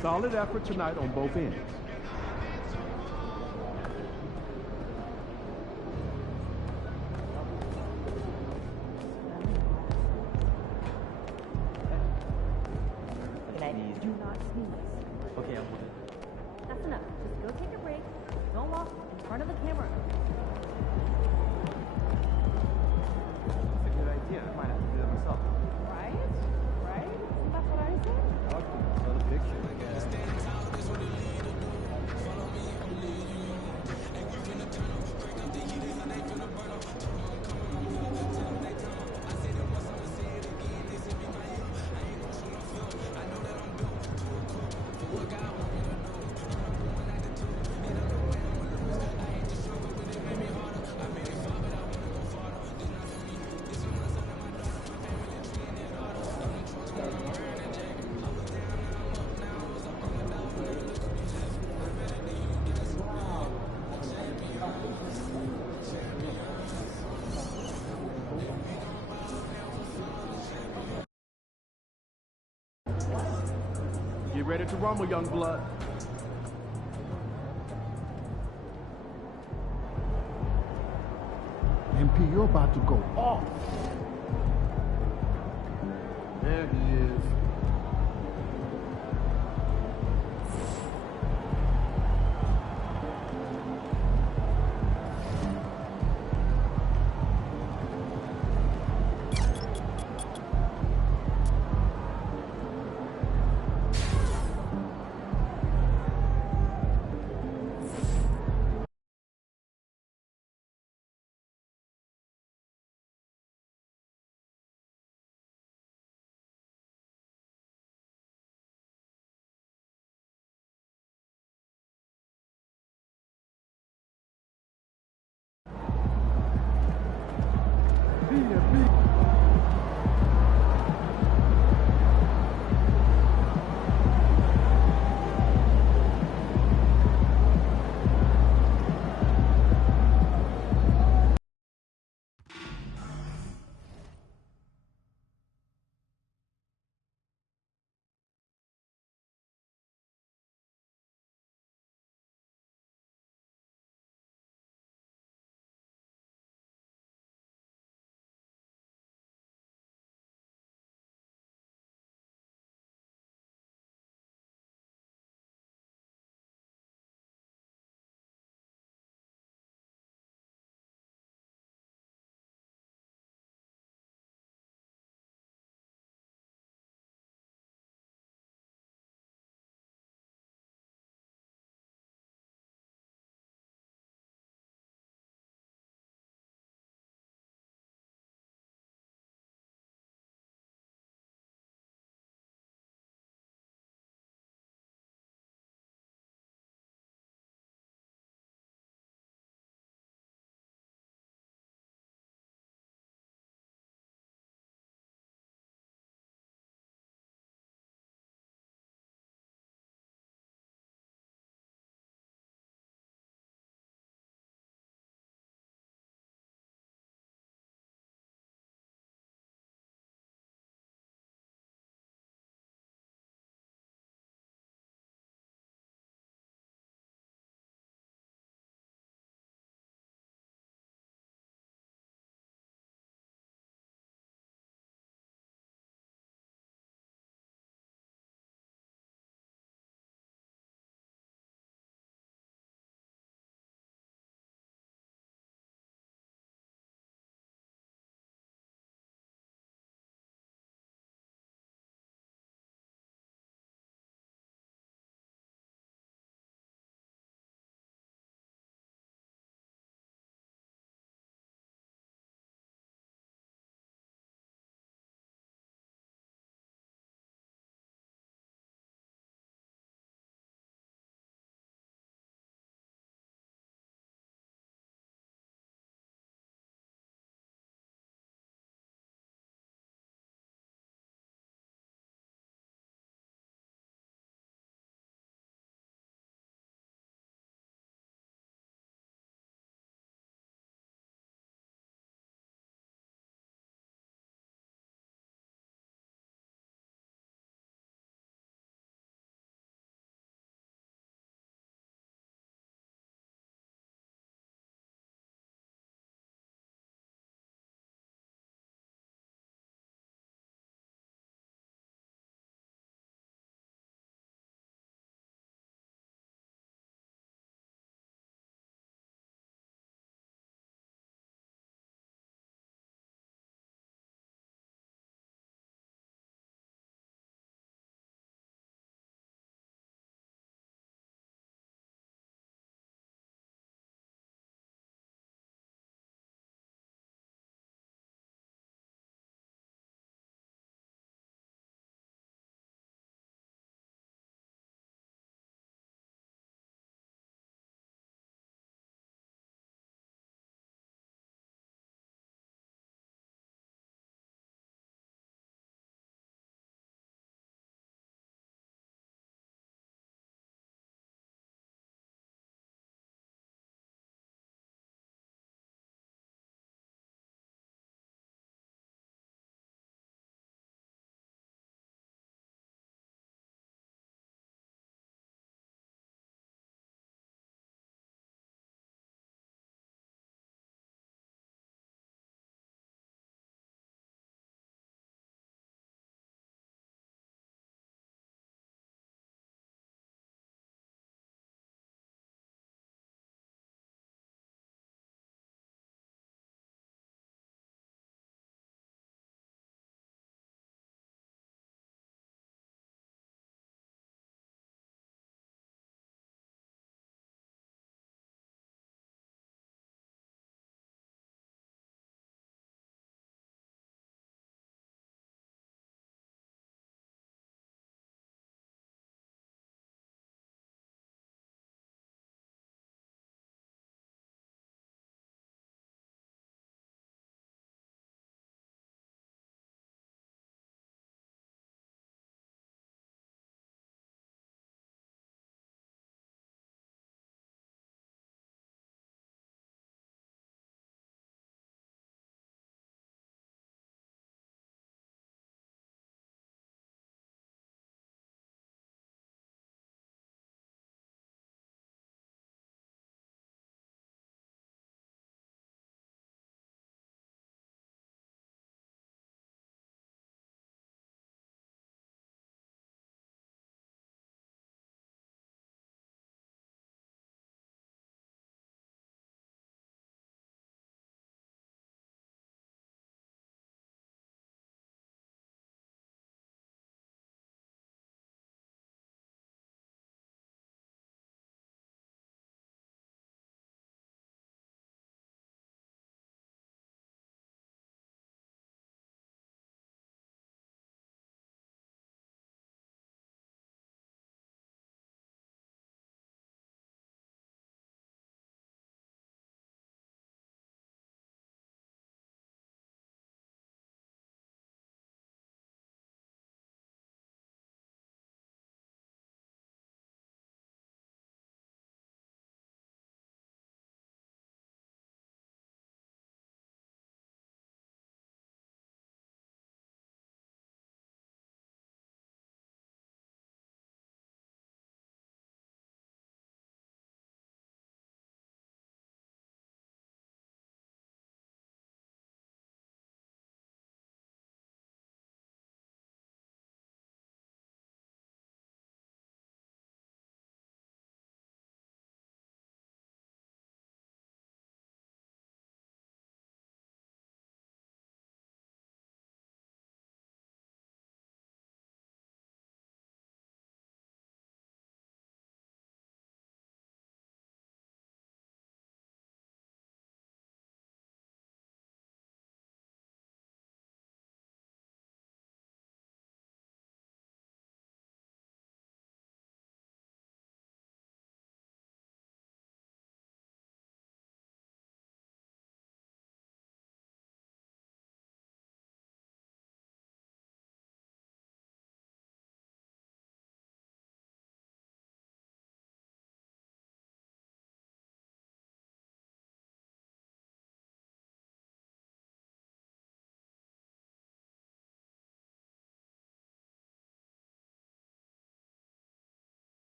Solid effort tonight on both ends. Do not sneeze. Okay, I'm with it. That's enough. Just go take a break. Don't walk in front of the camera. That's a good idea. I might have to do that myself. Right? Right? Isn't that what I said? Another picture, I guess. Get ready to rumble, young blood. MP, you're about to go off. There he is.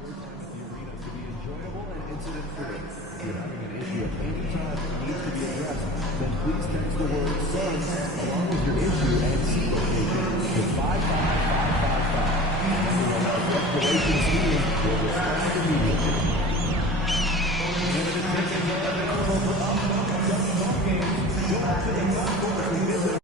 If you're having an issue at any time that needs to be addressed, then please text the word SUNS along with your issue and seat location to 55555. And everyone at the Restoration Team will respond immediately. And the tickets are available for upcoming ball games. Go out to the concourse and visit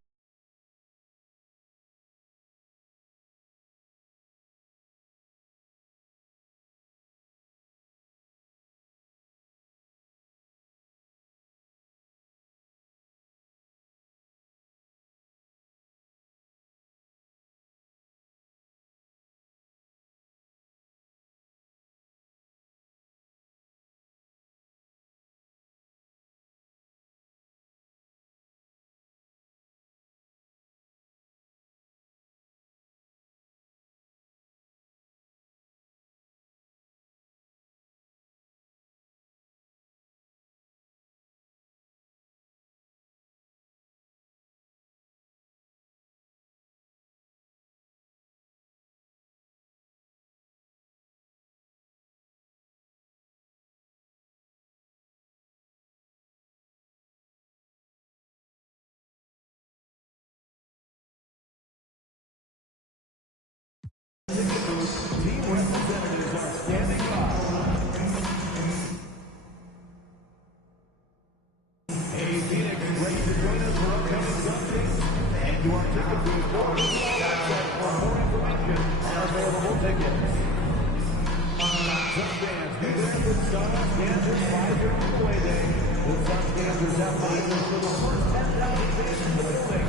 team representatives are standing by. Hey, Phoenix, ready to join us for upcoming Sundays? And to our ticket booth for more information on available tickets. Sun-Fans, be there with Sun Kansas 5-0 away day. The Sun-Kansers have finals for the first 10,000 fans in the building.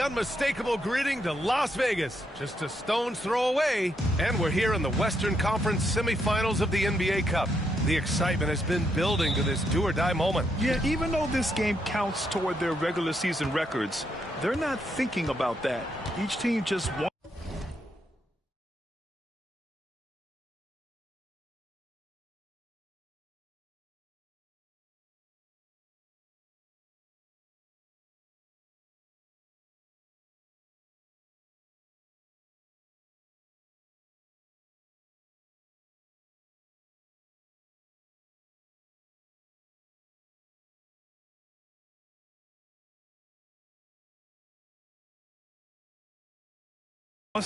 the unmistakable greeting to Las Vegas. Just a stone's throw away. And we're here in the Western Conference semifinals of the NBA Cup. The excitement has been building to this do-or-die moment. Yeah, even though this game counts toward their regular season records, they're not thinking about that. Each team just wants.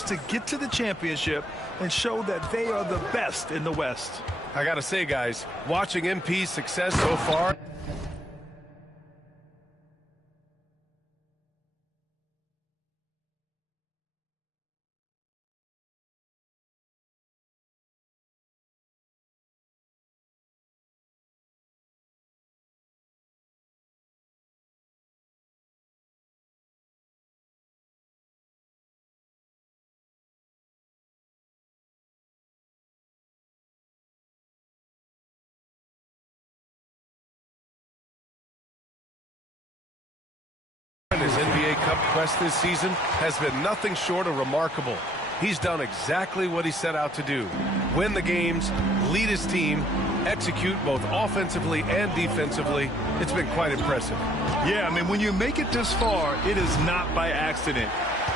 To get to the championship and show that they are the best in the West. I gotta say, guys, watching MP's success so far. His NBA Cup quest this season has been nothing short of remarkable. He's done exactly what he set out to do. Win the games, lead his team, execute both offensively and defensively. It's been quite impressive. Yeah, I mean, when you make it this far, it is not by accident.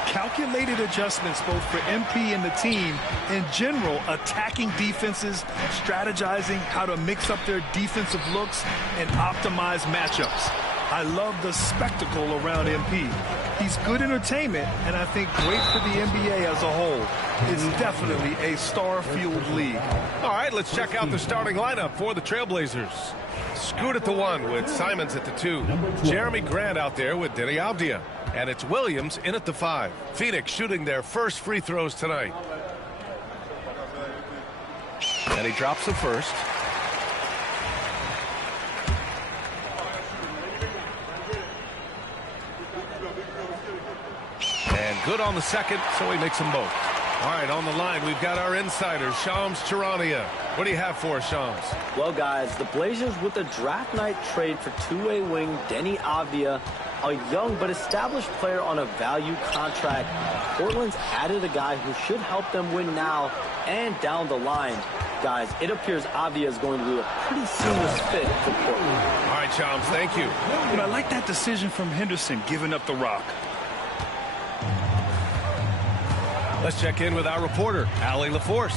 Calculated adjustments both for MP and the team. In general, attacking defenses, strategizing how to mix up their defensive looks, and optimize matchups. I love the spectacle around MP. He's good entertainment, and I think great for the NBA as a whole. It's definitely a star-fueled league. All right, let's check out the starting lineup for the Trailblazers. Scoot at the 1 with Simons at the 2. Jeremy Grant out there with Denny Avdia. And it's Williams in at the 5. Phoenix shooting their first free throws tonight. And he drops the first. And good on the second, so he makes them both. All right, on the line, we've got our insider, Shams Charania. What do you have for us, Shams? Well, guys, the Blazers with a draft night trade for two-way wing Denny Avdia, a young but established player on a value contract. Portland's added a guy who should help them win now and down the line. Guys, it appears Avdia is going to be a pretty seamless fit for Portland. All right, Shams, thank you. I like that decision from Henderson, giving up the rock. Let's check in with our reporter, Allie LaForce.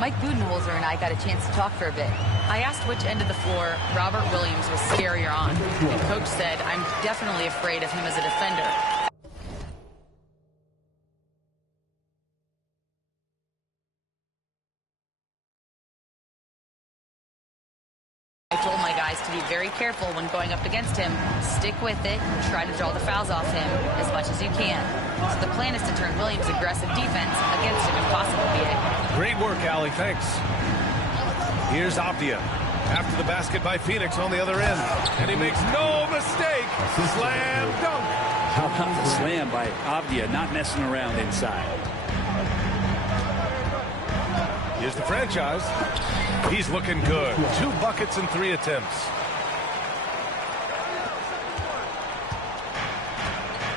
Mike Budenholzer and I got a chance to talk for a bit. I asked which end of the floor Robert Williams was scarier on. And Coach said, I'm definitely afraid of him as a defender. I told my guys to be very careful when going up against him. Stick with it, try to draw the fouls off him as much as you can. So the plan is to turn Williams' aggressive defense against him if possible, BA. Great work, Allie. Thanks. Here's Avdia. After the basket by Phoenix on the other end. And he makes no mistake. Slam dunk. How about the slam by Avdia, not messing around inside. Here's the franchise. He's looking good. 2 buckets and 3 attempts.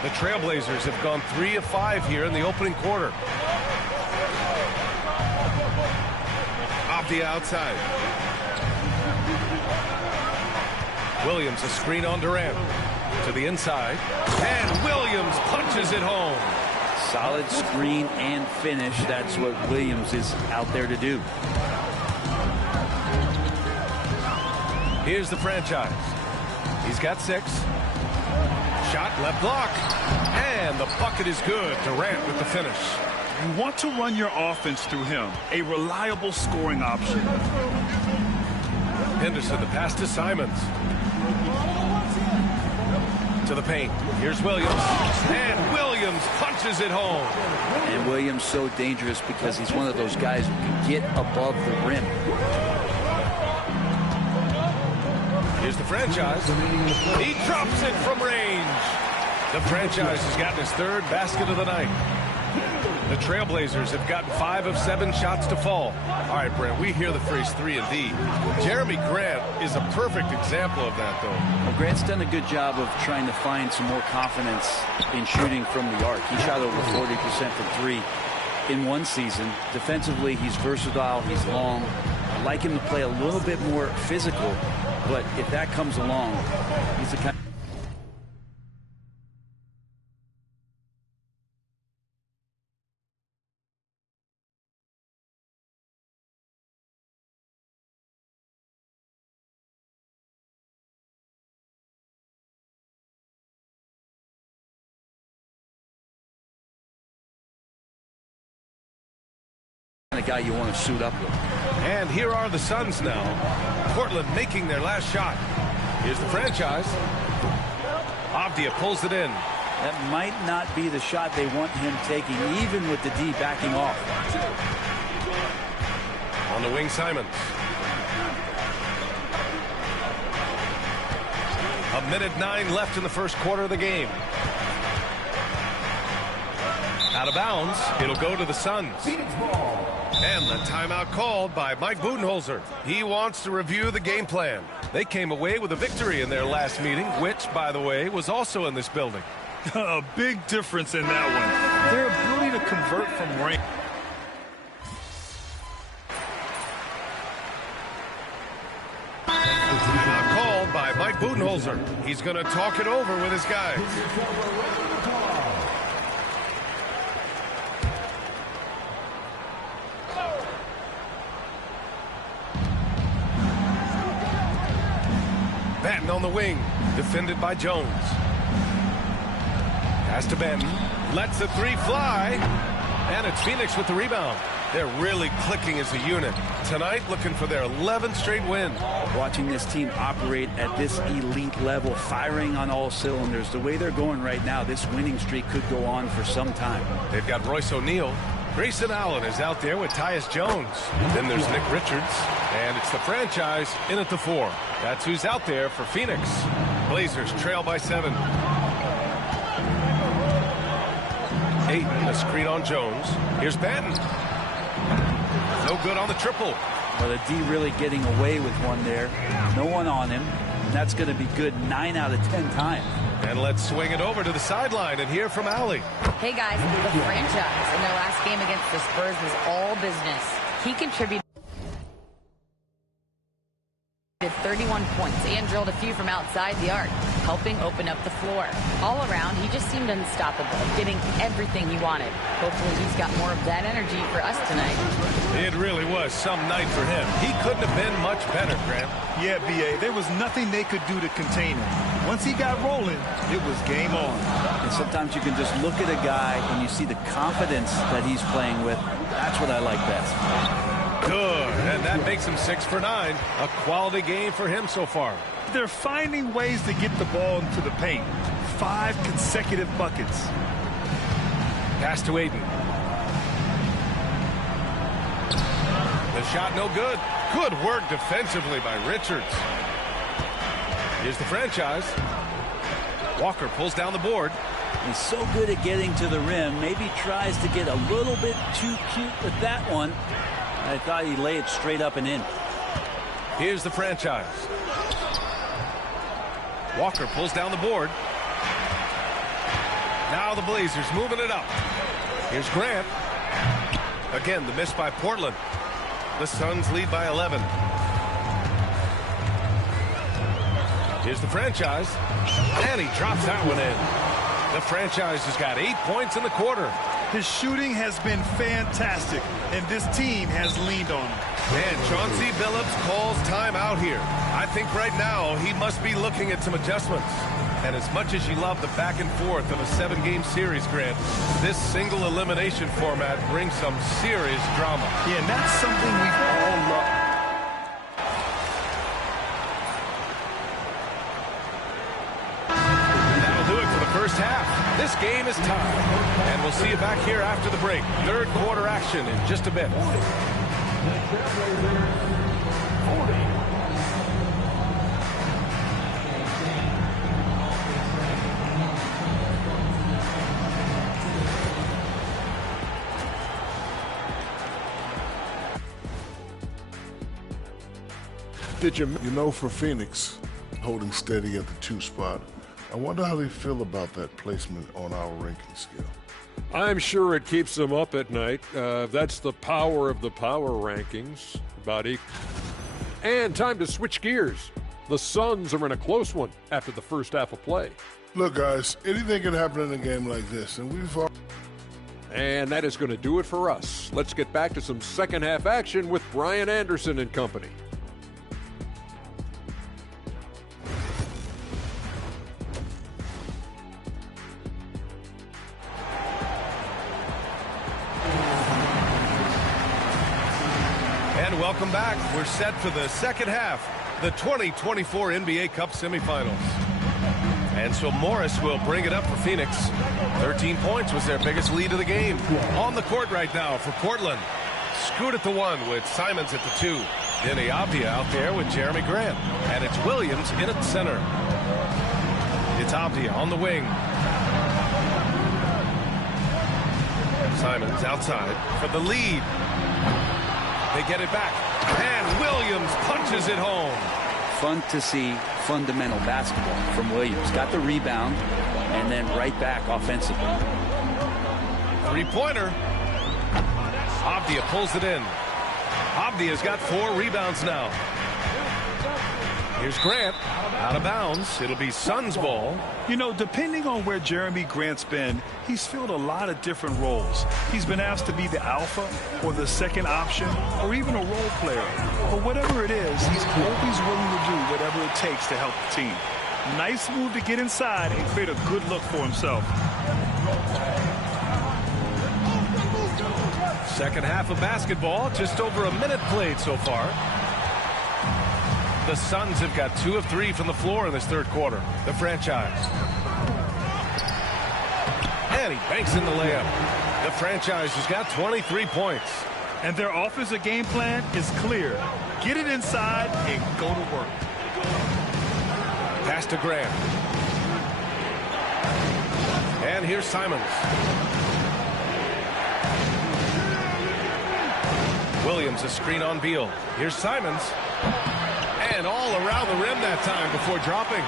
The Trailblazers have gone 3 of 5 here in the opening quarter. Avdia outside. Williams a screen on Durant. To the inside. And Williams punches it home. Solid screen and finish. That's what Williams is out there to do. Here's the franchise. He's got 6. Shot left block. And the bucket is good. Durant with the finish. You want to run your offense through him. A reliable scoring option. Henderson, the pass to Simons. To the paint. Here's Williams. And Williams punches it home. And Williams so dangerous because he's one of those guys who can get above the rim. Here's the franchise. He drops it from range. The franchise has gotten his third basket of the night. The Trailblazers have gotten 5 of 7 shots to fall. All right, Brent, we hear the phrase 3 and D. Jeremy Grant is a perfect example of that, though. Well, Grant's done a good job of trying to find some more confidence in shooting from the arc. He shot over 40% from 3 in one season. Defensively, he's versatile, he's long. I like him to play a little bit more physical, but if that comes along, he's the kind of guy you want to suit up with. And here are the Suns now. Portland making their last shot. Here's the franchise. Avdia pulls it in. That might not be the shot they want him taking, even with the D backing off. On the wing, Simons. A minute 9 left in the first quarter of the game. Out of bounds. It'll go to the Suns. And the timeout called by Mike Budenholzer. He wants to review the game plan. They came away with a victory in their last meeting, which, by the way, was also in this building. A big difference in that one. Their ability to convert from range. Timeout called by Mike Budenholzer. He's going to talk it over with his guys. Banton on the wing, defended by Jones. Pass to Banton, lets the 3 fly, and it's Phoenix with the rebound. They're really clicking as a unit. Tonight, looking for their 11th straight win. Watching this team operate at this elite level, firing on all cylinders, the way they're going right now, this winning streak could go on for some time. They've got Royce O'Neal. Grayson Allen is out there with Tyus Jones. Then there's Nick Richards. And it's the franchise in at the 4. That's who's out there for Phoenix. Blazers trail by 7. Ayton, a screen on Jones. Here's Banton. No good on the triple. Well, the D really getting away with one there. No one on him. That's going to be good 9 out of 10 times. And let's swing it over to the sideline and hear from Allie. Hey, guys, the franchise in their last game against the Spurs was all business. He contributed 31 points and drilled a few from outside the arc, helping open up the floor. All around, he just seemed unstoppable, getting everything he wanted. Hopefully he's got more of that energy for us tonight. It really was some night for him. He couldn't have been much better, Grant. Yeah, B.A., there was nothing they could do to contain him. Once he got rolling, it was game on. And sometimes you can just look at a guy and you see the confidence that he's playing with. That's what I like best. Good, and that makes him 6 for 9. A quality game for him so far. They're finding ways to get the ball into the paint. 5 consecutive buckets. Pass to Ayton. The shot no good. Good work defensively by Richards. Here's the franchise. Walker pulls down the board. He's so good at getting to the rim. Maybe tries to get a little bit too cute with that one. I thought he'd lay it straight up and in. Here's the franchise. Walker pulls down the board. Now the Blazers moving it up. Here's Grant. Again, the miss by Portland. The Suns lead by 11. Here's the franchise. And he drops that one in. The franchise has got 8 points in the quarter. His shooting has been fantastic, and this team has leaned on him. And Chauncey Billups calls time out here. I think right now he must be looking at some adjustments. And as much as you love the back and forth of a 7-game series, Grant, this single elimination format brings some serious drama. Yeah, and that's something we all love. That'll do it for the first half. This game is tied. And we'll see you back here after the break. Third quarter action in just a bit. You know, for Phoenix, holding steady at the 2 spot, I wonder how they feel about that placement on our ranking scale. I'm sure it keeps them up at night. That's the power of the power rankings. About equal. And time to switch gears. The Suns are in a close one after the first half of play. Look, guys, anything can happen in a game like this, and And that is going to do it for us. Let's get back to some second half action with Brian Anderson and company. And welcome back. We're set for the second half, the 2024 NBA Cup semifinals. And so Morris will bring it up for Phoenix. 13 points was their biggest lead of the game. On the court right now for Portland. Scoot at the 1 with Simons at the 2. Denny Avdia out there with Jeremy Grant. And it's Williams in at center. It's Avdia on the wing. Simons outside for the lead. They get it back. And Williams punches it home. Fun to see fundamental basketball from Williams. Got the rebound and then right back offensively. 3-pointer. Avdia pulls it in. Avdia's got 4 rebounds now. Here's Grant. Out of bounds. It'll be Suns ball. You know, depending on where Jeremy Grant's been, he's filled a lot of different roles. He's been asked to be the alpha or the second option or even a role player. But whatever it is, he's always willing to do whatever it takes to help the team. Nice move to get inside and create a good look for himself. Second half of basketball, just over a minute played so far. The Suns have got 2 of 3 from the floor in this third quarter. The franchise. And he banks in the layup. The franchise has got 23 points. And their offensive game plan is clear. Get it inside and go to work. Pass to Grant. And here's Simons. Williams a screen on Beal. Here's Simons. And all around the rim that time before dropping.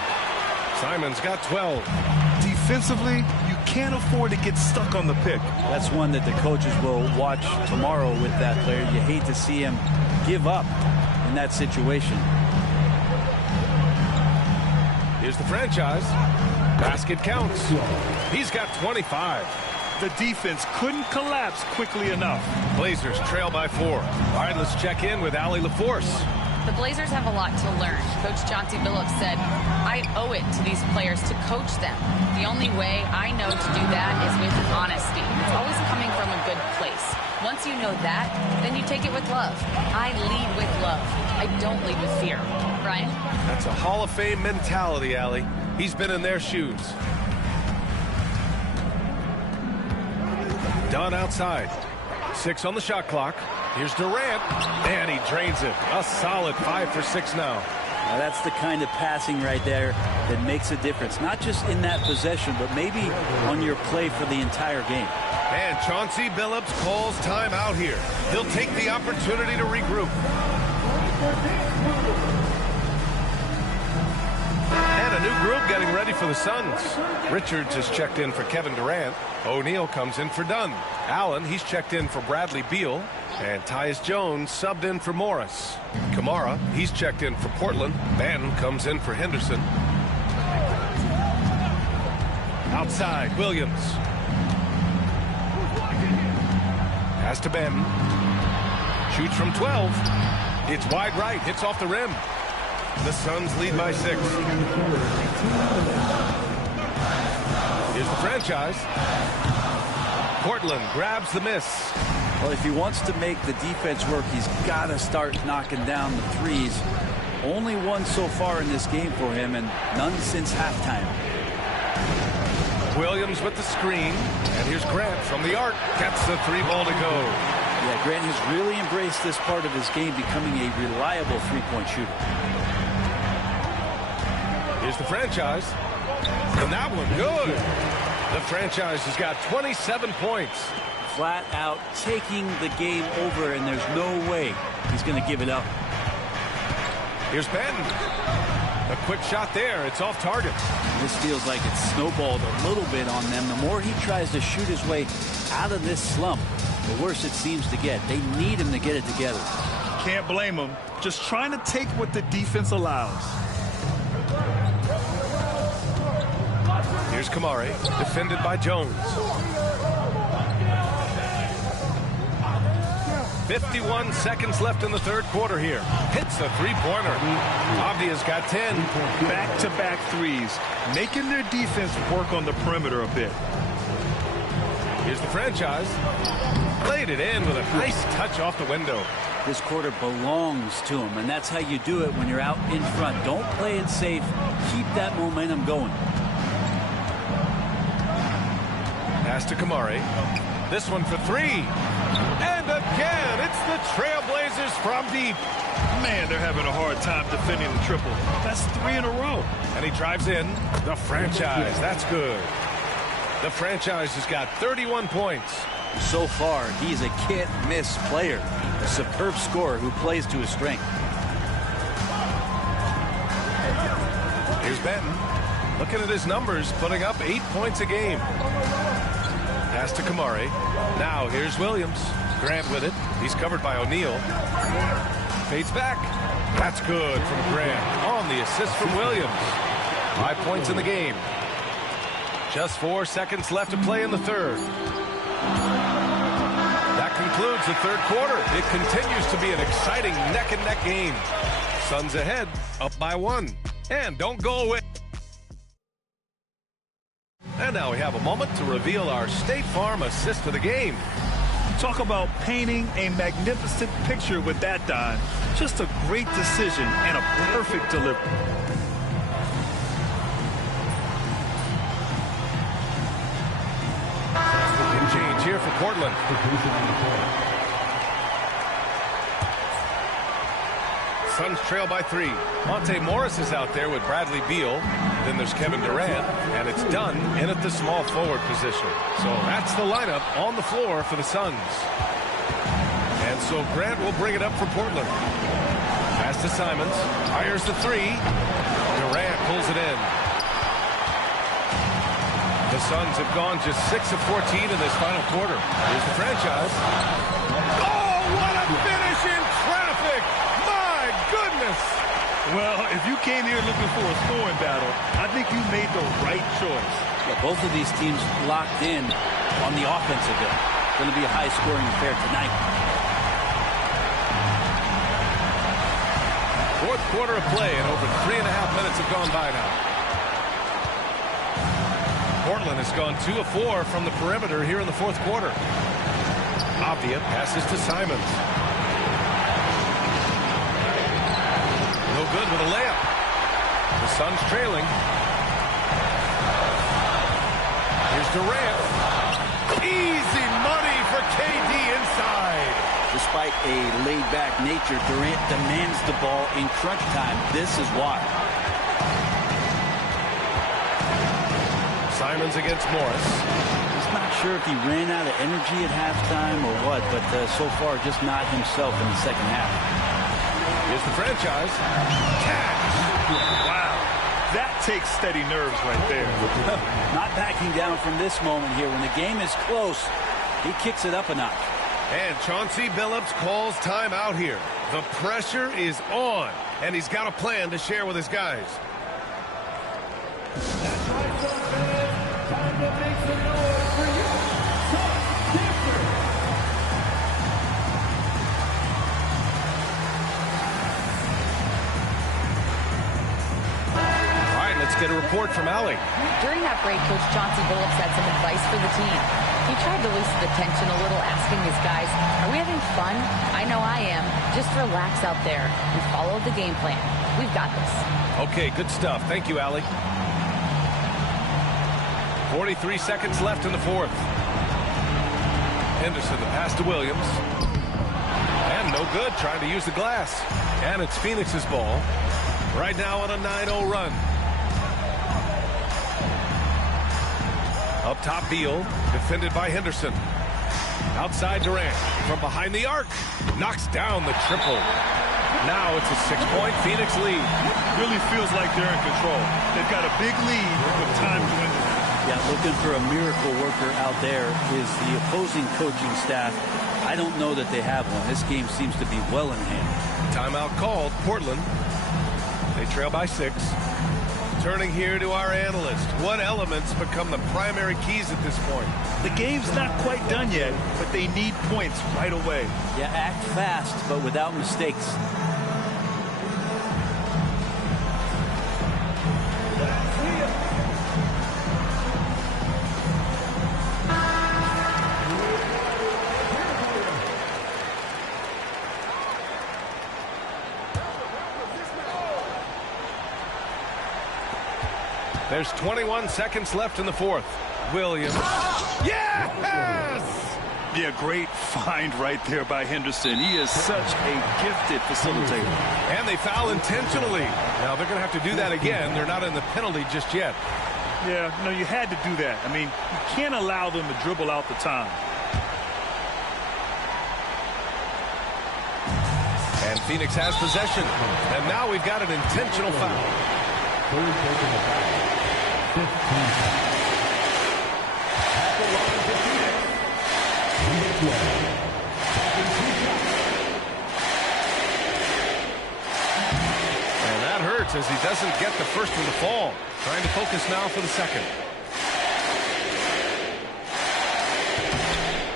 Simons got 12. Defensively, you can't afford to get stuck on the pick. That's one that the coaches will watch tomorrow with that player. You hate to see him give up in that situation. Here's the franchise. Basket counts. He's got 25. The defense couldn't collapse quickly enough. Blazers trail by 4. All right, let's check in with Allie LaForce. The Blazers have a lot to learn. Coach Chauncey Billups said, I owe it to these players to coach them. The only way I know to do that is with honesty. It's always coming from a good place. Once you know that, then you take it with love. I lead with love. I don't lead with fear. Brian? That's a Hall of Fame mentality, Allie. He's been in their shoes. Dunn outside. 6 on the shot clock. Here's Durant, and he drains it. A solid 5 for 6 now. Now that's the kind of passing right there that makes a difference. Not just in that possession, but maybe on your play for the entire game. And Chauncey Billups calls time out here. He'll take the opportunity to regroup. And a new group getting ready for the Suns. Richards has checked in for Kevin Durant. O'Neal comes in for Dunn. Allen, he's checked in for Bradley Beal. And Tyus Jones subbed in for Morris. Kamara, he's checked in for Portland. Ben comes in for Henderson. Outside, Williams. Pass to Ben. Shoots from 12. It's wide right, hits off the rim. The Suns lead by 6. Here's the franchise. Portland grabs the miss. Well, if he wants to make the defense work, he's got to start knocking down the threes. Only one so far in this game for him, and none since halftime. Williams with the screen. And here's Grant from the arc. Gets the 3 ball to go. Yeah, Grant has really embraced this part of his game, becoming a reliable three-point shooter. Here's the franchise. And that one good. The franchise has got 27 points. Flat out taking the game over, and there's no way he's going to give it up. Here's Benton. A quick shot there. It's off target. This feels like it's snowballed a little bit on them. The more he tries to shoot his way out of this slump, the worse it seems to get. They need him to get it together. Can't blame him. Just trying to take what the defense allows. Here's Kamari, defended by Jones. 51 seconds left in the third quarter here. Hits the three-pointer. Avdia's got 10. Back-to-back threes, making their defense work on the perimeter a bit. Here's the franchise. Played it in with a nice touch off the window. This quarter belongs to him, and that's how you do it when you're out in front. Don't play it safe. Keep that momentum going. Pass to Kamari. This one for three. And again, it's the Trailblazers from deep. Man, they're having a hard time defending the triple. That's 3 in a row. And he drives in. The franchise. That's good. The franchise has got 31 points. So far, he's a can't-miss player. A superb scorer who plays to his strength. Here's Benton. Looking at his numbers, putting up 8 points a game. Pass to Kamari. Now here's Williams. Grant with it. He's covered by O'Neal. Fades back. That's good from Grant on the assist from Williams. 5 points in the game. Just 4 seconds left to play in the third. That concludes the third quarter. It continues to be an exciting neck-and-neck game. Suns ahead, up by 1. And don't go away. And now we have a moment to reveal our State Farm assist of the game. Talk about painting a magnificent picture with that dime. Just a great decision and a perfect delivery. Change here for Portland. Suns trail by 3. Monte Morris is out there with Bradley Beal. Then there's Kevin Durant, and it's Dunn in at the small forward position. So that's the lineup on the floor for the Suns. And so Grant will bring it up for Portland. Pass to Simons. Fires the 3. Durant pulls it in. The Suns have gone just 6 of 14 in this final quarter. Here's the franchise. Oh, what a finish in traffic! My goodness! Well, if you came here looking for a scoring battle, I think you made the right choice. Yeah, both of these teams locked in on the offensive end. Going to be a high-scoring affair tonight. Fourth quarter of play, and over 3.5 minutes have gone by now. Portland has gone 2 of 4 from the perimeter here in the fourth quarter. Avdia passes to Simons. No good with a layup. The Suns trailing. Here's Durant. Easy money for KD inside. Despite a laid-back nature, Durant demands the ball in crunch time. This is why. Simons against Morris. He's not sure if he ran out of energy at halftime or what, but so far just not himself in the second half. Here's the franchise. Catch! Wow. That takes steady nerves right there. Not backing down from this moment here. When the game is close, he kicks it up a notch. And Chauncey Billups calls timeout here. The pressure is on, and he's got a plan to share with his guys. That's right, Suns fans. Time to make some noise for you, Suns Dancer. All right, let's get a report from Allie. During that break, Coach Chauncey Billups had some advice for the team. He tried to loosen the tension a little, asking his guys, are we having fun? I know I am. Just relax out there and follow the game plan. We've got this. Okay, good stuff. Thank you, Allie. 43 seconds left in the fourth. Henderson, the pass to Williams. And no good, trying to use the glass. And it's Phoenix's ball. Right now on a 9-0 run. Up top, Beal, defended by Henderson. Outside Durant, from behind the arc, knocks down the triple. Now it's a 6-point Phoenix lead. Really feels like they're in control. They've got a big lead with time dwindling. Yeah, looking for a miracle worker out there is the opposing coaching staff. I don't know that they have one. This game seems to be well in hand. Timeout called. Portland. They trail by 6. Turning here to our analyst. What elements become the primary keys at this point? The game's not quite done yet, but they need points right away. Yeah, act fast, but without mistakes. There's 21 seconds left in the fourth. Williams. Yes! Yeah, great find right there by Henderson. He is such a gifted facilitator. And they foul intentionally. Now they're going to have to do that again. They're not in the penalty just yet. Yeah, no, you had to do that. I mean, you can't allow them to dribble out the time. And Phoenix has possession. And now we've got an intentional foul. And that hurts as he doesn't get the first one to fall. Trying to focus now for the second.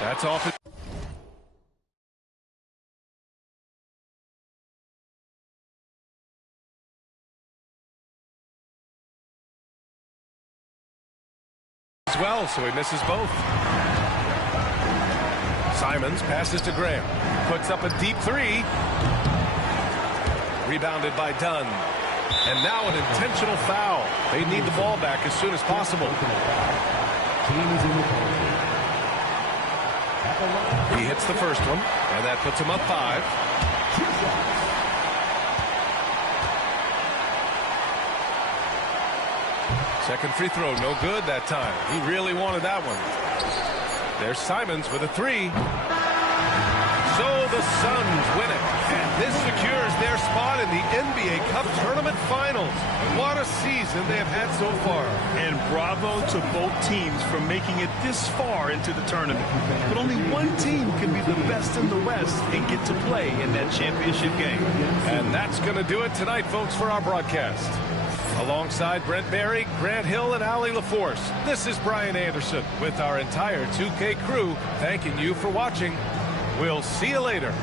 That's off it. As well, so he misses both. Simons passes to Graham. Puts up a deep 3. Rebounded by Dunn. And now an intentional foul. They need the ball back as soon as possible. He hits the first one, and that puts him up 5. Second free throw, no good that time. He really wanted that one. There's Simons with a 3. So the Suns win it, and this secures their spot in the NBA Cup Tournament Finals. What a season they have had so far. And bravo to both teams for making it this far into the tournament. But only one team can be the best in the West and get to play in that championship game. And that's going to do it tonight, folks, for our broadcast. Alongside Brent Barry, Grant Hill, and Allie LaForce, this is Brian Anderson with our entire 2K crew thanking you for watching. We'll see you later.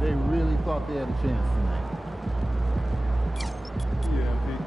They really thought they had a chance tonight. Yeah, Pete.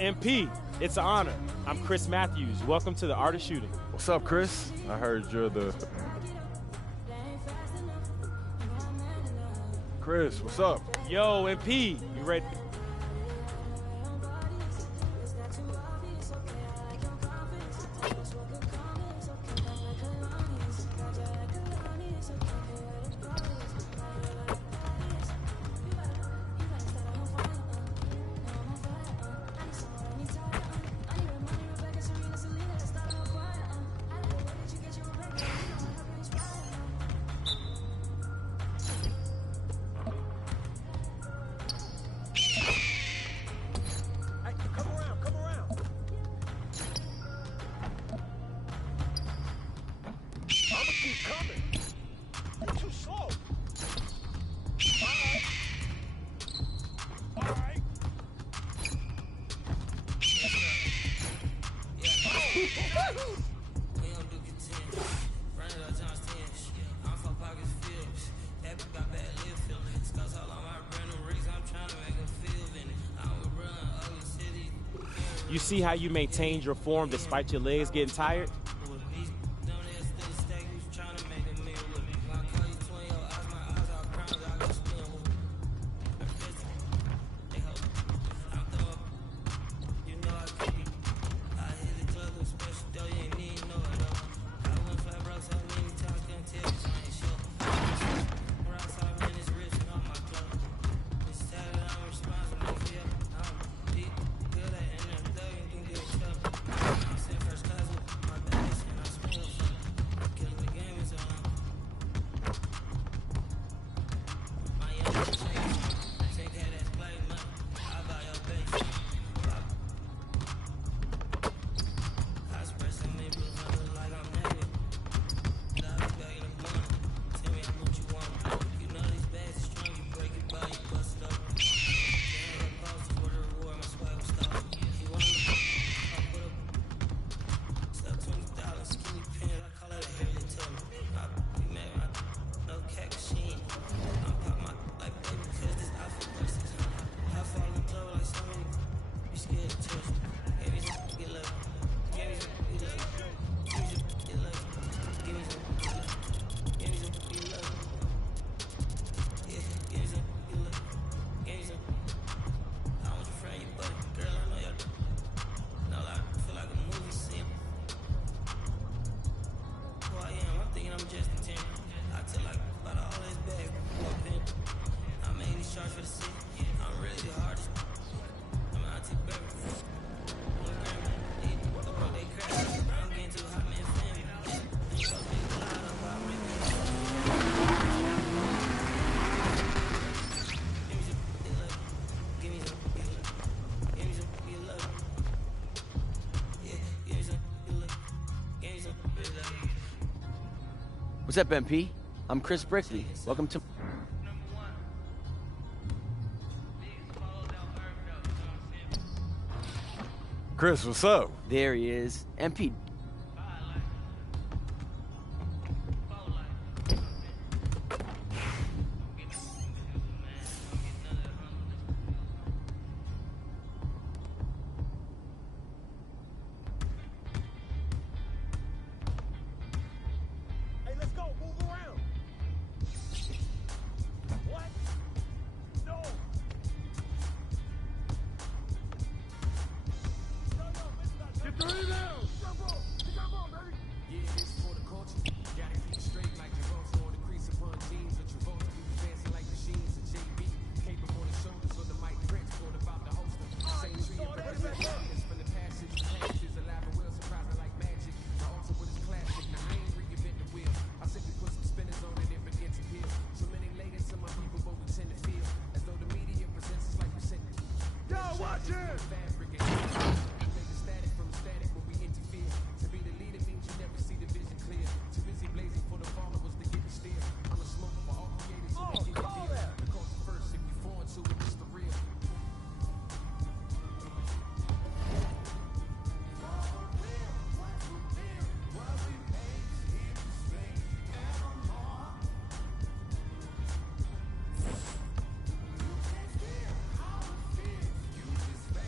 MP, it's an honor. I'm Chris Matthews. Welcome to the Art of Shooting. What's up, Chris? I heard you're the... Chris, what's up? Yo, MP, you ready? You see how you maintained your form despite your legs getting tired? What's up, MP? I'm Chris Brickley. Welcome to... Chris, what's up? There he is. MP.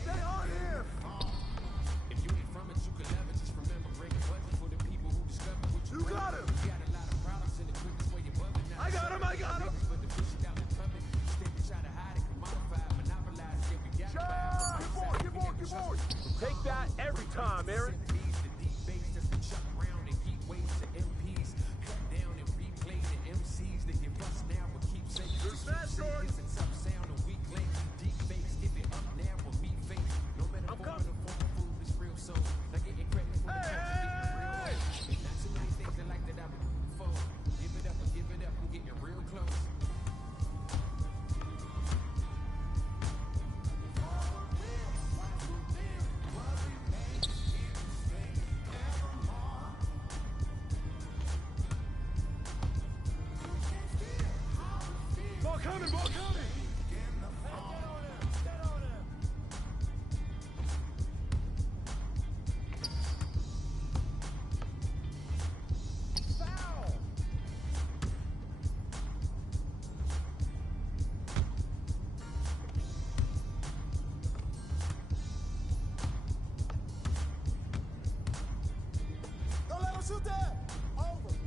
Stay on coming, ball coming. Don't let him shoot that. Over.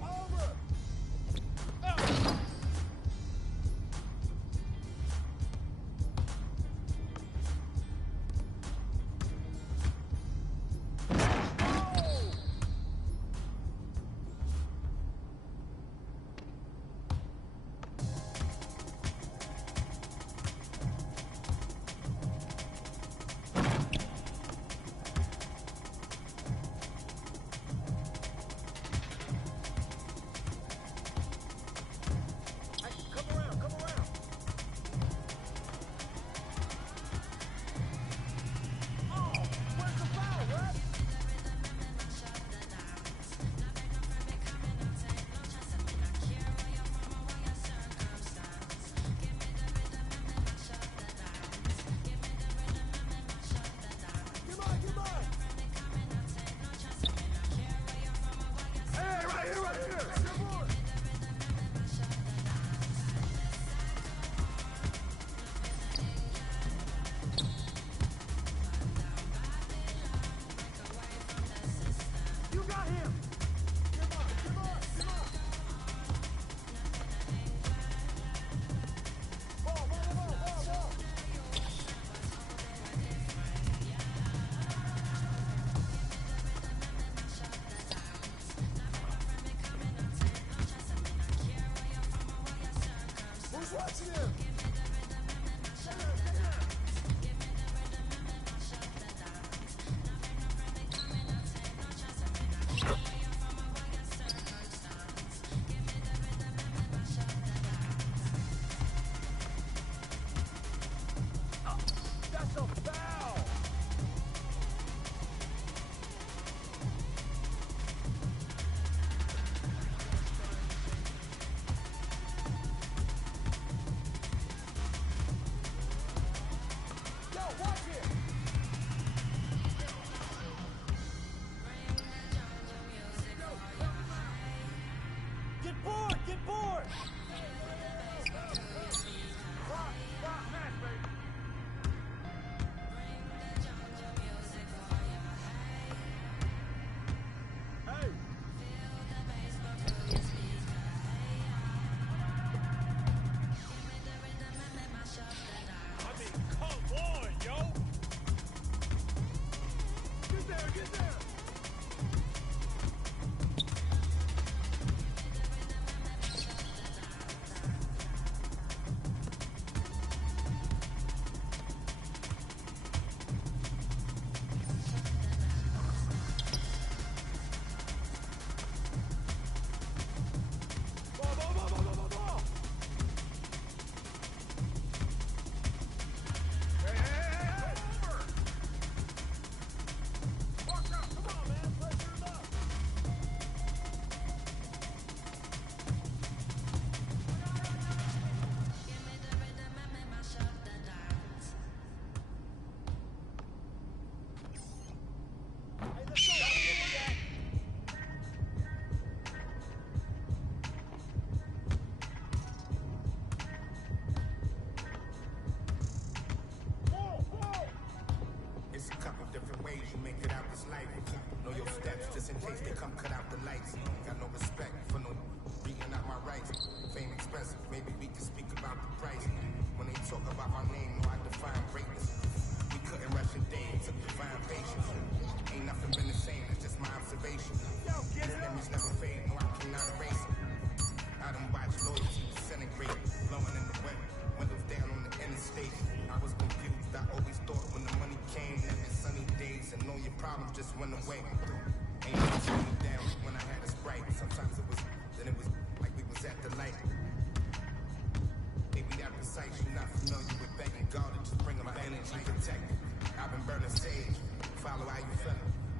Follow how you feel.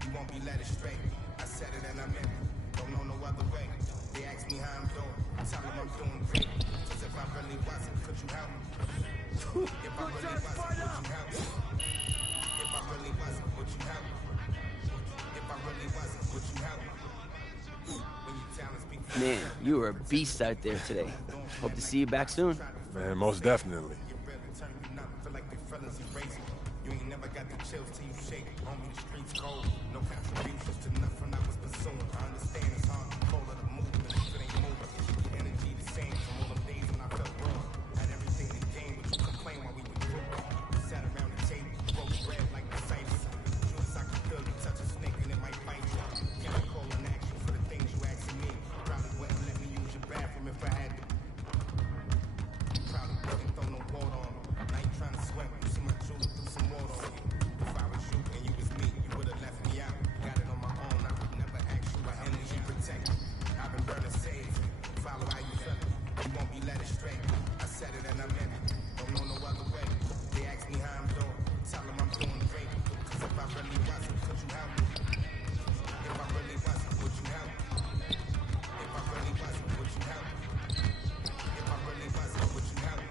You won't be led astray. I said it and I meant it. Don't know no other way. Man, you were a beast out there today. Hope to see you back soon. Man, most definitely. You ain't never got the chills till you shake. Homie, the streets cold. No contributions to nothing I was pursuing. I understand it's hard to control of the movement. If it ain't moving, the energy the same from all them days when I felt wrong. Had everything in game, but you complain while we were drinking. We sat around the table, broke bread like the ciphers. True as I could feel you touch a snake and it might bite you. Can't recall an action for the things you asking me. Probably wouldn't let me use your bathroom if I had to. Probably wouldn't throw no water on me. I ain't trying to sweat. You see my jewelry through some water on you. If I was you and you was me, you would have left me out. Got it on my own. I would never ask you what energy protect. I've been burning sage. Follow how you feel. You won't be led astray. I said it and I meant it. Don't know no other way. They ask me how I'm doing. Tell them I'm doing great. Cause if I really wasn't, could you help me? If I really wasn't, would you help me? If I really wasn't, would you help me? If I really wasn't, would you help me?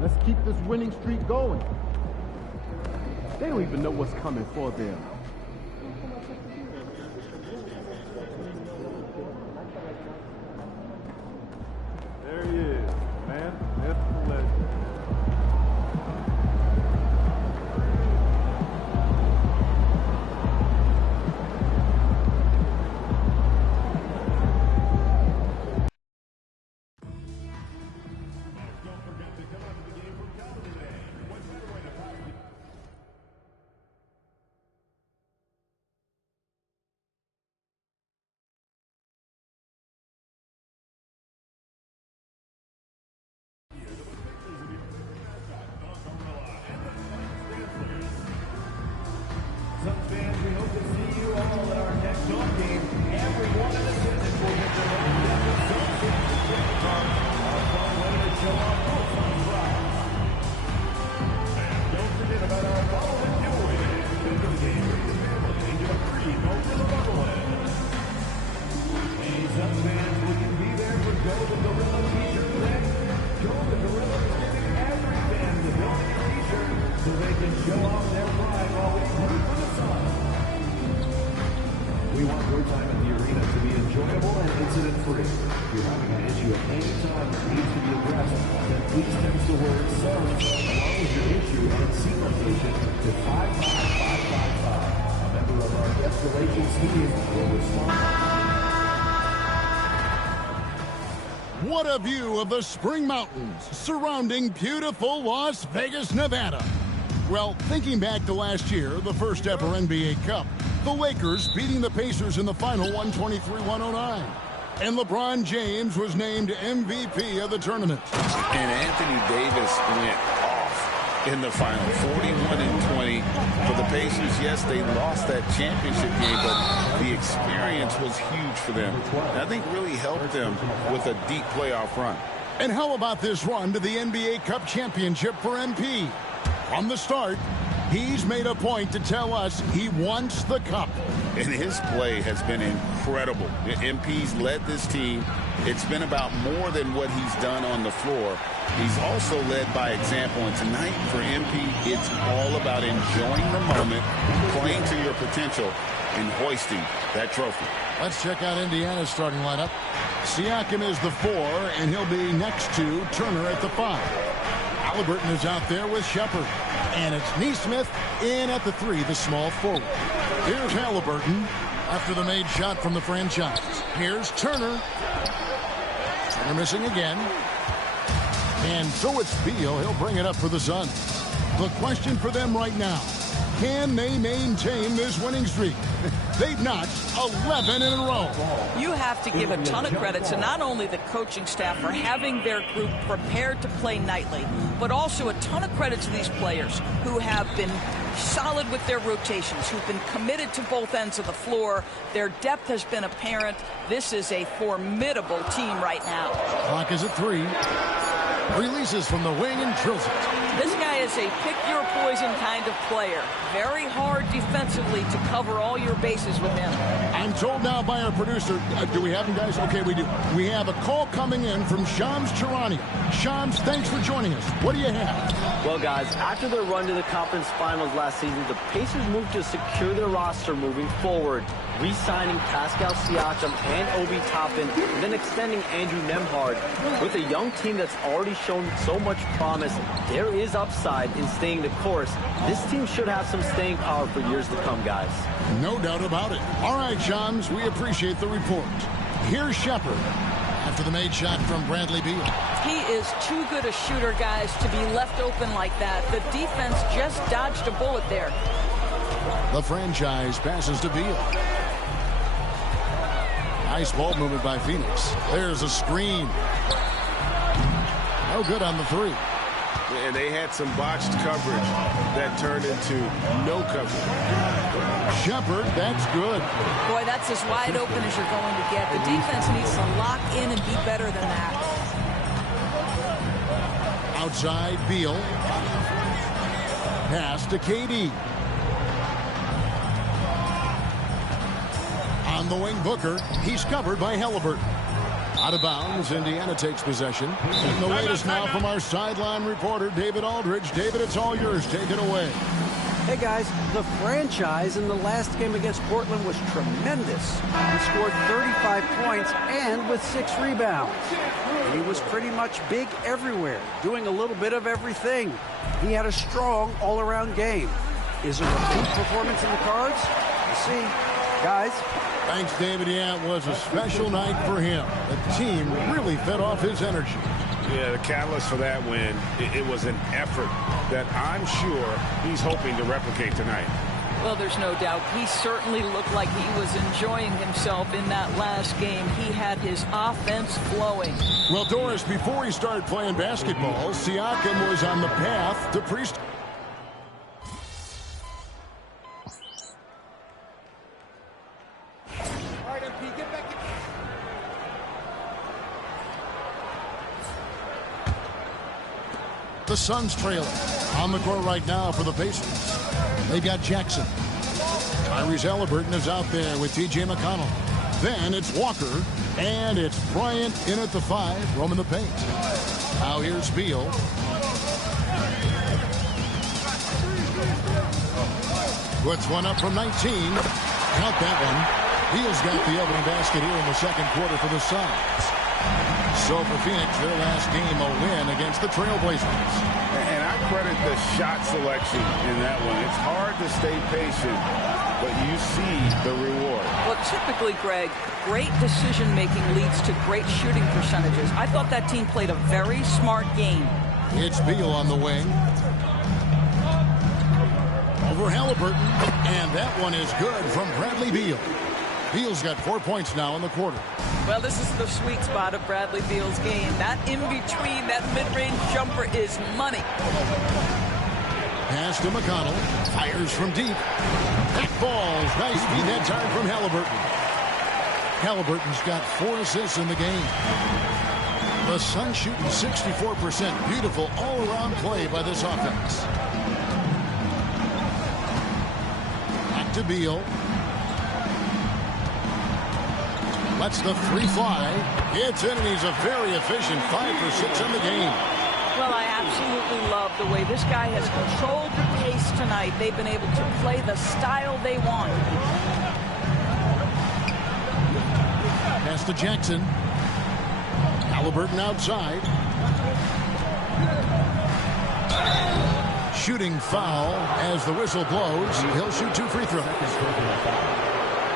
Let's keep this winning streak going. They don't even know what's coming for them. There he is, man, myth, legend. Suns fans, we hope to see you all at our next home game. Everyone in attendance will get their own Desert Zone championship cards. Our fun way to show off both sides rise. And don't forget about our following giveaway. Think of the game with your family and get a free Gorilla Bubblehead. Hey, Suns fans, will you be there for Go the Gorilla t-shirt today? Go the Gorilla is giving every fan the ability t-shirt so they can show off their pride while we root for the Suns. We want your time at the arena to be enjoyable and incident-free. If you're having an issue at any time that needs to be addressed, then please text the word SUNS along with your issue and seat location to 55555. A member of our guest relations team will respond. What a view of the Spring Mountains surrounding beautiful Las Vegas, Nevada. Well, thinking back to last year, the first ever NBA Cup, the Lakers beating the Pacers in the final 123-109. And LeBron James was named MVP of the tournament. And Anthony Davis went off in the final, 41-20 for the Pacers. Yes, they lost that championship game, but the experience was huge for them. And I think really helped them with a deep playoff run. And how about this run to the NBA Cup championship for MP? From the start, he's made a point to tell us he wants the cup. And his play has been incredible. MP's led this team. It's been about more than what he's done on the floor. He's also led by example. And tonight for MP, it's all about enjoying the moment, playing to your potential, and hoisting that trophy. Let's check out Indiana's starting lineup. Siakam is the 4, and he'll be next to Turner at the 5. Halliburton is out there with Shepard. And it's Nesmith in at the 3, the small forward. Here's Halliburton after the made shot from the franchise. Here's Turner. Turner missing again. And so it's Beal. He'll bring it up for the Suns. The question for them right now, can they maintain this winning streak? They've notched 11 in a row. You have to give a ton of credit to not only the coaching staff for having their group prepared to play nightly, but also a ton of credit to these players who have been solid with their rotations, who've been committed to both ends of the floor. Their depth has been apparent. This is a formidable team right now. Clock is at 3. Releases from the wing and drills it. This guy is a pick-your-poison kind of player. Very hard defensively to cover all your bases with him. I'm told now by our producer, do we have him, guys? Okay, we do. We have a call coming in from Shams Charania. Shams, thanks for joining us. What do you have? Well, guys, after their run to the conference finals last season, the Pacers moved to secure their roster moving forward, re-signing Pascal Siakam and Obi Toppin, and then extending Andrew Nembhard. With a young team that's already shown so much promise, there is upside in staying the course. This team should have some staying power for years to come, guys. No doubt about it. All right, Shams, we appreciate the report. Here's Shepard after the made shot from Bradley Beal. He is too good a shooter, guys, to be left open like that. The defense just dodged a bullet there. The franchise passes to Beal. Nice ball movement by Phoenix. There's a screen. No good on the 3. And they had some botched coverage that turned into no coverage. Shepard, that's good. Boy, that's as wide open as you're going to get. The defense needs to lock in and be better than that. Outside, Beal. Pass to KD. On the wing, Booker. He's covered by Halliburton. Out of bounds, Indiana takes possession. And the latest now from our sideline reporter, David Aldridge. David, it's all yours. Take it away. Hey, guys, the franchise in the last game against Portland was tremendous. He scored 35 points and with 6 rebounds. He was pretty much big everywhere, doing a little bit of everything. He had a strong all-around game. Is a repeat performance in the cards? We'll see. Guys. Thanks, David. Yeah, it was a special night for him. The team really fed off his energy. Yeah, the catalyst for that win, it was an effort that I'm sure he's hoping to replicate tonight. Well, there's no doubt. He certainly looked like he was enjoying himself in that last game. He had his offense flowing. Well, Doris, before he started playing basketball, Siakam was on the path to Priest. The Suns trail it. On the court right now for the Pacers. They've got Jackson. Tyrese Halliburton is out there with T.J. McConnell. Then it's Walker, and it's Bryant in at the 5, roaming the paint. Now here's Beal. Puts one up from 19. Count that one. Beal's got the opening basket here in the second quarter for the Suns. So for Phoenix, their last game a win against the Trailblazers. And I credit the shot selection in that one. It's hard to stay patient, but you see the reward. Well, typically, Greg, great decision-making leads to great shooting percentages. I thought that team played a very smart game. It's Beal on the wing. Over Halliburton, and that one is good from Bradley Beal. Beal's got 4 points now in the quarter. Well, this is the sweet spot of Bradley Beal's game. That in-between, that mid-range jumper is money. Pass to McConnell. Fires from deep. Back balls. Nice feed that time from Halliburton. Halliburton's got 4 assists in the game. The Suns shooting 64%. Beautiful all-around play by this offense. Back to Beal. Lets the 3 fly. It's in, and he's a very efficient 5 for 6 in the game. Well, I absolutely love the way this guy has controlled the pace tonight. They've been able to play the style they want. Pass to Jackson. Halliburton outside. Shooting foul as the whistle blows. He'll shoot 2 free throws.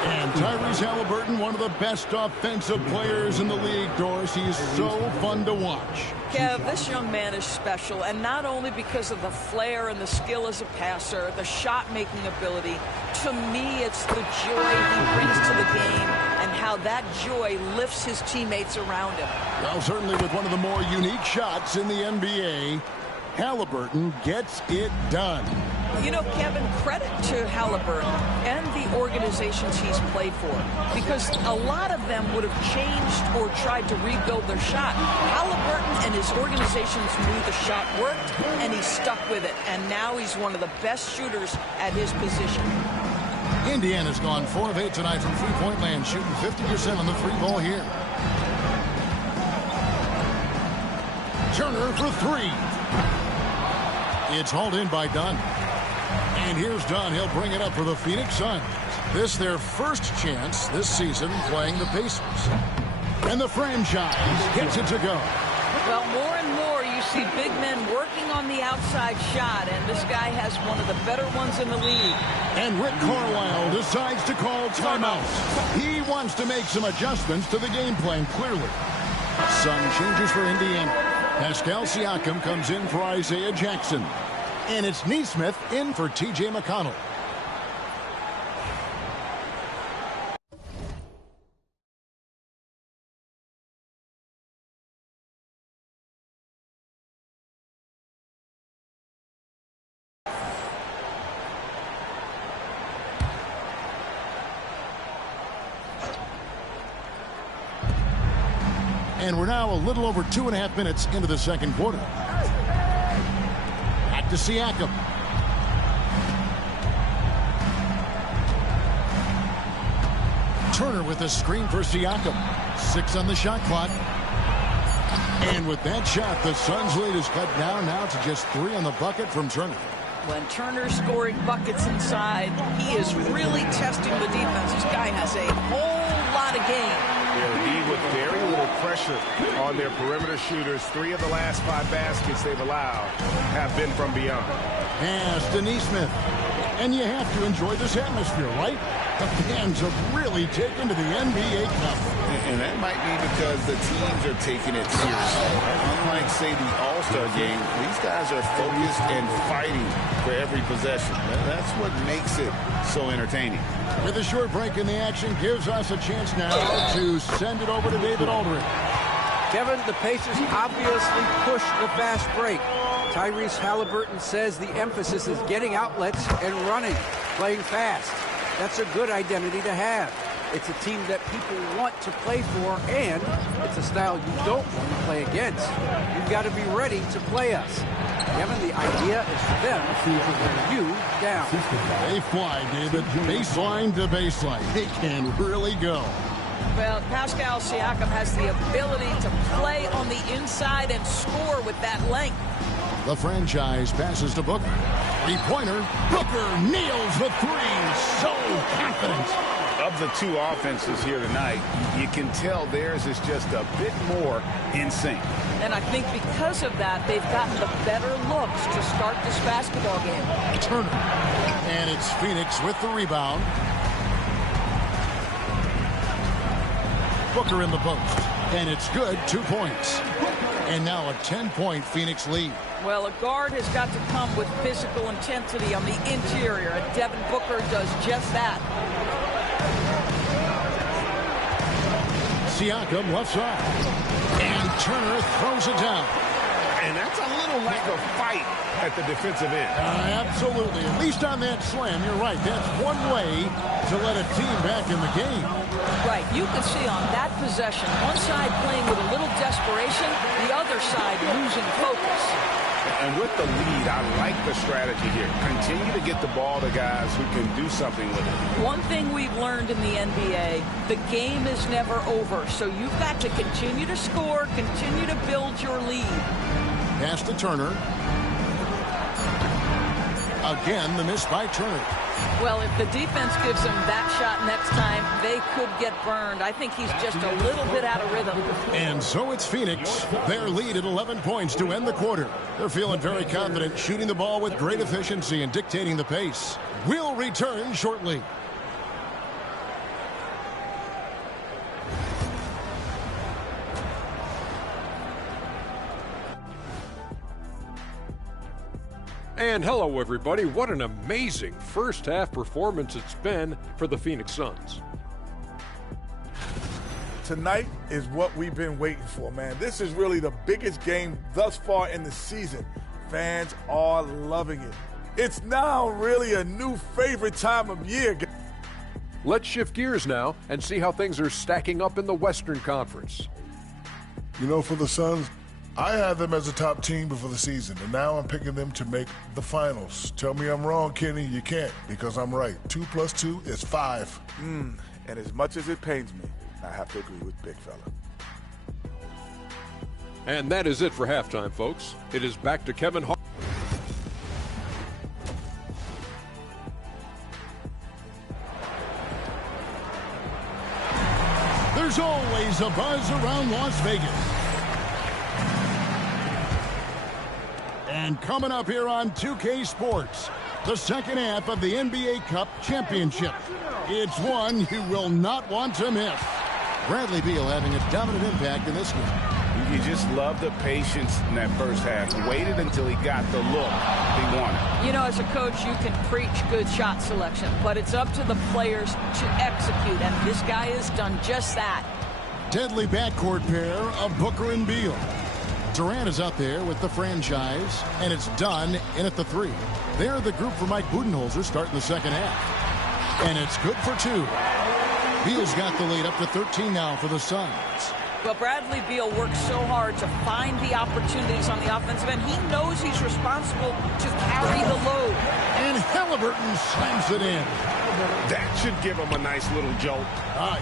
And Tyrese Halliburton, one of the best offensive players in the league, Doris. He's so fun to watch. Kev, this young man is special, and not only because of the flair and the skill as a passer, the shot-making ability. To me, it's the joy he brings to the game and how that joy lifts his teammates around him. Well, certainly with one of the more unique shots in the NBA, Halliburton gets it done. You know, Kevin, credit to Halliburton and the organizations he's played for, because a lot of them would have changed or tried to rebuild their shot. Halliburton and his organizations knew the shot worked, and he stuck with it. And now he's one of the best shooters at his position. Indiana's gone 4 of 8 tonight from three-point land, shooting 50% on the free ball here. Turner for 3. It's hauled in by Dunn. And here's Dunn. He'll bring it up for the Phoenix Suns. This their first chance this season playing the Pacers. And the franchise gets it to go. Well, more and more you see big men working on the outside shot, and this guy has one of the better ones in the league. And Rick Carlisle decides to call timeout. He wants to make some adjustments to the game plan, clearly. Some changes for Indiana. Pascal Siakam comes in for Isaiah Jackson. And it's Nesmith in for T.J. McConnell. And we're now a little over 2.5 minutes into the second quarter. Back to Siakam. Turner with a screen for Siakam. 6 on the shot clock. And with that shot, the Suns' lead is cut down now to just 3 on the bucket from Turner. When Turner's scoring buckets inside, he is really testing the defense. This guy has a whole lot of game. They'll lead with very little pressure on their perimeter shooters. 3 of the last 5 baskets they've allowed have been from beyond. Pass to Nesmith. And you have to enjoy this atmosphere, right? The fans have really taken to the NBA Cup. And that might be because the teams are taking it seriously. Unlike, say, the All-Star game, these guys are focused and fighting for every possession. That's what makes it so entertaining. With a short break in the action, gives us a chance now to send it over to David Aldridge. Kevin, the Pacers obviously pushed the fast break. Tyrese Halliburton says the emphasis is getting outlets and running, playing fast. That's a good identity to have. It's a team that people want to play for, and it's a style you don't want to play against. You've got to be ready to play us. Kevin, the idea is for them to wear you down. They fly, David. Baseline to baseline. They can really go. Well, Pascal Siakam has the ability to play on the inside and score with that length. The franchise passes to Booker. Three-pointer. Booker nails the three. So confident. Of the two offenses here tonight, you can tell theirs is just a bit more in sync. And I think because of that, they've gotten the better looks to start this basketball game. Turner. And it's Phoenix with the rebound. Booker in the post. And it's good. 2 points. And now a 10-point Phoenix lead. Well, a guard has got to come with physical intensity on the interior, and Devin Booker does just that. Siakam left side. And Turner throws it down. And that's a little lack of fight at the defensive end. Absolutely. At least on that slam, you're right. That's one way to let a team back in the game. Right. You can see on that possession, one side playing with a little desperation, the other side losing focus. And with the lead, I like the strategy here. Continue to get the ball to guys who can do something with it. One thing we've learned in the NBA, the game is never over. So you've got to continue to score, continue to build your lead. Pass to Turner. Again, the miss by Turner. Well, if the defense gives him that shot next time, they could get burned. I think he's just a little bit out of rhythm. And so it's Phoenix. Their lead at 11 points to end the quarter. They're feeling very confident, shooting the ball with great efficiency and dictating the pace. We'll return shortly. And hello, everybody. What an amazing first-half performance it's been for the Phoenix Suns. Tonight is what we've been waiting for, man. This is really the biggest game thus far in the season. Fans are loving it. It's now really a new favorite time of year. Let's shift gears now and see how things are stacking up in the Western Conference. You know, for the Suns, I had them as a top team before the season, and now I'm picking them to make the finals. Tell me I'm wrong, Kenny. You can't, because I'm right. 2 + 2 is 5. And as much as it pains me, I have to agree with Big Fella. And that is it for halftime, folks. It is back to Kevin Hart. There's always a buzz around Las Vegas. And coming up here on 2K Sports, the second half of the NBA Cup Championship. It's one you will not want to miss. Bradley Beal having a dominant impact in this game. You just love the patience in that first half. Waited until he got the look he wanted. You know, as a coach, you can preach good shot selection, but it's up to the players to execute, and this guy has done just that. Deadly backcourt pair of Booker and Beal. Durant is out there with the franchise, and it's done in at the 3. They're the group for Mike Budenholzer starting the second half. And it's good for 2. Beal's got the lead up to 13 now for the Suns. Well, Bradley Beal works so hard to find the opportunities on the offensive end. He knows he's responsible to carry the load. And Halliburton slams it in. That should give him a nice little jolt.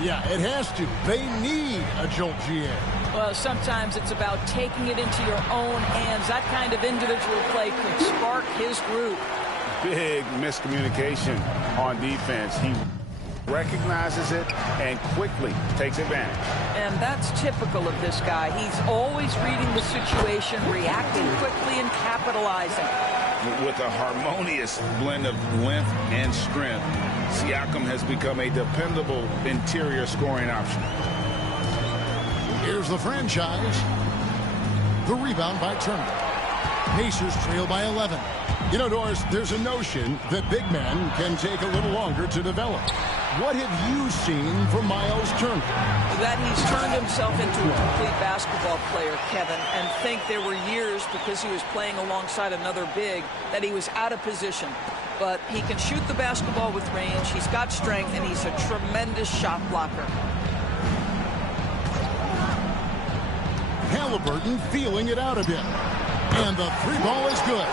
Yeah, it has to. They need a jolt, GA. Well, sometimes it's about taking it into your own hands. That kind of individual play could spark his group. Big miscommunication on defense. He recognizes it and quickly takes advantage. And that's typical of this guy. He's always reading the situation, reacting quickly, and capitalizing. With a harmonious blend of length and strength, Siakam has become a dependable interior scoring option. Here's the franchise. The rebound by Turner. Pacers trail by 11. You know, Doris, there's a notion that big men can take a little longer to develop. What have you seen from Miles Turner? That he's turned himself into a complete basketball player, Kevin, and think there were years because he was playing alongside another big that he was out of position. But he can shoot the basketball with range, he's got strength, and he's a tremendous shot blocker. Halliburton feeling it out a bit. And the three ball is good.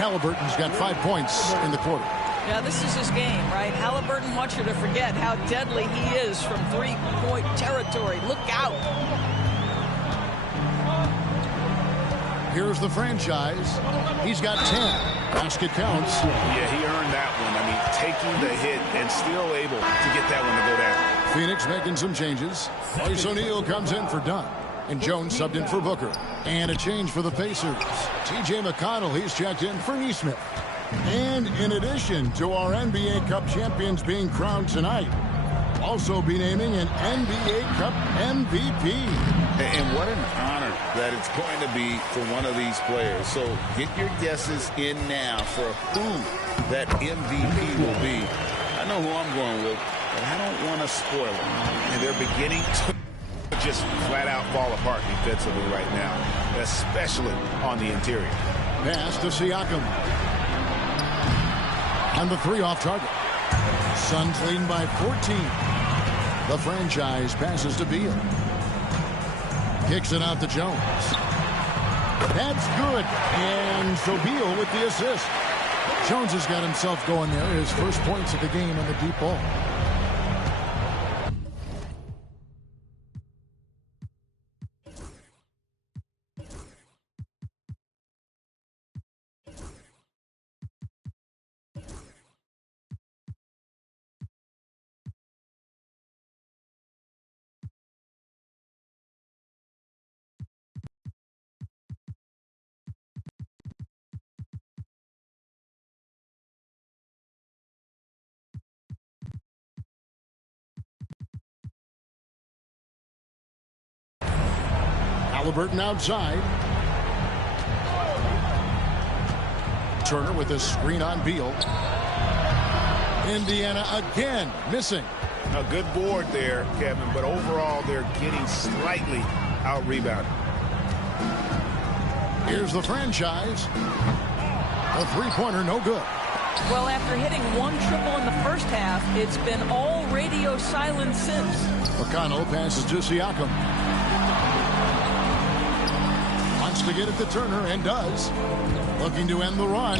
Halliburton's got 5 points in the quarter. Yeah, this is his game, right? Halliburton wants you to forget how deadly he is from three-point territory. Look out. Here's the franchise. He's got 10. Basket counts. Yeah, he earned that one. I mean, taking the hit and still able to get that one to go down. Phoenix making some changes. Royce O'Neal comes in for Dunn. And Jones subbed in for Booker. And a change for the Pacers. T.J. McConnell, he's checked in for Nesmith. And in addition to our NBA Cup champions being crowned tonight, also be naming an NBA Cup MVP. And what an honor that it's going to be for one of these players. So get your guesses in now for who that MVP will be. I know who I'm going with, but I don't want to spoil it. And they're beginning to just flat out fall apart defensively right now, especially on the interior. Pass to Siakam. And the three off target. Suns leading by 14. The franchise passes to Beal. Kicks it out to Jones. That's good. And so Beal with the assist. Jones has got himself going there. His first points of the game on the deep ball. Halliburton outside. Turner with a screen on Beal. Indiana again missing. A good board there, Kevin, but overall they're getting slightly out-rebounded. Here's the franchise. A three-pointer, no good. Well, after hitting one triple in the first half, it's been all radio silence since. McConnell passes to Siakam. Wants to get it to Turner and does. Looking to end the run.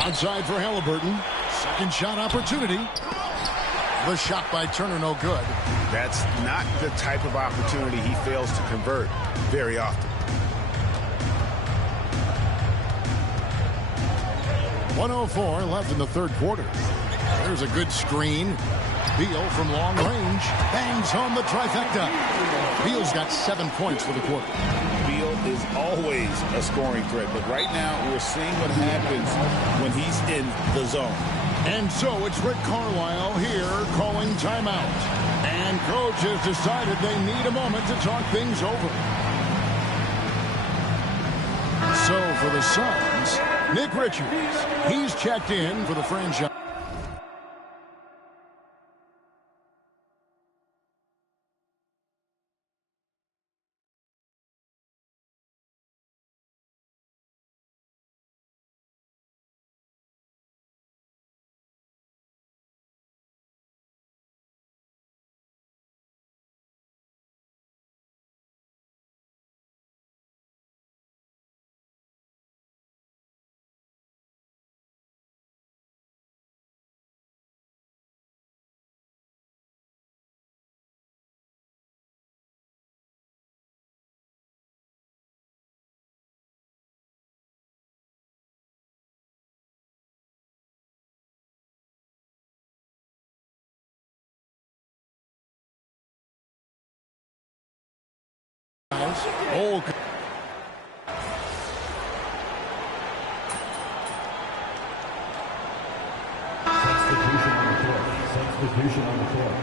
Outside for Halliburton. Second shot opportunity. The shot by Turner, no good. That's not the type of opportunity he fails to convert very often. 1:04 left in the third quarter. There's a good screen. Beal from long range bangs home the trifecta. Beal's got 7 points for the quarter. Beal is always a scoring threat, but right now we're seeing what happens when he's in the zone. And so it's Rick Carlisle here calling timeout. And coach has decided they need a moment to talk things over. So for the Suns, Nick Richards, he's checked in for the franchise. Oh, Substitution on the court. Substitution on the court.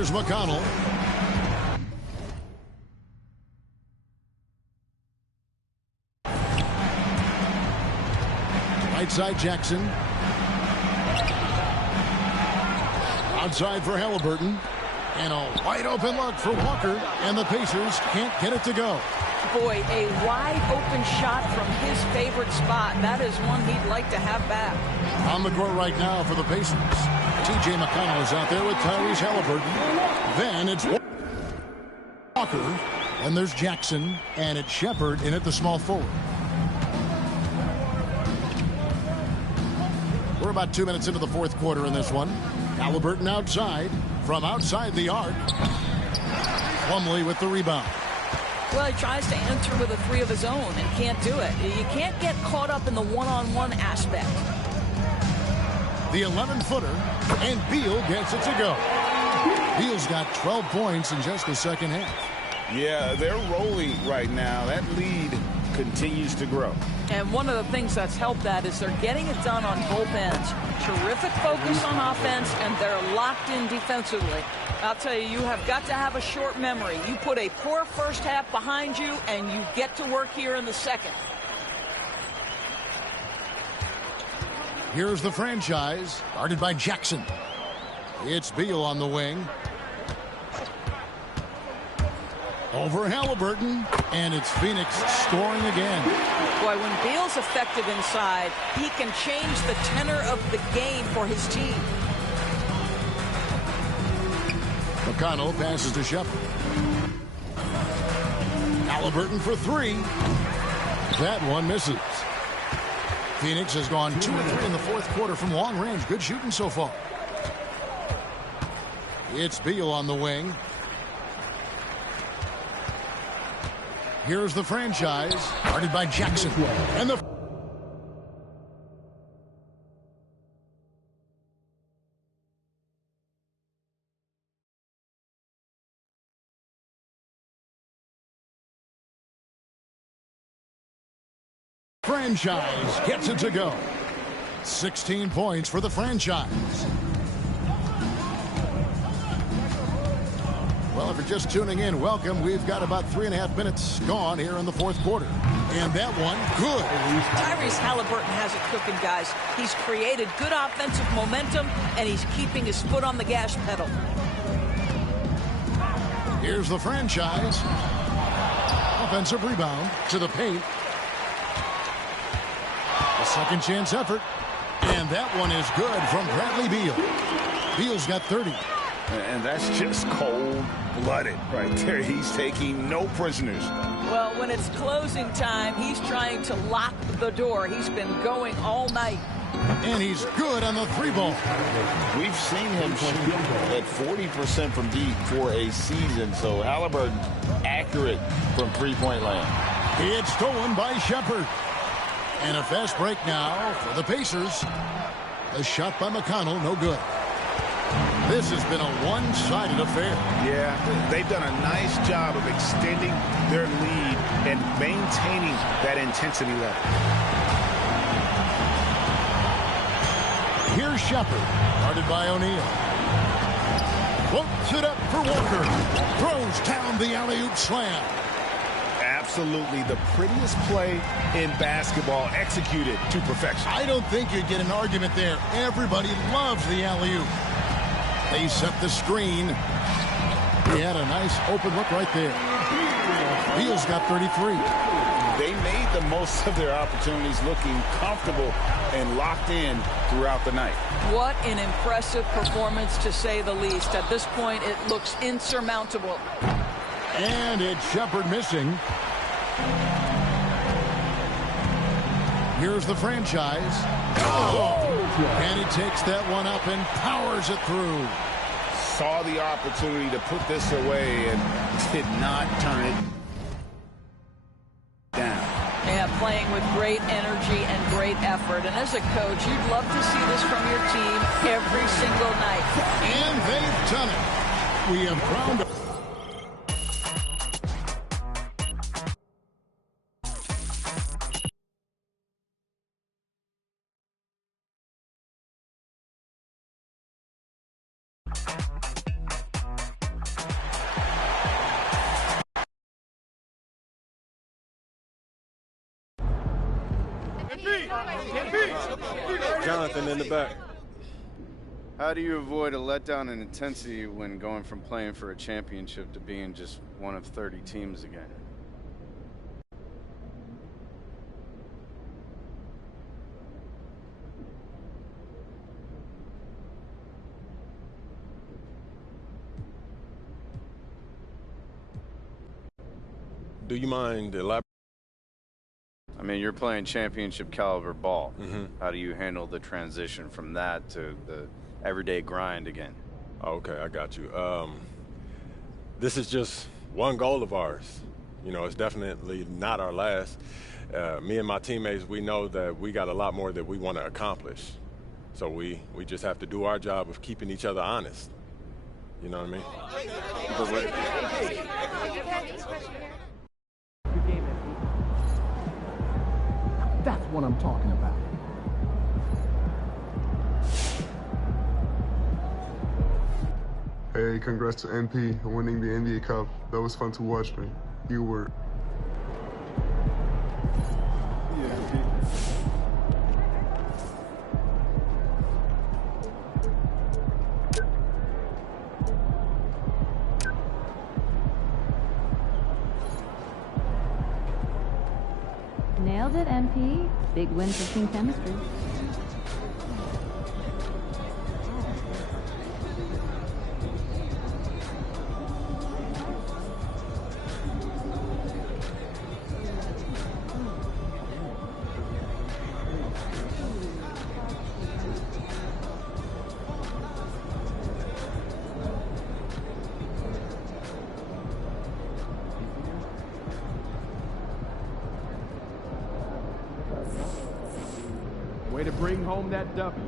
Here's McConnell. Right side, Jackson. Outside for Halliburton. And a wide open look for Walker. And the Pacers can't get it to go. Boy, a wide open shot from his favorite spot. That is one he'd like to have back. On the court right now for the Pacers. T.J. McConnell is out there with Tyrese Halliburton. Then it's Walker. And there's Jackson. And it's Shepard in at the small forward. We're about 2 minutes into the fourth quarter in this one. Halliburton outside. From outside the arc. Plumlee with the rebound. Well, he tries to enter with a three of his own and can't do it. You can't get caught up in the one-on-one aspect. The 11-footer, and Beal gets it to go. Beal's got 12 points in just the second half. Yeah, they're rolling right now. That lead continues to grow. And one of the things that's helped that is they're getting it done on both ends. Terrific focus on offense, and they're locked in defensively. I'll tell you, you have got to have a short memory. You put a poor first half behind you, and you get to work here in the second. Here's the franchise, guarded by Jackson. It's Beal on the wing. Over Halliburton, and it's Phoenix scoring again. Boy, when Beal's effective inside, he can change the tenor of the game for his team. McConnell passes to Shepard. Halliburton for three. That one misses. Phoenix has gone 2 of 3 in the fourth quarter from long range. Good shooting so far. It's Beal on the wing. Here's the franchise, guarded by Jackson. And the franchise gets it to go. 16 points for the franchise. Well, if you're just tuning in, welcome. We've got about 3.5 minutes gone here in the fourth quarter. And that one, good. Tyrese Halliburton has it cooking, guys. He's created good offensive momentum, and he's keeping his foot on the gas pedal. Here's the franchise. Offensive rebound to the paint. A second chance effort. And that one is good from Bradley Beal. Beal's got 30. And that's just cold-blooded right there. He's taking no prisoners. Well, when it's closing time, he's trying to lock the door. He's been going all night. And he's good on the three ball. We've seen him shoot at 40% from deep for a season. So Halliburton accurate from three-point land. It's stolen by Shepard. And a fast break now for the Pacers. A shot by McConnell, no good. This has been a one-sided affair. Yeah, they've done a nice job of extending their lead and maintaining that intensity level. Here's Shepard, guarded by O'Neal. Floats it up for Walker. Throws down the alley-oop slam. Absolutely the prettiest play in basketball, executed to perfection. I don't think you'd get an argument there. Everybody loves the alley-oop. They set the screen. He had a nice open look right there. Beal's got 33. They made the most of their opportunities, looking comfortable and locked in throughout the night. What an impressive performance, to say the least. At this point, it looks insurmountable. And it's Shepard missing. Here's the franchise. Oh! And he takes that one up and powers it through. Saw the opportunity to put this away and did not turn it down. Yeah, playing with great energy and great effort. And as a coach, you'd love to see this from your team every single night. And they've done it. We have crowned Jonathan in the back. How do you avoid a letdown in intensity when going from playing for a championship to being just one of 30 teams again? Do you mind elaborating? I mean, you're playing championship caliber ball. How do you handle the transition from that to the everyday grind again? Okay, I got you. This is just one goal of ours. You know, it's definitely not our last. Me and my teammates, we know that we got a lot more that we want to accomplish. So we just have to do our job of keeping each other honest. You know what I mean? That's what I'm talking about. Hey, congrats to MP on winning the NBA Cup. That was fun to watch, man. You were. Nailed it, MP. Big win for team chemistry. Way to bring home that W.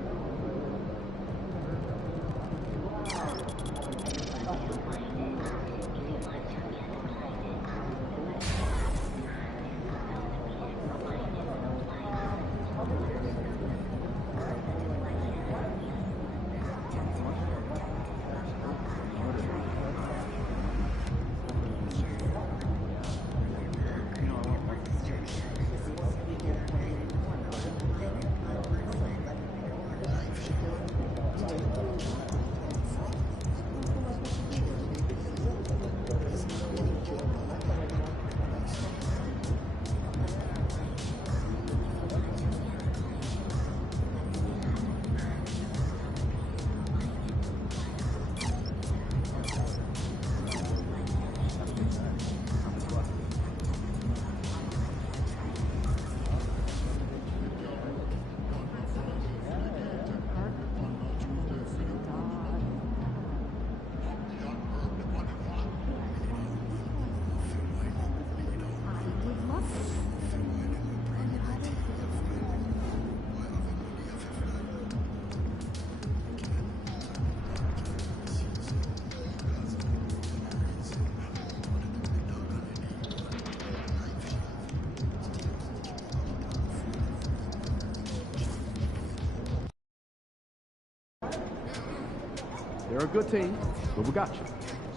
They're a good team, but we got you.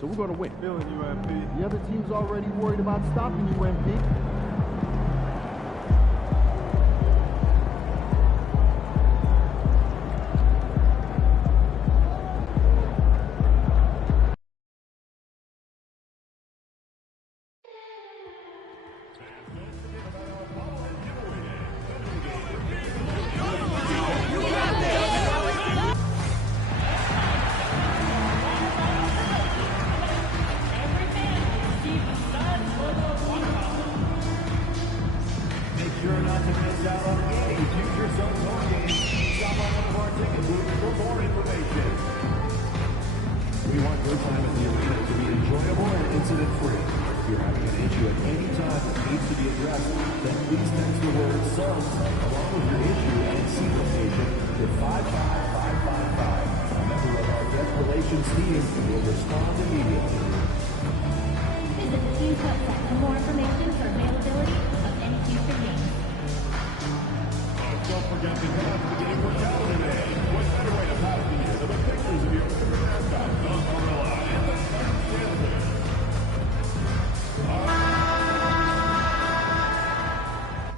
So we're going to win. Feeling you, MP. The other team's already worried about stopping you, MP.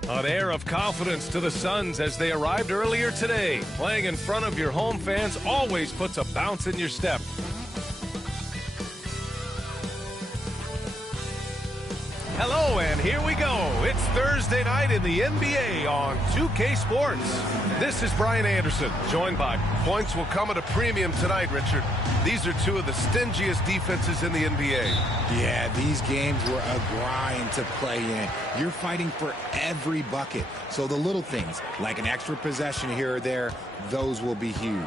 An air of confidence to the Suns as they arrived earlier today. Playing in front of your home fans always puts a bounce in your step. Hello, and here we go. It's Thursday night in the NBA on 2K Sports. This is Brian Anderson, joined by points will come at a premium tonight, Richard. These are two of the stingiest defenses in the NBA. Yeah, these games were a grind to play in. You're fighting for every bucket. So the little things, like an extra possession here or there, those will be huge.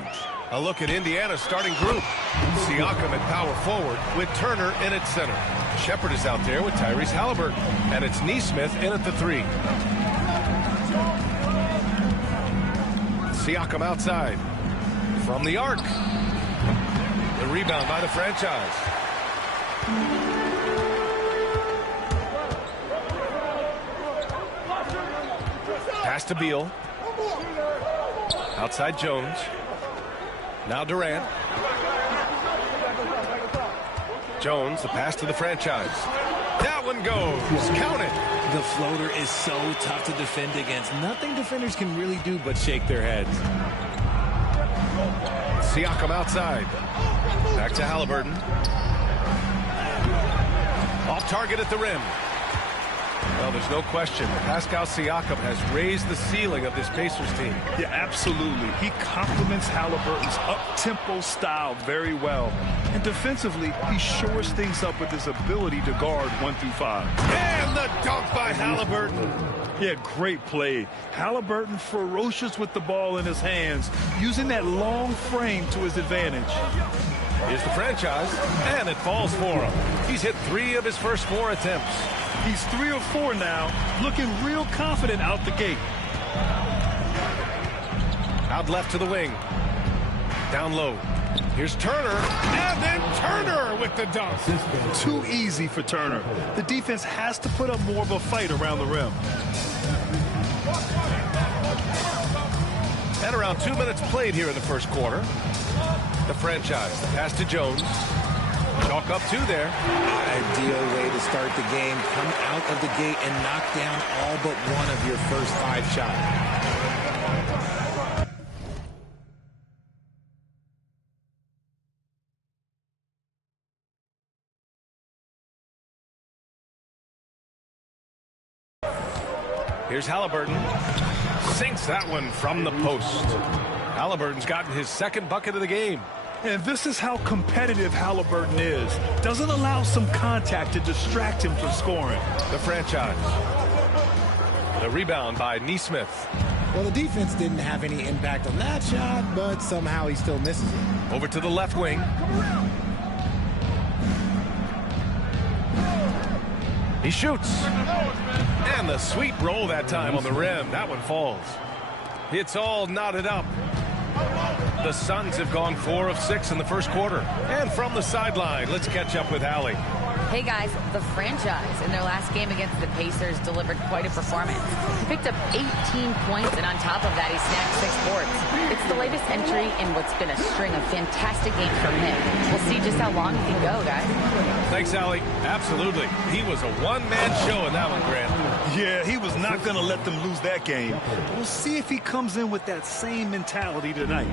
A look at Indiana's starting group. Siakam at power forward with Turner in at center. Shepard is out there with Tyrese Halliburton. And it's Nesmith in at the 3. Siakam outside. From the arc. The rebound by the franchise. Pass to Beal. Outside Jones. Now Durant. Jones, the pass to the franchise. That one goes. Count it. The floater is so tough to defend against. Nothing defenders can really do but shake their heads. Siakam outside. Back to Halliburton. Off target at the rim. Well, there's no question. Pascal Siakam has raised the ceiling of this Pacers team. Yeah, absolutely. He complements Halliburton's up-tempo style very well. And defensively, he shores things up with his ability to guard 1 through 5. And the dunk by Halliburton. Yeah, great play. Halliburton ferocious with the ball in his hands, using that long frame to his advantage. Here's the franchise, and it falls for him. He's hit 3 of his first 4 attempts. He's 3 or 4 now, looking real confident out the gate. Out left to the wing. Down low. Here's Turner, and then Turner with the dunk. Too easy for Turner. The defense has to put up more of a fight around the rim. And around 2 minutes played here in the first quarter. The franchise, the pass to Jones. Chalk up 2 there. Ideal way to start the game. Come out of the gate and knock down all but one of your first 5 shots. Here's Halliburton. Sinks that one from the post. Halliburton's gotten his 2nd bucket of the game. And this is how competitive Halliburton is. Doesn't allow some contact to distract him from scoring. The franchise. The rebound by Nesmith. Well, the defense didn't have any impact on that shot, but somehow he still misses it. Over to the left wing. He shoots. And the sweet roll that time on the rim. That one falls. It's all knotted up. The Suns have gone 4 of 6 in the first quarter. And from the sideline, let's catch up with Allie. Hey guys, the franchise in their last game against the Pacers delivered quite a performance. He picked up 18 points, and on top of that, he snagged 6 boards. It's the latest entry in what's been a string of fantastic games from him. We'll see just how long he can go, guys. Thanks, Allie. Absolutely. He was a one-man show in that one, Grant. Yeah, he was not going to let them lose that game. We'll see if he comes in with that same mentality tonight.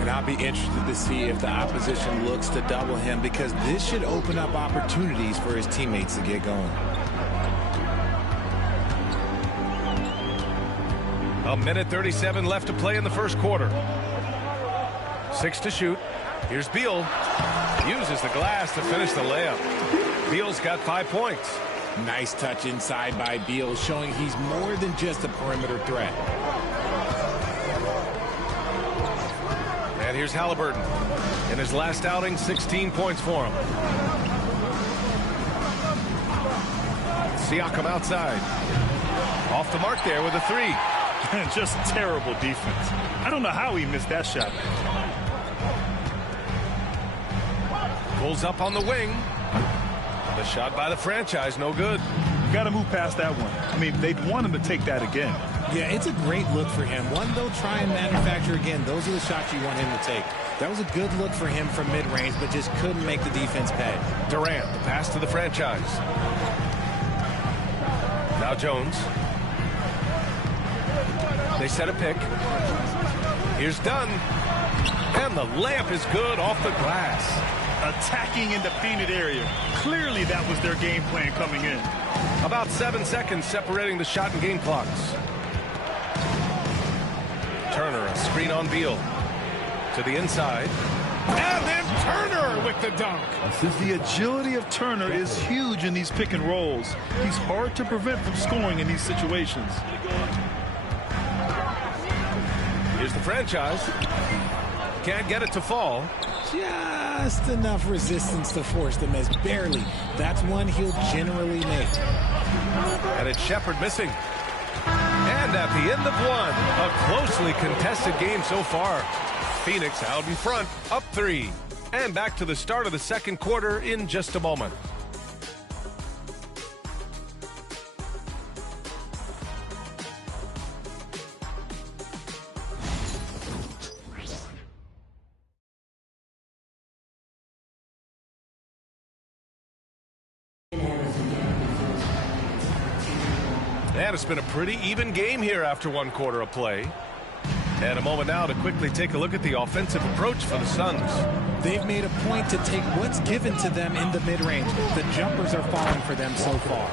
And I'll be interested to see if the opposition looks to double him, because this should open up opportunities for his teammates to get going. A minute 37 left to play in the first quarter. 6 to shoot. Here's Beal. Uses the glass to finish the layup. Beal's got 5 points. Nice touch inside by Beal, showing he's more than just a perimeter threat. And here's Halliburton. In his last outing, 16 points for him. Siakam outside. Off the mark there with a 3. Just terrible defense. I don't know how he missed that shot. Pulls up on the wing. The shot by the franchise, no good. Got to move past that one. I mean, they'd want him to take that again. Yeah, it's a great look for him. One they'll try and manufacture again. Those are the shots you want him to take. That was a good look for him from mid-range, but just couldn't make the defense pay. Durant, the pass to the franchise. Now Jones. They set a pick. Here's Dunn. And the layup is good off the glass. Attacking in the painted area. Clearly that was their game plan coming in. About 7 seconds separating the shot and game clocks. Turner, a screen on Beal. To the inside. And then Turner with the dunk. The agility of Turner is huge in these pick and rolls. He's hard to prevent from scoring in these situations. Here's the franchise. Can't get it to fall. Just enough resistance to force the miss. Barely. That's one he'll generally make. And it's Shepherd missing. And at the end of one, a closely contested game so far. Phoenix out in front, up 3. And back to the start of the second quarter in just a moment. And it's been a pretty even game here after one quarter of play. And a moment now to quickly take a look at the offensive approach for the Suns. They've made a point to take what's given to them in the mid-range. The jumpers are falling for them so far.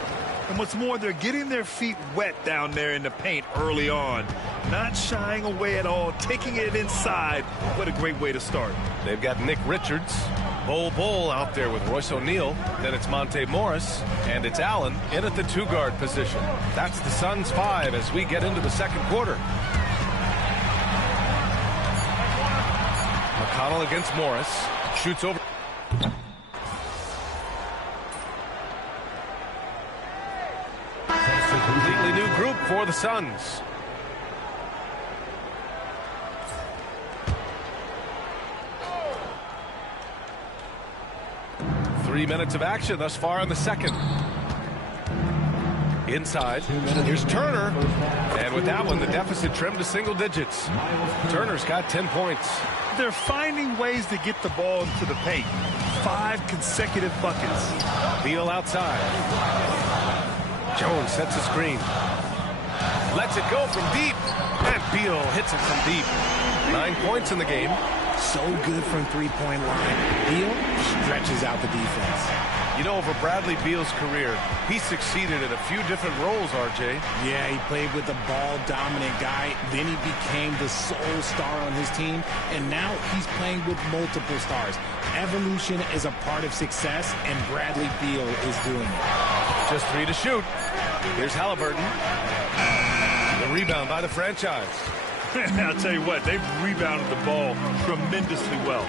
And what's more, they're getting their feet wet down there in the paint early on. Not shying away at all, taking it inside. What a great way to start. They've got Nick Richards, Bol out there with Royce O'Neal. Then it's Monte Morris, and it's Allen in at the 2-guard position. That's the Suns 5 as we get into the second quarter. McConnell against Morris. Shoots over. It's a completely new group for the Suns. Three minutes of action thus far in the second. Inside. Here's Turner. And with that one, the deficit trimmed to single digits. Turner's got 10 points. They're finding ways to get the ball into the paint. 5 consecutive buckets. Beal outside. Jones sets a screen. Lets it go from deep. And Beal hits it from deep. 9 points in the game. So good from three-point line. Beal stretches out the defense. You know, over Bradley Beal's career, he succeeded in a few different roles, RJ. Yeah, he played with the ball-dominant guy. Then he became the sole star on his team. And now he's playing with multiple stars. Evolution is a part of success, and Bradley Beal is doing it. Just 3 to shoot. Here's Halliburton. The rebound by the franchise. I'll tell you what, they've rebounded the ball tremendously well.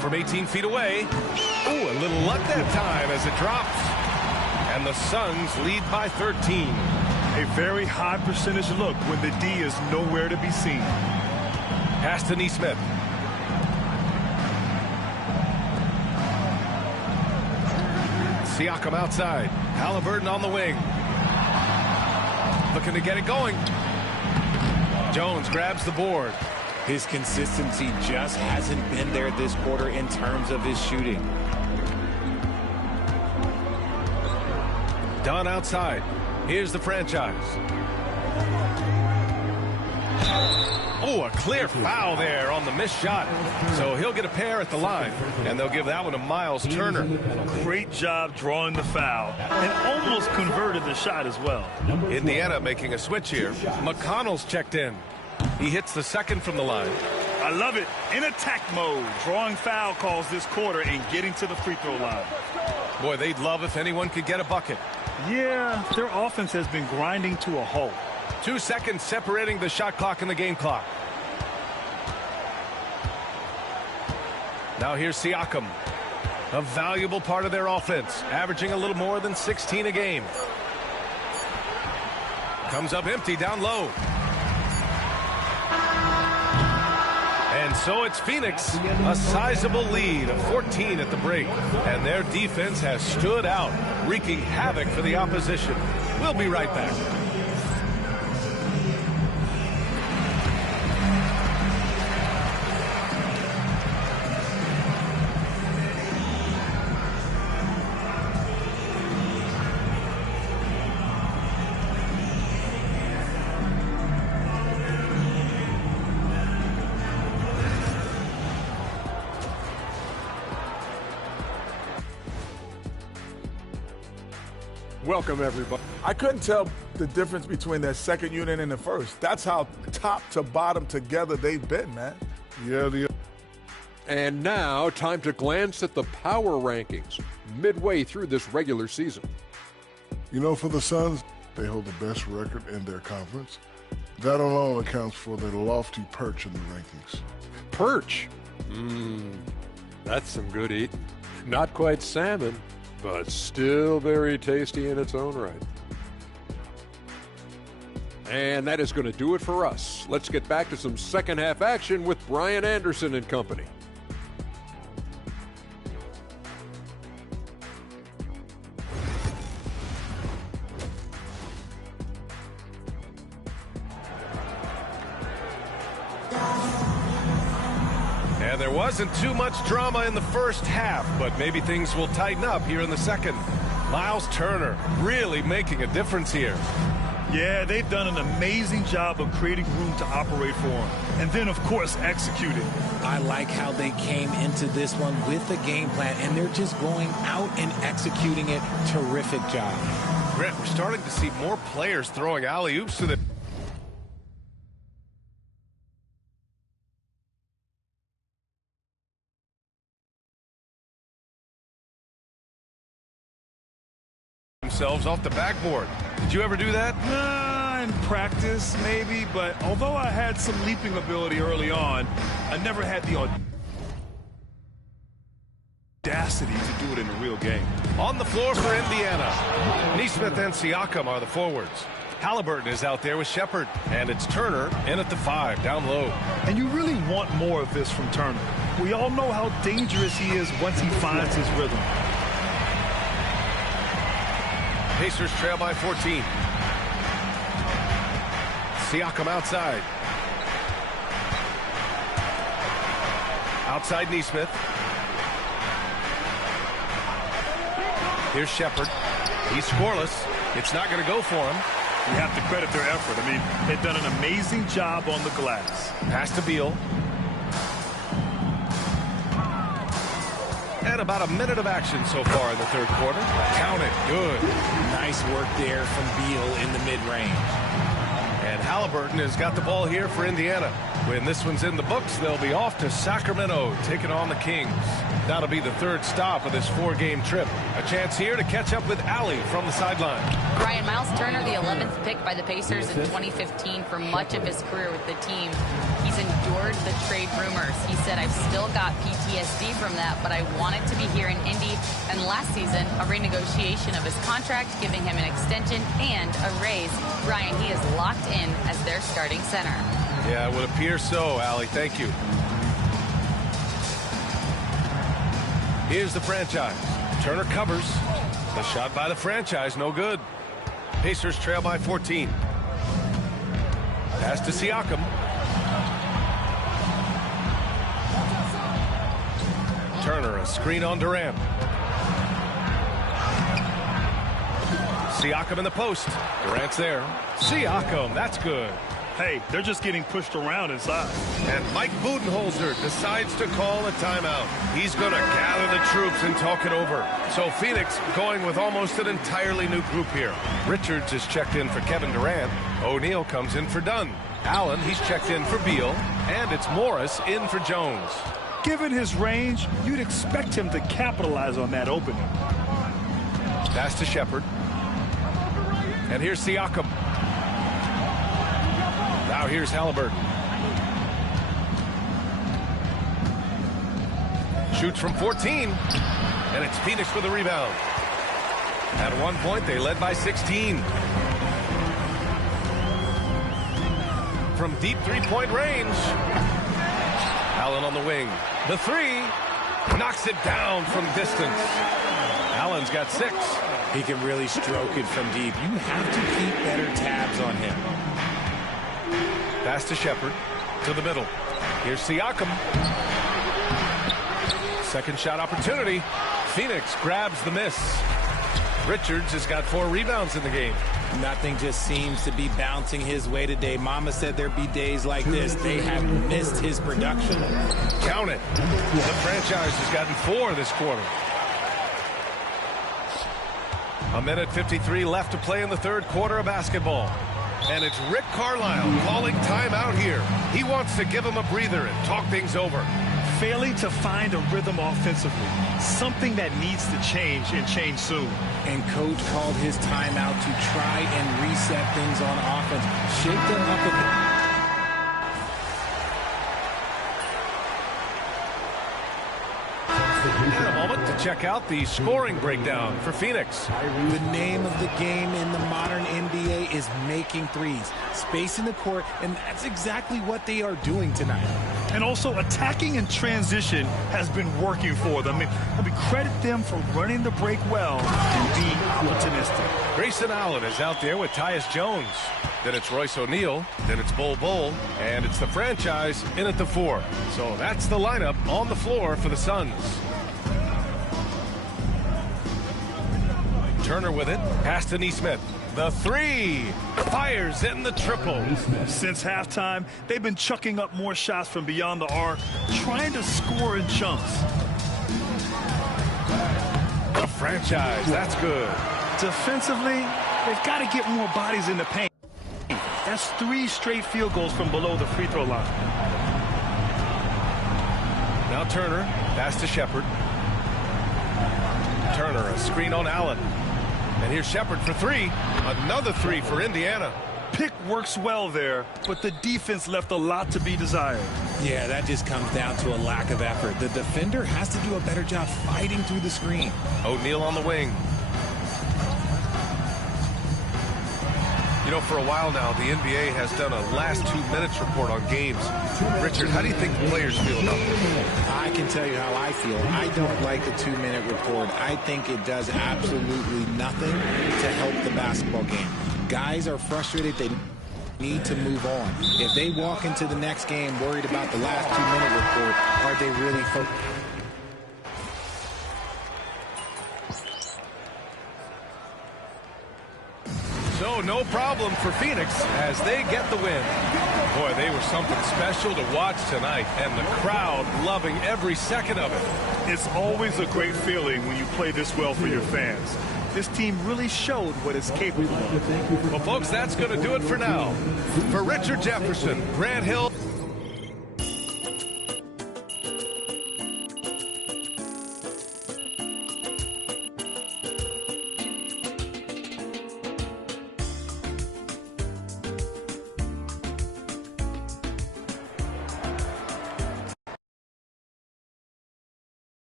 From 18 feet away. Ooh, a little luck that time as it drops. And the Suns lead by 13. A very high percentage look when the D is nowhere to be seen. Pass to Nesmith. Siakam outside. Halliburton on the wing. Looking to get it going. Jones grabs the board. His consistency just hasn't been there this quarter in terms of his shooting. Dunn outside. Here's the franchise. Oh, a clear foul there on the missed shot. So he'll get a pair at the line, and they'll give that one to Miles Turner. Great job drawing the foul, and almost converted the shot as well. Indiana making a switch here. McConnell's checked in. He hits the second from the line. I love it. In attack mode, drawing foul calls this quarter and getting to the free throw line. Boy, they'd love if anyone could get a bucket. Yeah, their offense has been grinding to a halt. 2 seconds separating the shot clock and the game clock. Now here's Siakam. A valuable part of their offense, averaging a little more than 16 a game. Comes up empty down low. And so it's Phoenix, a sizable lead of 14 at the break. And their defense has stood out, wreaking havoc for the opposition. We'll be right back. Welcome, everybody. I couldn't tell the difference between their second unit and the first. That's how top to bottom together they've been, man. Yeah, And now, time to glance at the power rankings midway through this regular season. You know, for the Suns, they hold the best record in their conference. That alone accounts for their lofty perch in the rankings. Perch? That's some good eating. Not quite salmon, but still very tasty in its own right. And that is going to do it for us. Let's get back to some second half action with Brian Anderson and company. And there wasn't too much drama in the first half, but maybe things will tighten up here in the second. Miles Turner really making a difference here. Yeah, they've done an amazing job of creating room to operate for him. And then, of course, executing. I like how they came into this one with a game plan, and they're just going out and executing it. Terrific job. Brett, we're starting to see more players throwing alley-oops to the... themselves off the backboard. Did you ever do that? In practice, maybe, but although I had some leaping ability early on, I never had the audacity to do it in a real game. On the floor for Indiana, Nesmith and Siakam are the forwards. Halliburton is out there with Shepherd, and it's Turner in at the 5, down low. And you really want more of this from Turner. We all know how dangerous he is once he finds his rhythm. Pacers trail by 14. Siakam outside. Outside Nesmith. Here's Shepherd. He's scoreless. It's not going to go for him. You have to credit their effort. I mean, they've done an amazing job on the glass. Pass to Beal. And about a minute of action so far in the third quarter. Count it. Good. Nice work there from Beal in the mid-range. And Halliburton has got the ball here for Indiana. When this one's in the books, they'll be off to Sacramento, taking on the Kings. That'll be the third stop of this 4-game trip. A chance here to catch up with Allie from the sideline. Brian, Miles Turner, the 11th pick by the Pacers in 2015 for much of his career with the team. He's endured the trade rumors. He said, I've still got PTSD from that, but I wanted to be here in Indy. And last season, a renegotiation of his contract, giving him an extension and a raise. Brian, he is locked in as their starting center. Yeah, it would appear so, Allie. Thank you. Here's the franchise. Turner covers. The shot by the franchise, no good. Pacers trail by 14. Pass to Siakam. Turner, a screen on Durant. Siakam in the post. Durant's there. Siakam, that's good. Hey, they're just getting pushed around inside. And Mike Budenholzer decides to call a timeout. He's going to gather the troops and talk it over. So Phoenix going with almost an entirely new group here. Richards is checked in for Kevin Durant. O'Neal comes in for Dunn. Allen, he's checked in for Beal. And it's Morris in for Jones. Given his range, you'd expect him to capitalize on that opening. Pass to Shepherd. And here's Siakam. Now here's Halliburton. Shoots from 14. And it's Phoenix with a rebound. At one point, they led by 16. From deep three-point range. Allen on the wing. The 3 knocks it down from distance. Allen's got 6. He can really stroke it from deep. You have to keep better tabs on him. Pass to Shepherd. To the middle. Here's Siakam. Second shot opportunity. Phoenix grabs the miss. Richards has got 4 rebounds in the game. Nothing just seems to be bouncing his way today. Mama said there'd be days like this. They have missed his production. Count it. The franchise has gotten 4 this quarter. A minute 53 left to play in the third quarter of basketball. And it's Rick Carlisle calling timeout here. He wants to give him a breather and talk things over. Failing to find a rhythm offensively, something that needs to change and change soon. And coach called his timeout to try and reset things on offense. Shake them up a bit. And a moment to check out the scoring breakdown for Phoenix. The name of the game in the modern NBA is making threes, spacing the court, and that's exactly what they are doing tonight. And also attacking in transition has been working for them. I mean, credit them for running the break well and being opportunistic. Grayson Allen is out there with Tyus Jones. Then it's Royce O'Neal. Then it's Bol Bol. And it's the franchise in at the 4. So that's the lineup on the floor for the Suns. Turner with it. Pass to Nesmith. The 3. Fires in the triple. Since halftime, they've been chucking up more shots from beyond the arc, trying to score in chunks. The franchise. That's good. Defensively, they've got to get more bodies in the paint. That's 3 straight field goals from below the free throw line. Now Turner. Pass to Shepherd. Turner, a screen on Allen. And here's Shepherd for 3. Another 3 for Indiana. Pick works well there, but the defense left a lot to be desired. Yeah, that just comes down to a lack of effort. The defender has to do a better job fighting through the screen. O'Neal on the wing. You know, for a while now, the NBA has done a last 2 minutes report on games. Richard, how do you think the players feel about this? I can tell you how I feel. I don't like the 2-minute report. I think it does absolutely nothing to help the basketball game. Guys are frustrated. They need to move on. If they walk into the next game worried about the last 2-minute report, are they really focused? So no problem for Phoenix as they get the win. Boy, they were something special to watch tonight, and the crowd loving every second of it. It's always a great feeling when you play this well for your fans. This team really showed what it's capable of. Well, folks, that's going to do it for now. For Richard Jefferson, Grant Hill.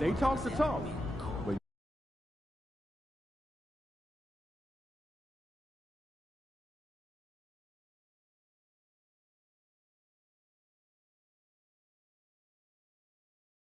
They talk the talk.